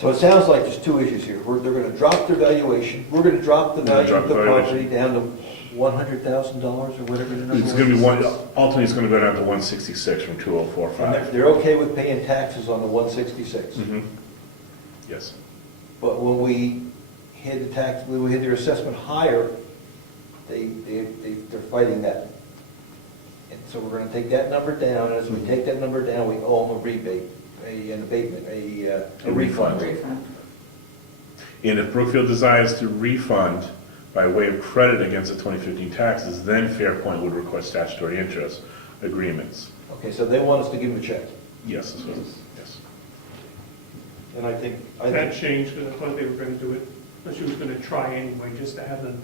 So it sounds like there's two issues here. They're gonna drop their valuation, we're gonna drop the We're gonna value drop of the the property valuation. down to $100,000 or whatever the number It's was. gonna be ultimately it's gonna go down to 166 from And 2045. they're okay with paying taxes on the 166. Mhm. Yes. But when we had their assessment higher, they're fighting that. And so we're gonna take that number down, and as we take that number down, we owe them a rebate, an abatement, a refund. Refund. And if Brookfield desires to refund by way of credit against the 2015 taxes, then Fairpoint would request statutory interest agreements. Okay, so they want us to give them a check. Yes, that's what it is. Yes. And I think, That changed, because I thought they were going to do it, but she was going to try anyway, just to have them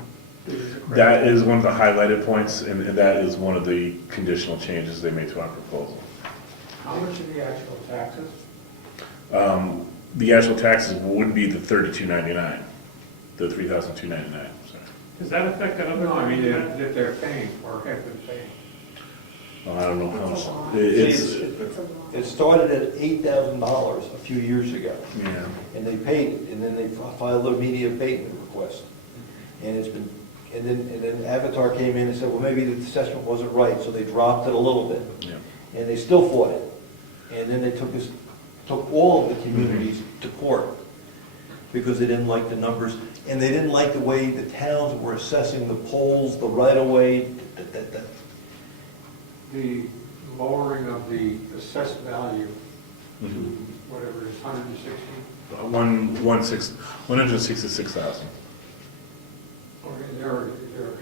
do it as a credit. That is one of the highlighted points, and that is one of the conditional changes they made to our proposal. How much are the actual taxes? The actual taxes would be the $3,299, the $3,299. Sorry. Does that affect that other? No, I mean, that they're paying or have been paying. Well, I don't know how much. it started at $8,000 a few years ago, Yeah. and they paid it, and then they filed a immediate abatement request. And and then Avatar came in and said, well, maybe the assessment wasn't right, so they dropped it a little bit. Yeah. And they still fought it. And then they took all of the communities to court because they didn't like the numbers, and they didn't like the way the towns were assessing the poles, the right-of-way. The lowering of the assessed value to Mhm. whatever it is, 160, 166,000. or they're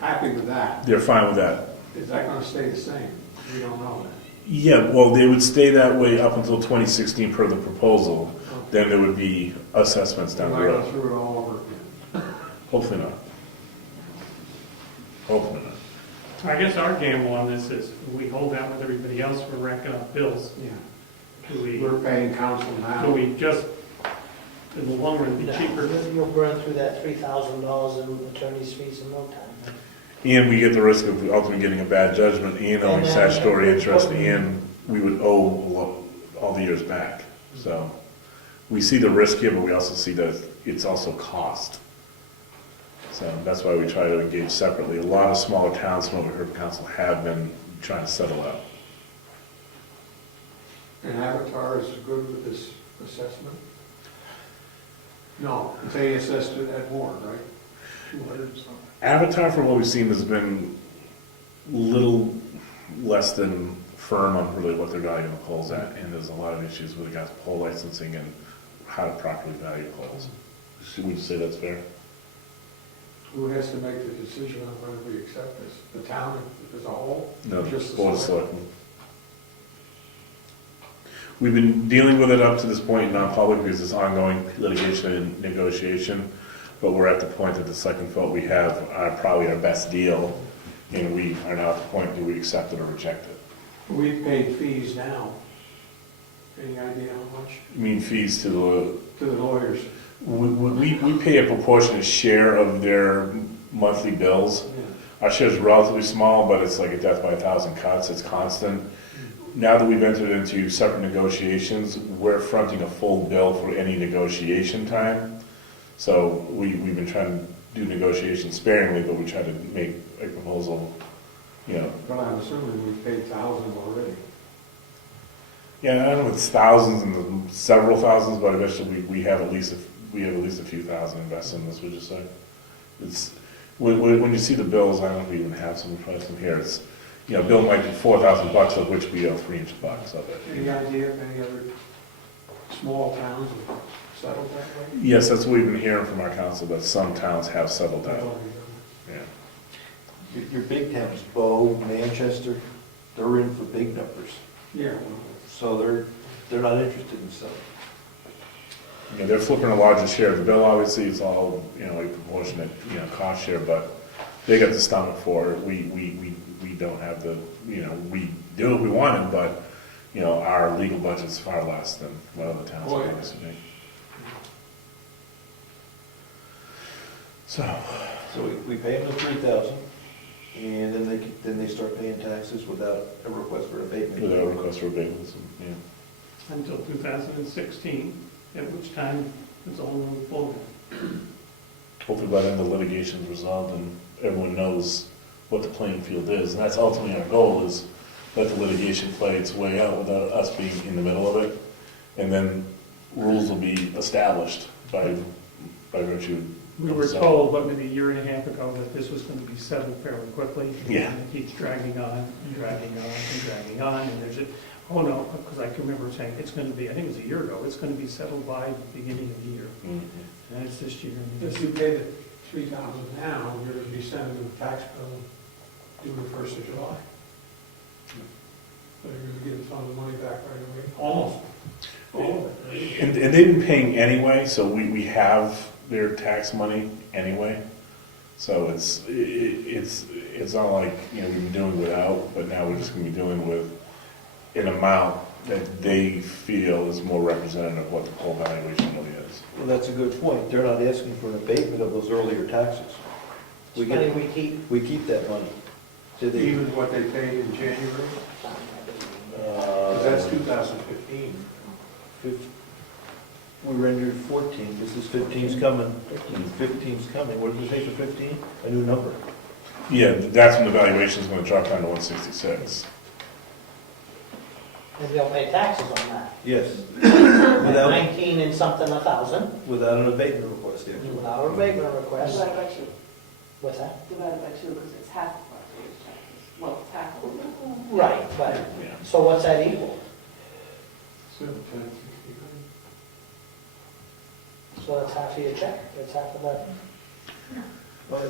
happy with that. They're fine with that. Is that gonna stay the same? We don't know that. Yeah, well, they would stay that way up until 2016 per the proposal. Then there would be assessments down the We might go road. through it all over again. Hopefully not. Hopefully not. I guess our gamble on this is, we hold out with everybody else, we're racking up bills. Yeah. Do we, We're paying council do now. we just, in the long run, be cheaper? You'll burn through that $3,000 in attorney's fees in no time. And we get the risk of ultimately getting a bad judgment and owing And then- statutory interest, and we would owe all the years back. So we see the risk here, but we also see that it's also cost. So that's why we try to engage separately. A lot of smaller towns from what we heard from council have been trying to settle out. And Avatar is good with this assessment? No, they assessed it at more, right? 200 or something. Avatar, from what we've seen, has been little less than firm on really what they're valuing the poles at, and there's a lot of issues with regards to pole licensing and how to properly value poles. Should we say that's fair? Who has to make the decision on whether we accept this? The town as a whole? No, Just the Board of select? Selectmen. We've been dealing with it up to this point in non-public because it's ongoing litigation and negotiation, but we're at the point that the second vote we have are probably our best deal, and we are now at the point, do we accept it or reject it? We've paid fees now. Any idea how much? You mean fees to the, To the lawyers? we pay a proportionate share of their monthly bills. Yeah. Our share is relatively small, but it's like a death by 1,000 cuts, it's constant. Now that we've entered into separate negotiations, we're fronting a full bill for any negotiation time. So we've been trying to do negotiations sparingly, but we try to make a proposal, you know. Well, I'm assuming we've paid thousands already. Yeah, I don't know if it's thousands and several thousands, but eventually we have at least a few thousand invested in this, would you say? It's, when you see the bills, I don't know if we even have some, probably some here, it's, you know, bill might be $4,000, of which we owe $3 of it. Any idea of any other small towns have settled that way? Yes, that's what we've been hearing from our council, that some towns have settled down. Yeah. Your big towns, Bow, Manchester, they're in for big numbers. Yeah. So they're not interested in selling. You know, they're flipping a larger share of the bill, obviously, it's all, you know, a proportionate, you know, cost share, but they got the stomach for it. We don't have the, you know, we do what we wanted, but, you know, our legal budget's far less than what other towns Oh, are yeah. obviously make. So, We pay them the $3,000, and then they start paying taxes without a request for abatement. without a request for abatements, yeah. Until 2016, at which time it's all moving forward. Hopefully by then the litigation's resolved and everyone knows what the playing field is. And that's ultimately our goal, is let the litigation play its way out without us being in the middle of it. And then rules will be established by virtue. We were told, what, maybe a year and a half ago, that this was going to be settled fairly quickly. Yeah. And it keeps dragging on and dragging on and dragging on, and there's a, oh no, because I can remember saying, it's going to be, I think it was a year ago, it's going to be settled by the beginning of the year. Mhm. And it's this year. If you pay the $3,000 now, you're going to be sending them a tax bill due the 1st of July. So you're going to get some of the money back right away, almost. All of it, right? And they've been paying anyway, so we have their tax money anyway. So it's not like, you know, we've been doing without, but now we're just gonna be dealing with an amount that they feel is more representative of what the whole valuation really is. Well, that's a good point. They're not asking for an abatement of those earlier taxes. We Money get, we keep. we keep that money. So they, Even what they paid in January, because that's 2015. we rendered 14, this is 15's coming, 15's coming. What did you say for 15? A new number. Yeah, that's when the valuation's gonna drop down to 166. And they'll pay taxes on that. Yes. At Without, 19 and something a thousand, without an abatement request, actually. without a abatement request. Divided by two, What's that? divided by two, because it's half of our wage taxes. Well, it's half of it. Right, but, Yeah. so what's that equal? So 1069. So that's half of your check, that's half of the, Well,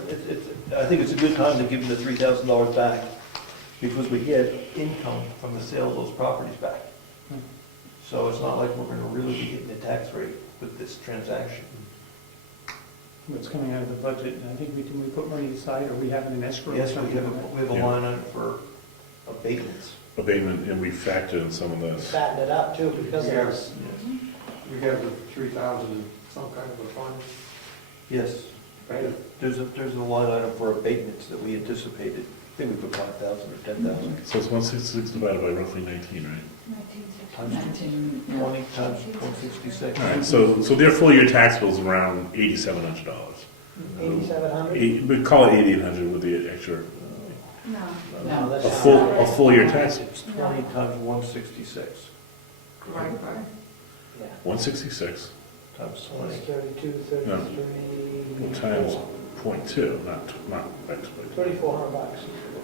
I think it's a good time to give them the $3,000 back, because we get income from the sale of those properties back. So it's not like we're gonna really be hitting the tax rate with this transaction. What's coming out of the budget, and I think we put money aside, or we have an escrow or Yes, we something? have a Yeah. line item for abatements. Abatement, and we factored in some of this. fatten it up too, because of this. We have the 3,000 in some kind of a fund. Yes, Right. there's a line item for abatements that we anticipated. I think we put 5,000 or 10,000. So it's 166 divided by roughly 19, right? Times 20 times 166. All right, so their full year tax bill's around $8,700. 8,700? We call it 8,800 with the extra, No. No, that's a not. full year tax. It's 20 times 166. Right. Yeah. 166 Times That's 32, No. 33. times 0.2, not X, but. $2,400.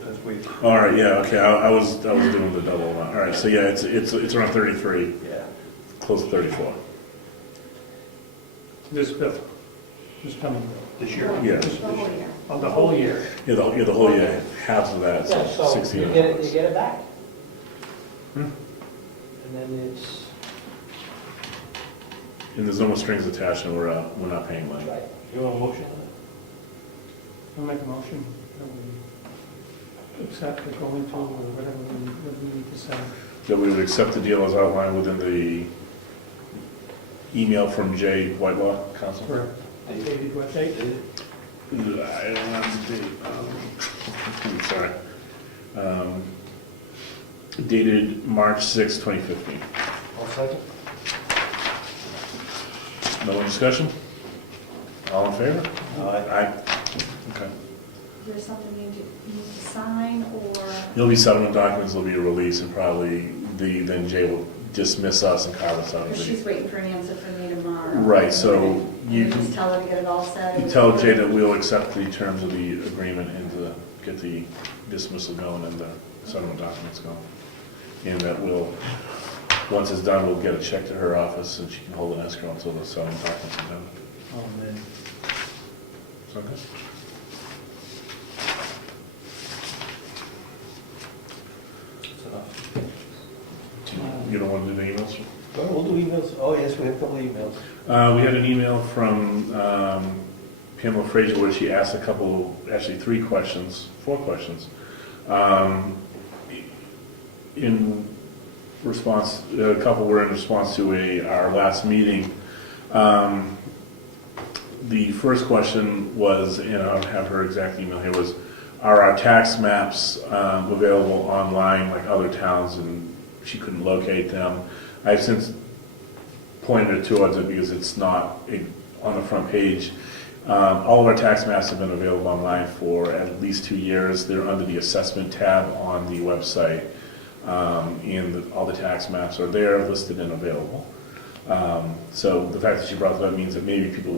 Times we, All right, yeah, okay, I was doing the double amount. All right, so yeah, it's around 33, yeah. close to 34. This bill, this coming bill. This year? Yeah, The whole year. Of the whole year. yeah, the whole year, half of that, Yeah, so so 16. you get it back. Hmm. And then it's, And there's no more strings attached, and we're not paying money. right. You want a motion on I'll make a motion that we accept or go into or whatever we need to say. That we would accept the deal as outlined within the email from Jay Whitelaw, counsel. For dated what date? I don't have the date. Sorry. Dated March 6, 2015. that? I'll second. No more discussion? All in favor? Aye. Aye. Okay. Is there something you need to sign, or? There'll be settlement documents, there'll be a release, and probably then Jay will dismiss us and carve us out of Because the. she's waiting for an answer from me tomorrow. Right, so you You just can, tell her to get it all set? you tell Jay that we'll accept the terms of the agreement and to get the dismissal going and the settlement documents going. And that once it's done, we'll get a check to her office and she can hold an escrow until the settlement documents are done. Oh, man. Sound good? That's enough. You don't want to do the emails? Well, we'll do emails. Oh, yes, we have a couple of emails. We had an email from Pamela Frazier where she asked actually 4 questions. In response, a couple were in response to our last meeting. The first question was, and I don't have her exact email here, was, are our tax maps available online like other towns? And she couldn't locate them. I've since pointed her towards it because it's not on the front page. All of our tax maps have been available online for at least 2 years. They're under the assessment tab on the website. And all the tax maps are there, listed and available. So the fact that she brought that up means that maybe people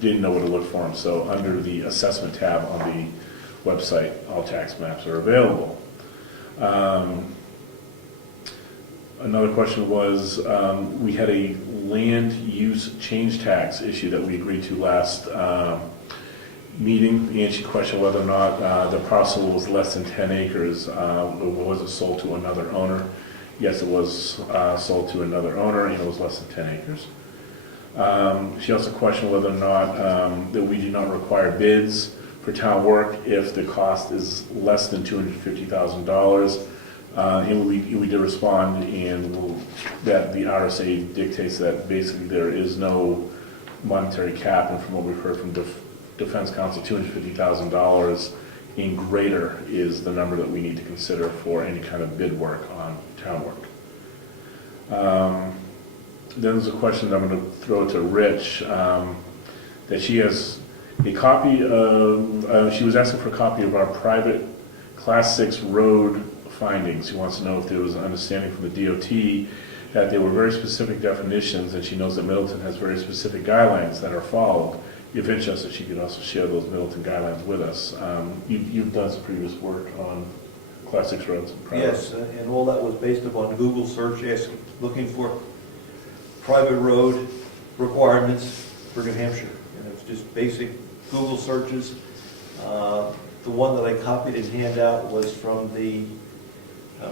didn't know where to look for them. So under the assessment tab on the website, all tax maps are available. Another question was, we had a land use change tax issue that we agreed to last meeting, and she questioned whether or not the parcel was less than 10 acres. Was it sold to another owner? Yes, it was sold to another owner, and it was less than 10 acres. She also questioned whether or not that we do not require bids for town work if the cost is less than $250,000. And we did respond, and that the RSA dictates that basically there is no monetary cap, and from what we've heard from Defense Counsel, $250,000 and greater is the number that we need to consider for any kind of bid work on town work. Then there's a question that I'm going to throw to Rich, that she has a copy of, she was asking for a copy of our private Class 6 road findings. She wants to know if there was an understanding from the DOT that there were very specific definitions, and she knows that Middleton has very specific guidelines that are followed. If interested, she could also share those Middleton guidelines with us. You've done some previous work on Class 6 roads and private. Yes, and all that was based upon Google search, looking for private road requirements for New Hampshire. And it was just basic Google searches. The one that I copied and handed out was from the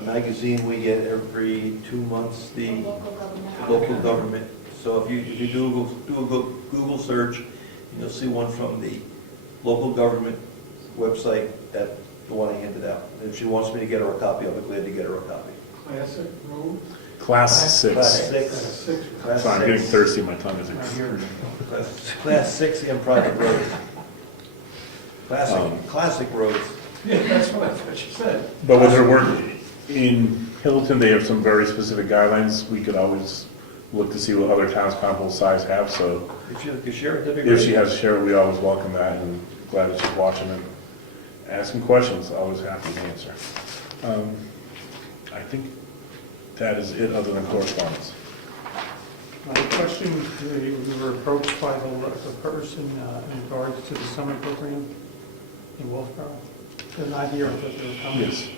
magazine we get every 2 months, the local government. So if you do a Google search, you'll see one from the local government website, that's the one I handed out. And if she wants me to get her a copy, I'll be glad to get her a copy. Classic road? Class 6. Class 6. Class Sorry, I'm getting 6. thirsty in my tongue. Is Class 6 and private roads. Classic roads. Yeah, that's what I thought you said. But with her work in Hilton, they have some very specific guidelines. We could always look to see what other towns comparable size have, so If you could share it, that'd be if great. she has to share it, we always welcome that, and glad that she's watching and asking questions, always happy to answer. I think that is it, other than correspondence. question, we were approached by the person in regards to the summer program in Wolfboro. They're not here, but they were coming. Yes.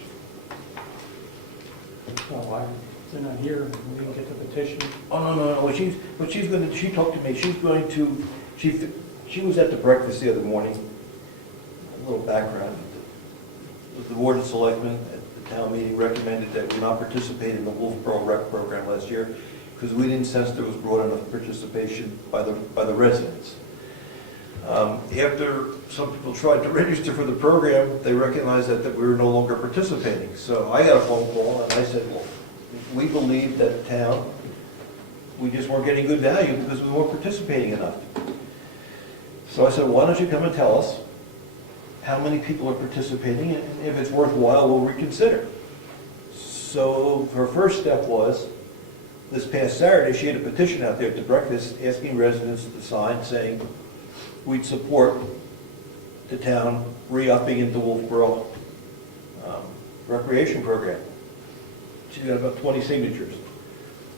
Well, they're not here, we didn't get the petition. Oh, no. She talked to me, she was at the breakfast the other morning. A little background. The Board of Selectmen at the town meeting recommended that we not participate in the Wolfboro Rec program last year because we didn't sense there was broad enough participation by the residents. After some people tried to register for the program, they recognized that we were no longer participating. So I got a phone call and I said, well, we believed that the town, we just weren't getting good value because we weren't participating enough. So I said, why don't you come and tell us how many people are participating, and if it's worthwhile, we'll reconsider. So her first step was, this past Saturday, she had a petition out there at the breakfast asking residents to sign saying we'd support the town re-upping into Wolfboro recreation program. She's got about 20 signatures.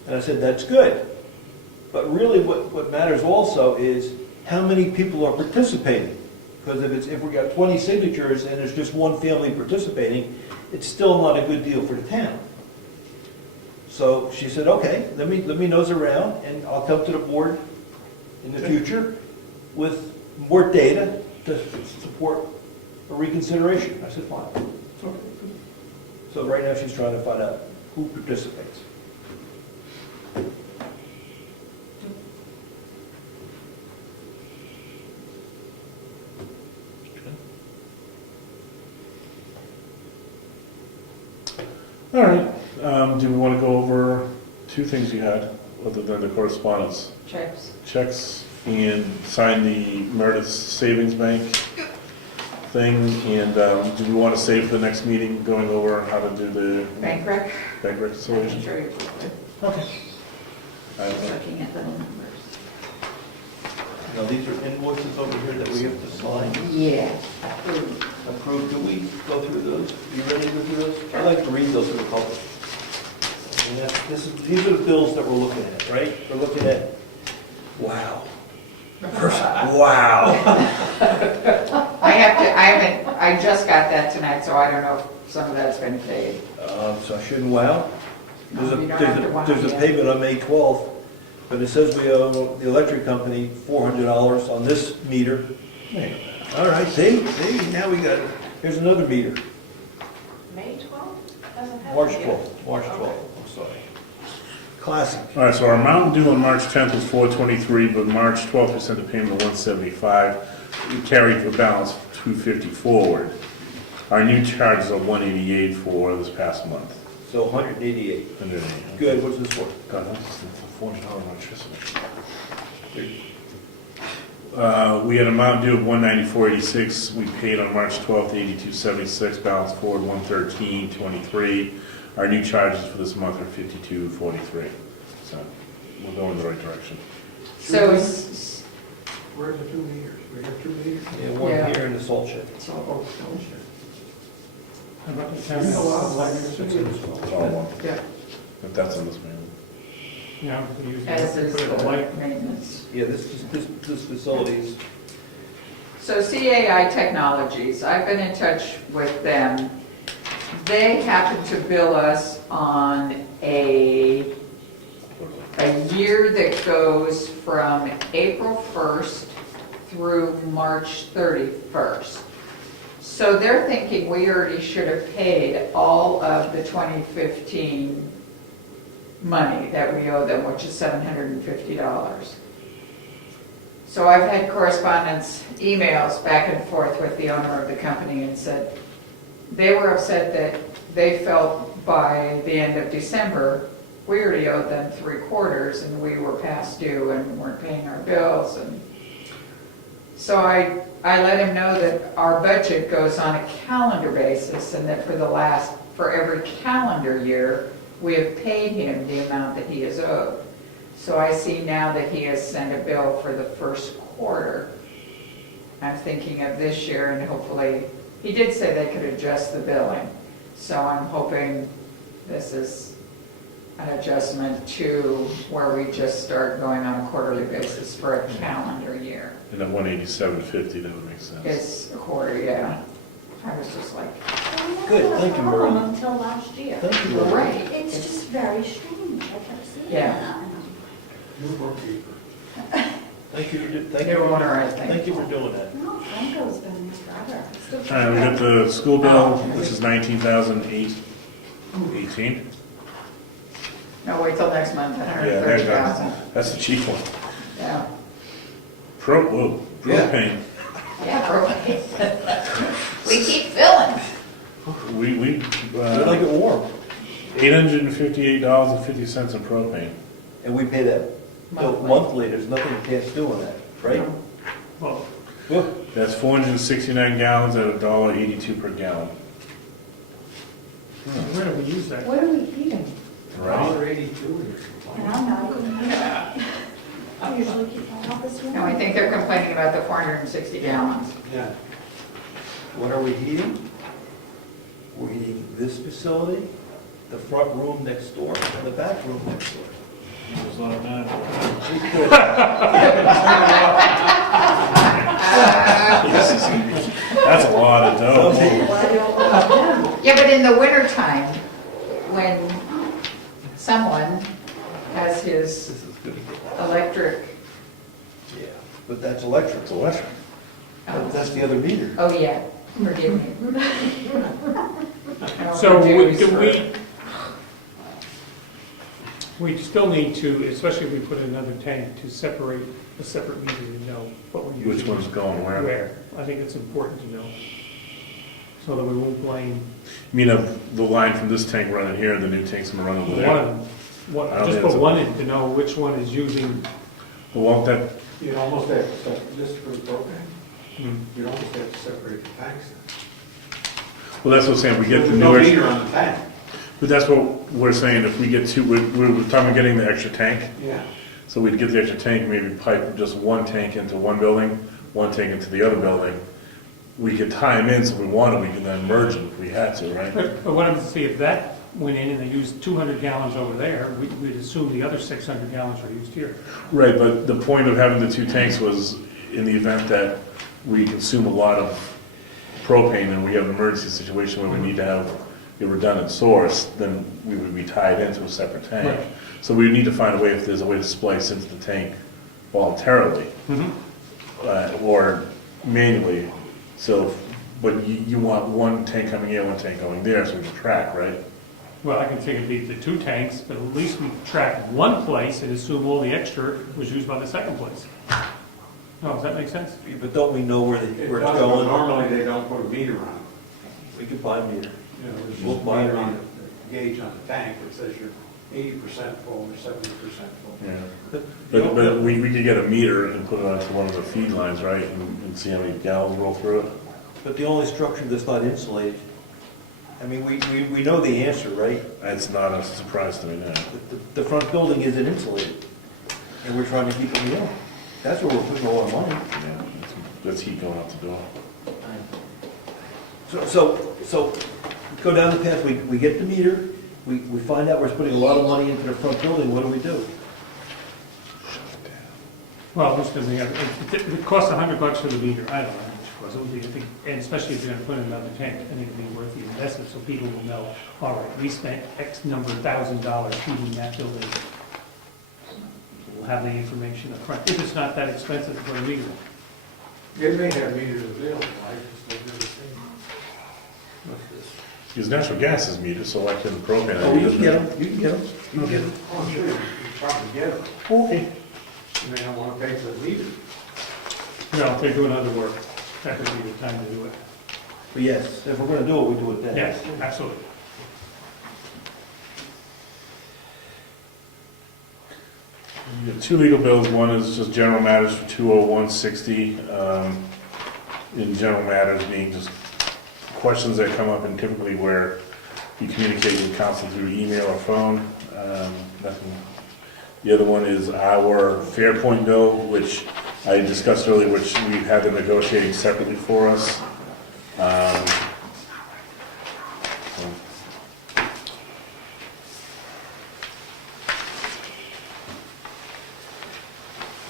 And I said, that's good. But really what matters also is how many people are participating. Because if we got 20 signatures and there's just one family participating, it's still not a good deal for the town. So she said, okay, let me nose around and I'll come to the board in the future with more data to support a reconsideration. I said, fine. Okay. So right now she's trying to find out who participates. All right, do we want to go over two things you had, other than the correspondence? Checks. Checks and sign the Meredith Savings Bank thing, and do we want to save for the next meeting, going over how to do the Bank rec? bank reconciliation? Sure you would. Okay. I don't know. Looking at the numbers. Now, these are invoices over here that we have to sign. Yeah. Approved, do we go through those? Are you ready to go through those? I'd like to read those to the public. And these are the bills that we're looking at, right? We're looking at, wow. Wow. I just got that tonight, so I don't know if some of that's been paid. So I shouldn't wow? No, you don't have to wow There's a yet. payment on May 12th, but it says we owe the electric company $400 on this meter. All right, see, now we got it. Here's another meter. May 12th? Doesn't have March to be. 12th, I'm sorry. Classic. All right, so our amount due on March 10th was $423, but March 12th we sent a payment of $175. We carried the balance of $250 forward. Our new charges are $188 for this past month. So 188. 188. Good, what's this for? God, that's $400 electricity. We had an amount due of $194.86. We paid on March 12th, $82.76. Balance forward $113.23. Our new charges for this month are $52.43. So we're going in the right direction. So, Where's the 2 meters? We have 2 meters? Yeah, one Yeah. here in the salt shed. Oh, oh, shit. How about the You town? know, electricity is- It's all one. yeah, If that's on this man. Yeah, we use as is it for the the light. maintenance. Yeah, this facility's, So CAI Technologies, I've been in touch with them. They happen to bill us on a year that goes from April 1st through March 31st. So they're thinking we already should have paid all of the 2015 money that we owe them, which is $750. So I've had correspondence, emails back and forth with the owner of the company and said they were upset that they felt by the end of December, we already owed them 3/4 and we were past due and weren't paying our bills. And so I let him know that our budget goes on a calendar basis and that for every calendar year, we have paid him the amount that he has owed. So I see now that he has sent a bill for the first quarter. I'm thinking of this year and hopefully, he did say they could adjust the billing. So I'm hoping this is an adjustment to where we just start going on a quarterly basis for a calendar year. And at 187.50, that would make sense. It's a quarter, yeah. I was just like, Good, thank you, Marie. Until last year. Thank you, Marie. right. It's just very strange, I kept seeing Yeah. that. New bookkeeper. Thank you, New owner, I think. thank you for doing that. No, Franco's been there forever. Still All right, we got the school bill, which is 19,818. No, wait till next month, Yeah, 130,000. that's the cheap one. Yeah. Propane. Yeah, propane. We keep filling. We like it warm. $858.50 in propane. And we pay that monthly, there's nothing you can't do on that, right? Well, That's 469 gallons at $1.82 per gallon. where do we use that? What are we eating? Right? $1.82. And I'm not. I usually keep my office warm. No, I think they're complaining about the 460 gallons. Yeah. What are we heating? We're heating this facility, the front room next door, and the back room next door. There's a lot of that. That's a lot of dough. Yeah, but in the wintertime, when someone has his This is good. electric, Yeah, but that's electric. It's electric. That's the other meter. oh yeah, forgive me. I don't So produce do for- we still need to, especially if we put another tank, to separate a separate meter to know what we're using. Which one's going where? Where. I think it's important to know, so that we won't blame You mean the line from this tank running here, the new tank's gonna run over one there? of them. I don't Just think put it's a- one in to know which one is using. Well, won't that, You'd almost have to separate, just for propane, Hmm. you'd almost have to separate the tanks. well, that's what I'm saying, we get the There's no new meter extra, on the tank. but that's what we're saying, if we get two, we're talking about getting the extra tank. Yeah. So we'd get the extra tank, maybe pipe just one tank into one building, one tank into the other building. We could tie them in, so if we wanted, we could then merge them if we had to, right? But what I'm to see, if that went in and they used 200 gallons over there, we'd assume the other 600 gallons are used here. Right, but the point of having the two tanks was in the event that we consume a lot of propane and we have an emergency situation where we need to have a redundant source, then we would be tied into a separate tank. Right. So we would need to find a way, if there's a way to splice into the tank voluntarily, or manually. So, but you want one tank coming in, one tank going there, so we can track, right? Well, I can take the two tanks, but at least we track one place and assume all the extra was used by the second place. No, does that make sense? But don't we know where It it's does, but going? normally they don't put a meter on it. We could buy a meter. You know, there's We'll just a buy a meter on meter. the gauge on the tank that says you're 80% full or 70% full. Yeah. But we could get a meter and put it onto one of the feed lines, right, and see how many gallons roll through it? But the only structure that's not insulated, I mean, we know the answer, right? It's not a surprise to me now. The front building isn't insulated, and we're trying to keep it warm. That's where we're putting a lot of money. Yeah, that's heat going out the door. So go down the path, we get the meter, we find out we're putting a lot of money into the front building, what do? Well, just because it costs $100 for the meter, I don't know how much it costs. It would be, I think, and especially if you're gonna put in another tank, I think it'd be worth the investment, so people will know, all right, we spent X number of $1,000 heating that building. We'll have the information up front, if it's not that expensive for a meter. They may have meters available, I just have never seen them. What's this? Because natural gas is metered, so like in propane. Oh, you can get them, you can get them, you can get them. Oh, sure, you can probably get them. Okay. You may not want to pay for the meter. No, if they're doing other work, that would be the time to do it. But yes, if we're gonna do it, we do it then. Yes, absolutely. You have two legal bills, one is just general matters for 20160. In general matters being just questions that come up and typically where you communicate with counsel through email or phone. Nothing. The other one is our Fairpoint bill, which I discussed earlier, which we had them negotiating separately for us. So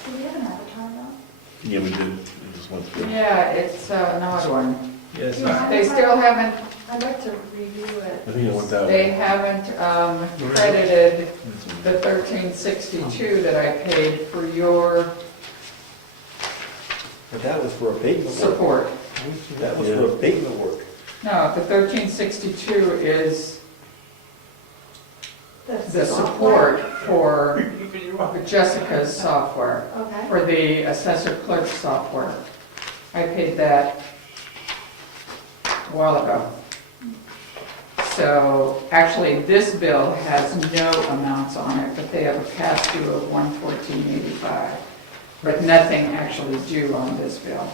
Do we have an avatar now? Yeah, we did. We just went through. Yeah, it's another one. Yes. They still haven't, I'd like to review it. I think it went that they way. haven't credited the 1362 that I paid for your But that was for abatement work. support. That was for abatement work. No, the 1362 is That's the software. support for Jessica's software, Okay. for the assessor clerk software. I paid that a while ago. So actually, this bill has no amounts on it, but they have a past due of $114.85. But nothing actually due on this bill.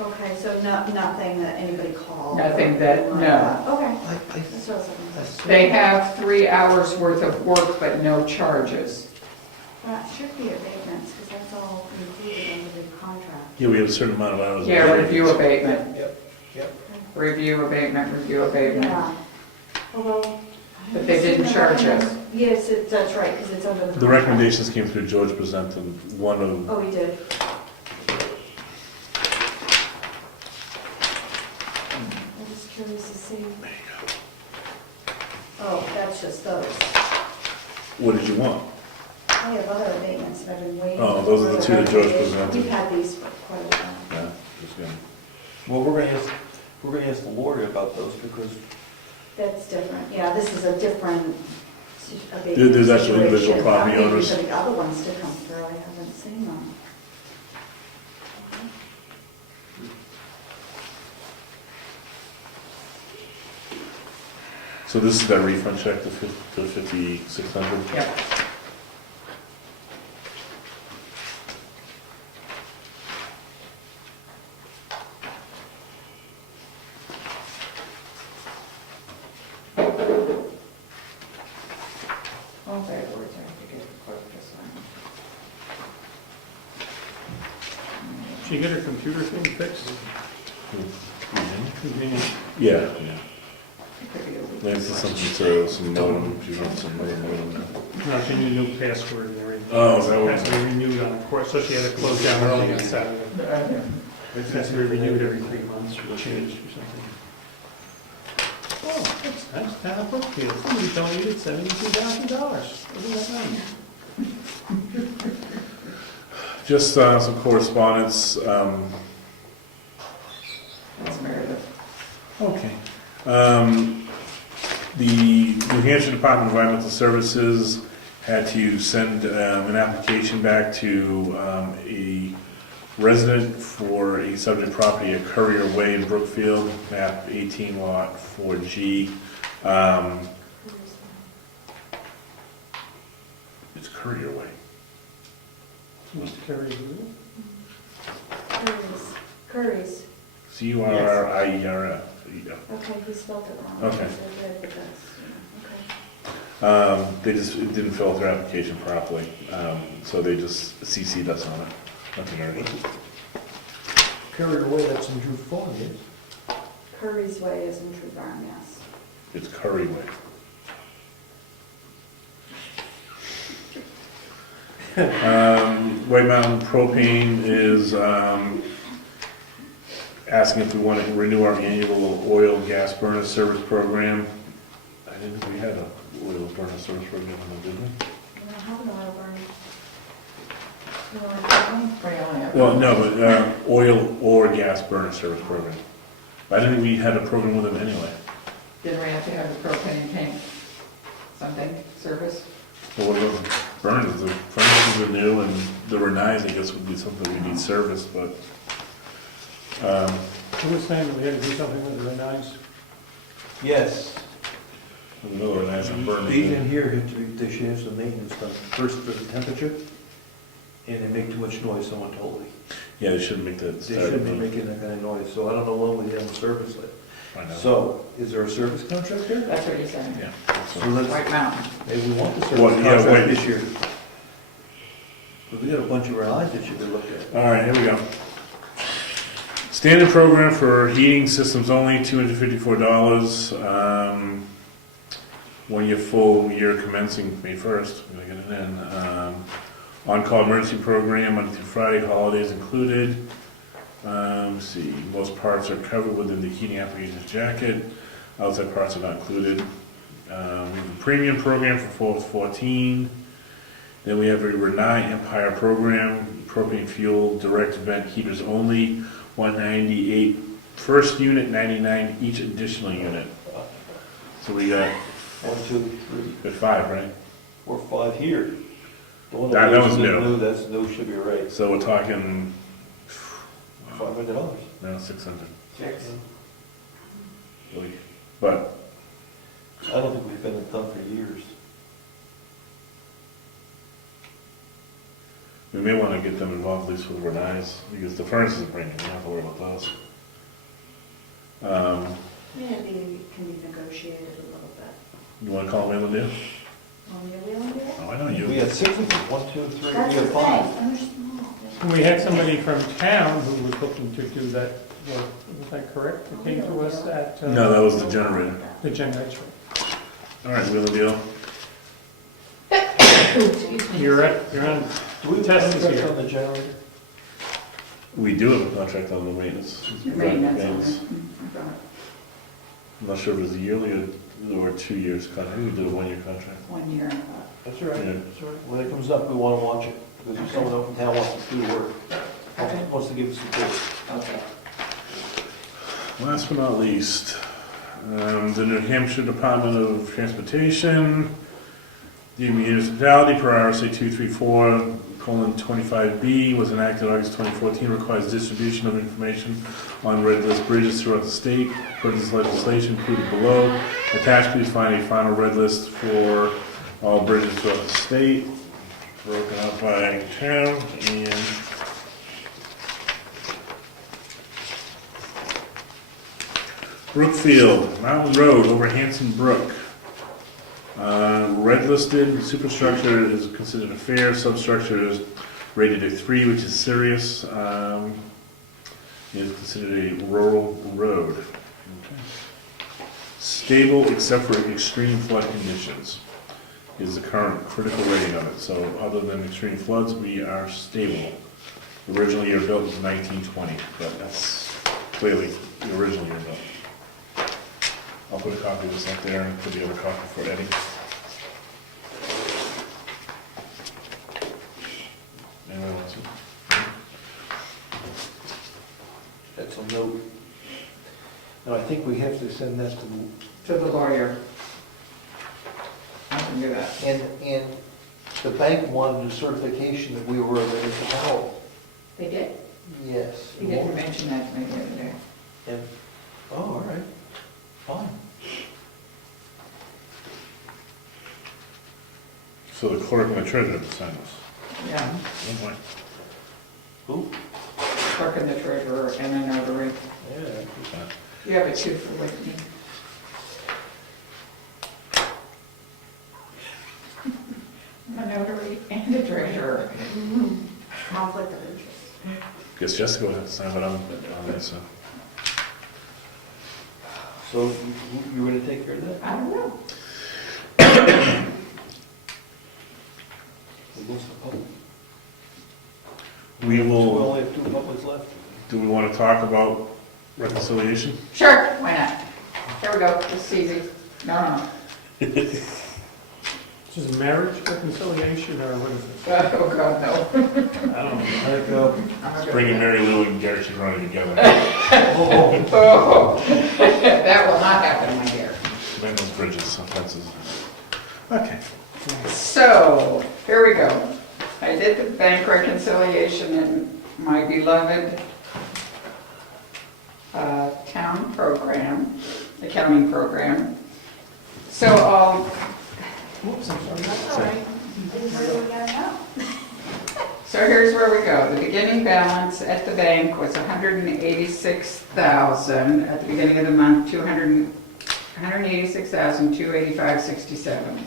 Okay, so nothing that anybody called? Nothing that- no. Okay. I That's what I was looking They have 3 hours worth of work, but no charges. for. That should be abatements, because that's all included under the contract. Yeah, we have a certain amount of hours. Yeah, review abatement. Yep. Review abatement, review abatement. Yeah. Although. But they didn't charge us. Yes, that's right, because it's under the. The contract. recommendations came through George presented one of, Oh, we did. I'm just curious to see. Oh, that's just those. what did you want? I have other abatements that I've been waiting. Oh, those are the two that George for. presented. We've had these for quite a while. Yeah, just gonna. Well, we're gonna ask the lawyer about those because That's different, yeah, this is a different abatement There's actually individual situation. property I'm waiting owners. for the other ones to come through, I haven't seen them. So this is that refund check, the 5,600? Yep. All bad words, I have to get the clerk to sign. She get her computer thing fixed? Convenient. Yeah, yeah. It could be a week. Lance is something to, some modem, she wants some modem now. No, she need a new password and everything. Oh, is that what- Has to be renewed on the course, so she had to close down early on Saturday. It has to be renewed every 3 months or changed or something. Oh, that's nice, town of Brookfield, somebody donated $72,000. Isn't that nice? Just some correspondence. That's Meredith. Okay. The New Hampshire Department of Environmental Services had to send an application back to a resident for a subject property at Courier Way in Brookfield, map 18 lot 4G. It's Courier Way. Must carry you. Curry's. Curriers. Okay, he spelled it wrong. Okay. So good, but that's, okay. They just didn't fill out their application properly, so they just CC'd us on it. Nothing urgent. Carrier away, that's in Drew Farm, yes? Curry's Way is in True Barn, yes. It's Curry Way. White Mountain Propane is asking if we want to renew our annual oil and gas burner service program. I didn't think we had a oil burner service program, did we? We don't have an oil burn. You want to tell me? We only have. Well, no, but oil or gas burner service program. I didn't think we had a program with them anyway. Didn't we have to have the propane tank, something, service? Well, what about the burners? The furnaces are new and the Renais, I guess, would be something we need service, but, Who was saying that we had to do something with the Renais? Yes. the middle Renais are burning. Being in here, they should have some maintenance done. First, for the temperature, and they make too much noise, someone told me. Yeah, they shouldn't make that They start. shouldn't be making that kind of noise, so I don't know when we have a service like. Find out. So, is there a service contract there? That's what he said. Yeah. So let's, White Mountain. maybe we want the service Well, yeah, contract wait. this year. But we got a bunch of our lines that should be looked at. All right, here we go. Standard program for heating systems only, $254. 1 year full year commencing May 1st, we're gonna get it in. On-call emergency program, Monday through Friday, holidays included. Let's see, most parts are covered within the heating applications jacket. Outside parts are not included. We have a premium program for 414. Then we have a Renai Empire program, propane fuel, direct vent heaters only, 198 first unit, 99 each additional unit. So we got 1, 2, 3, 5, right? 4, 5 here. The one That that was was new. That's new, should be right. So we're talking, $500. no, 600. Six. Really. But I don't think we've been in town for years. we may want to get them involved at least with Renai's, because the furnace is brand new, we don't have to worry about those. Maybe can be negotiated a little bit. You want to call them in, Lynn? Want me to wheel them here? Oh, I know We you. had 6 of them, 1, 2, 3, That's we the had thing, 5. and they're small. We had somebody from town who was looking to do that work. Was that correct? It came to us at No, that was the generator. the generator. All right, wheel and deal. You're on. Do we have Test a is contract here. on the generator? We do have a contract on the maintenance. Maintenance. I'm not sure if it was a yearly or 2 years contract. We did a 1-year contract. 1 year. That's all right, Yeah. that's all right. When it comes up, we want to watch it, because if someone up in town wants to do the work, Okay. wants to give us support. Okay. Last but not least, the New Hampshire Department of Transportation, the municipality per RSA 234:25B was enacted August 2014, requires distribution of information on red list bridges throughout the state. Per this legislation included below, attached, please find a final red list for all bridges throughout the state, broken out by town and Brookfield, Mountain Road over Hanson Brook. Red listed, superstructure is considered a fair, substructure is rated a 3, which is serious. Is considered a rural road. Okay. Stable except for extreme flood conditions is the current critical rating of it. So other than extreme floods, we are stable. The original year built was 1920, but that's clearly the original year built. I'll put a copy of this up there and put the other copy for Eddie. Anyone wants it? That's a note. Now, I think we have to send that to, To the lawyer. I can do that. and the bank wanted a certification that we were a municipality. They did? Yes. He didn't mention that to me the other day. And, oh, all right, fine. So the clerk and the treasurer have to sign this. Yeah. Oh, boy. Who? Clerk and the treasurer and a notary. Yeah. You have a two for Whitney. A notary and a treasurer. Conflict of interest. Guess Jessica will have to sign, but I'm on this, so. So you were gonna take care of that? I don't know. Against the public? We We will, only have 2 publics left. do we want to talk about reconciliation? Sure, why not? There we go, it's easy. No. This is marriage reconciliation or what is it? Oh, God, no. I don't know. Let it go. I'm not Bringing gonna- Mary Lou and Gary Chigroni together. Oh, that will not happen, my dear. Man, those bridges, some fences. Okay. So, here we go. I did the bank reconciliation in my beloved town program, accounting program. So, whoops, I'm sorry. That's all right. This is what we gotta know. So here's where we go. The beginning balance at the bank was $186,000. At the beginning of the month, $186,285.67.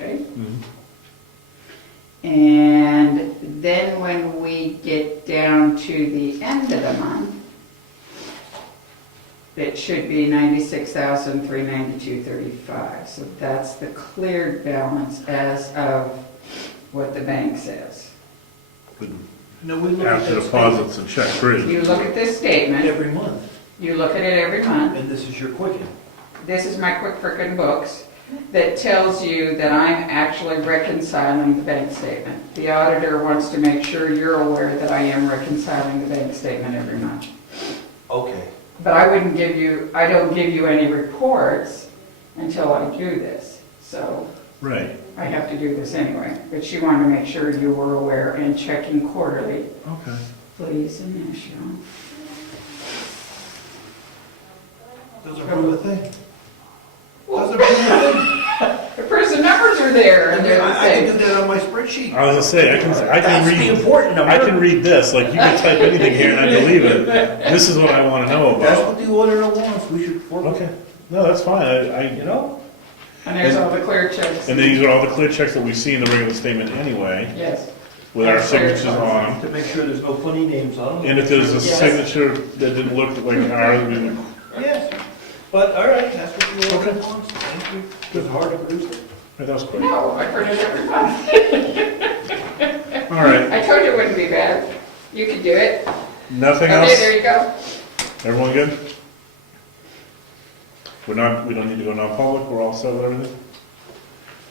Okay? And then when we get down to the end of the month, it should be $96,392.35. So that's the cleared balance as of what the bank says. No, we look at After that deposits and check free. You look at this statement, every month, you look at it every month. and this is your quicken. This is my quick frickin' books that tells you that I'm actually reconciling the bank statement. The auditor wants to make sure you're aware that I am reconciling the bank statement every month. Okay. But I don't give you any reports until I do this. So Right, I have to do this anyway. But she wanted to make sure you were aware and checking quarterly. okay. Please initial. Doesn't prove a thing. Doesn't prove a thing. The person numbers are there and they're the I can same. do that on my spreadsheet. I was gonna say, I can That's the read, important number. I can read this, like, you can type anything here and I believe it. This is what I wanna know That's about. what the auditor wants, we should work with, Okay, no, that's fine, you know? And there's all the clear checks. and these are all the clear checks that we see in the regular statement anyway, Yes. with our And clear signatures on them. To make sure there's no funny names on them. And if there's a Yes. signature that didn't look like ours, we would, Yes, but all right, that's what the auditor Okay. wants, thank you. It's hard to produce it. that was quick. No, I print it every month. All right, I told you it wouldn't be bad. You could do it. nothing Okay, there else? you go. Everyone good? We don't need to go non-public, we're all set with everything?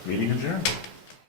Meeting adjourned.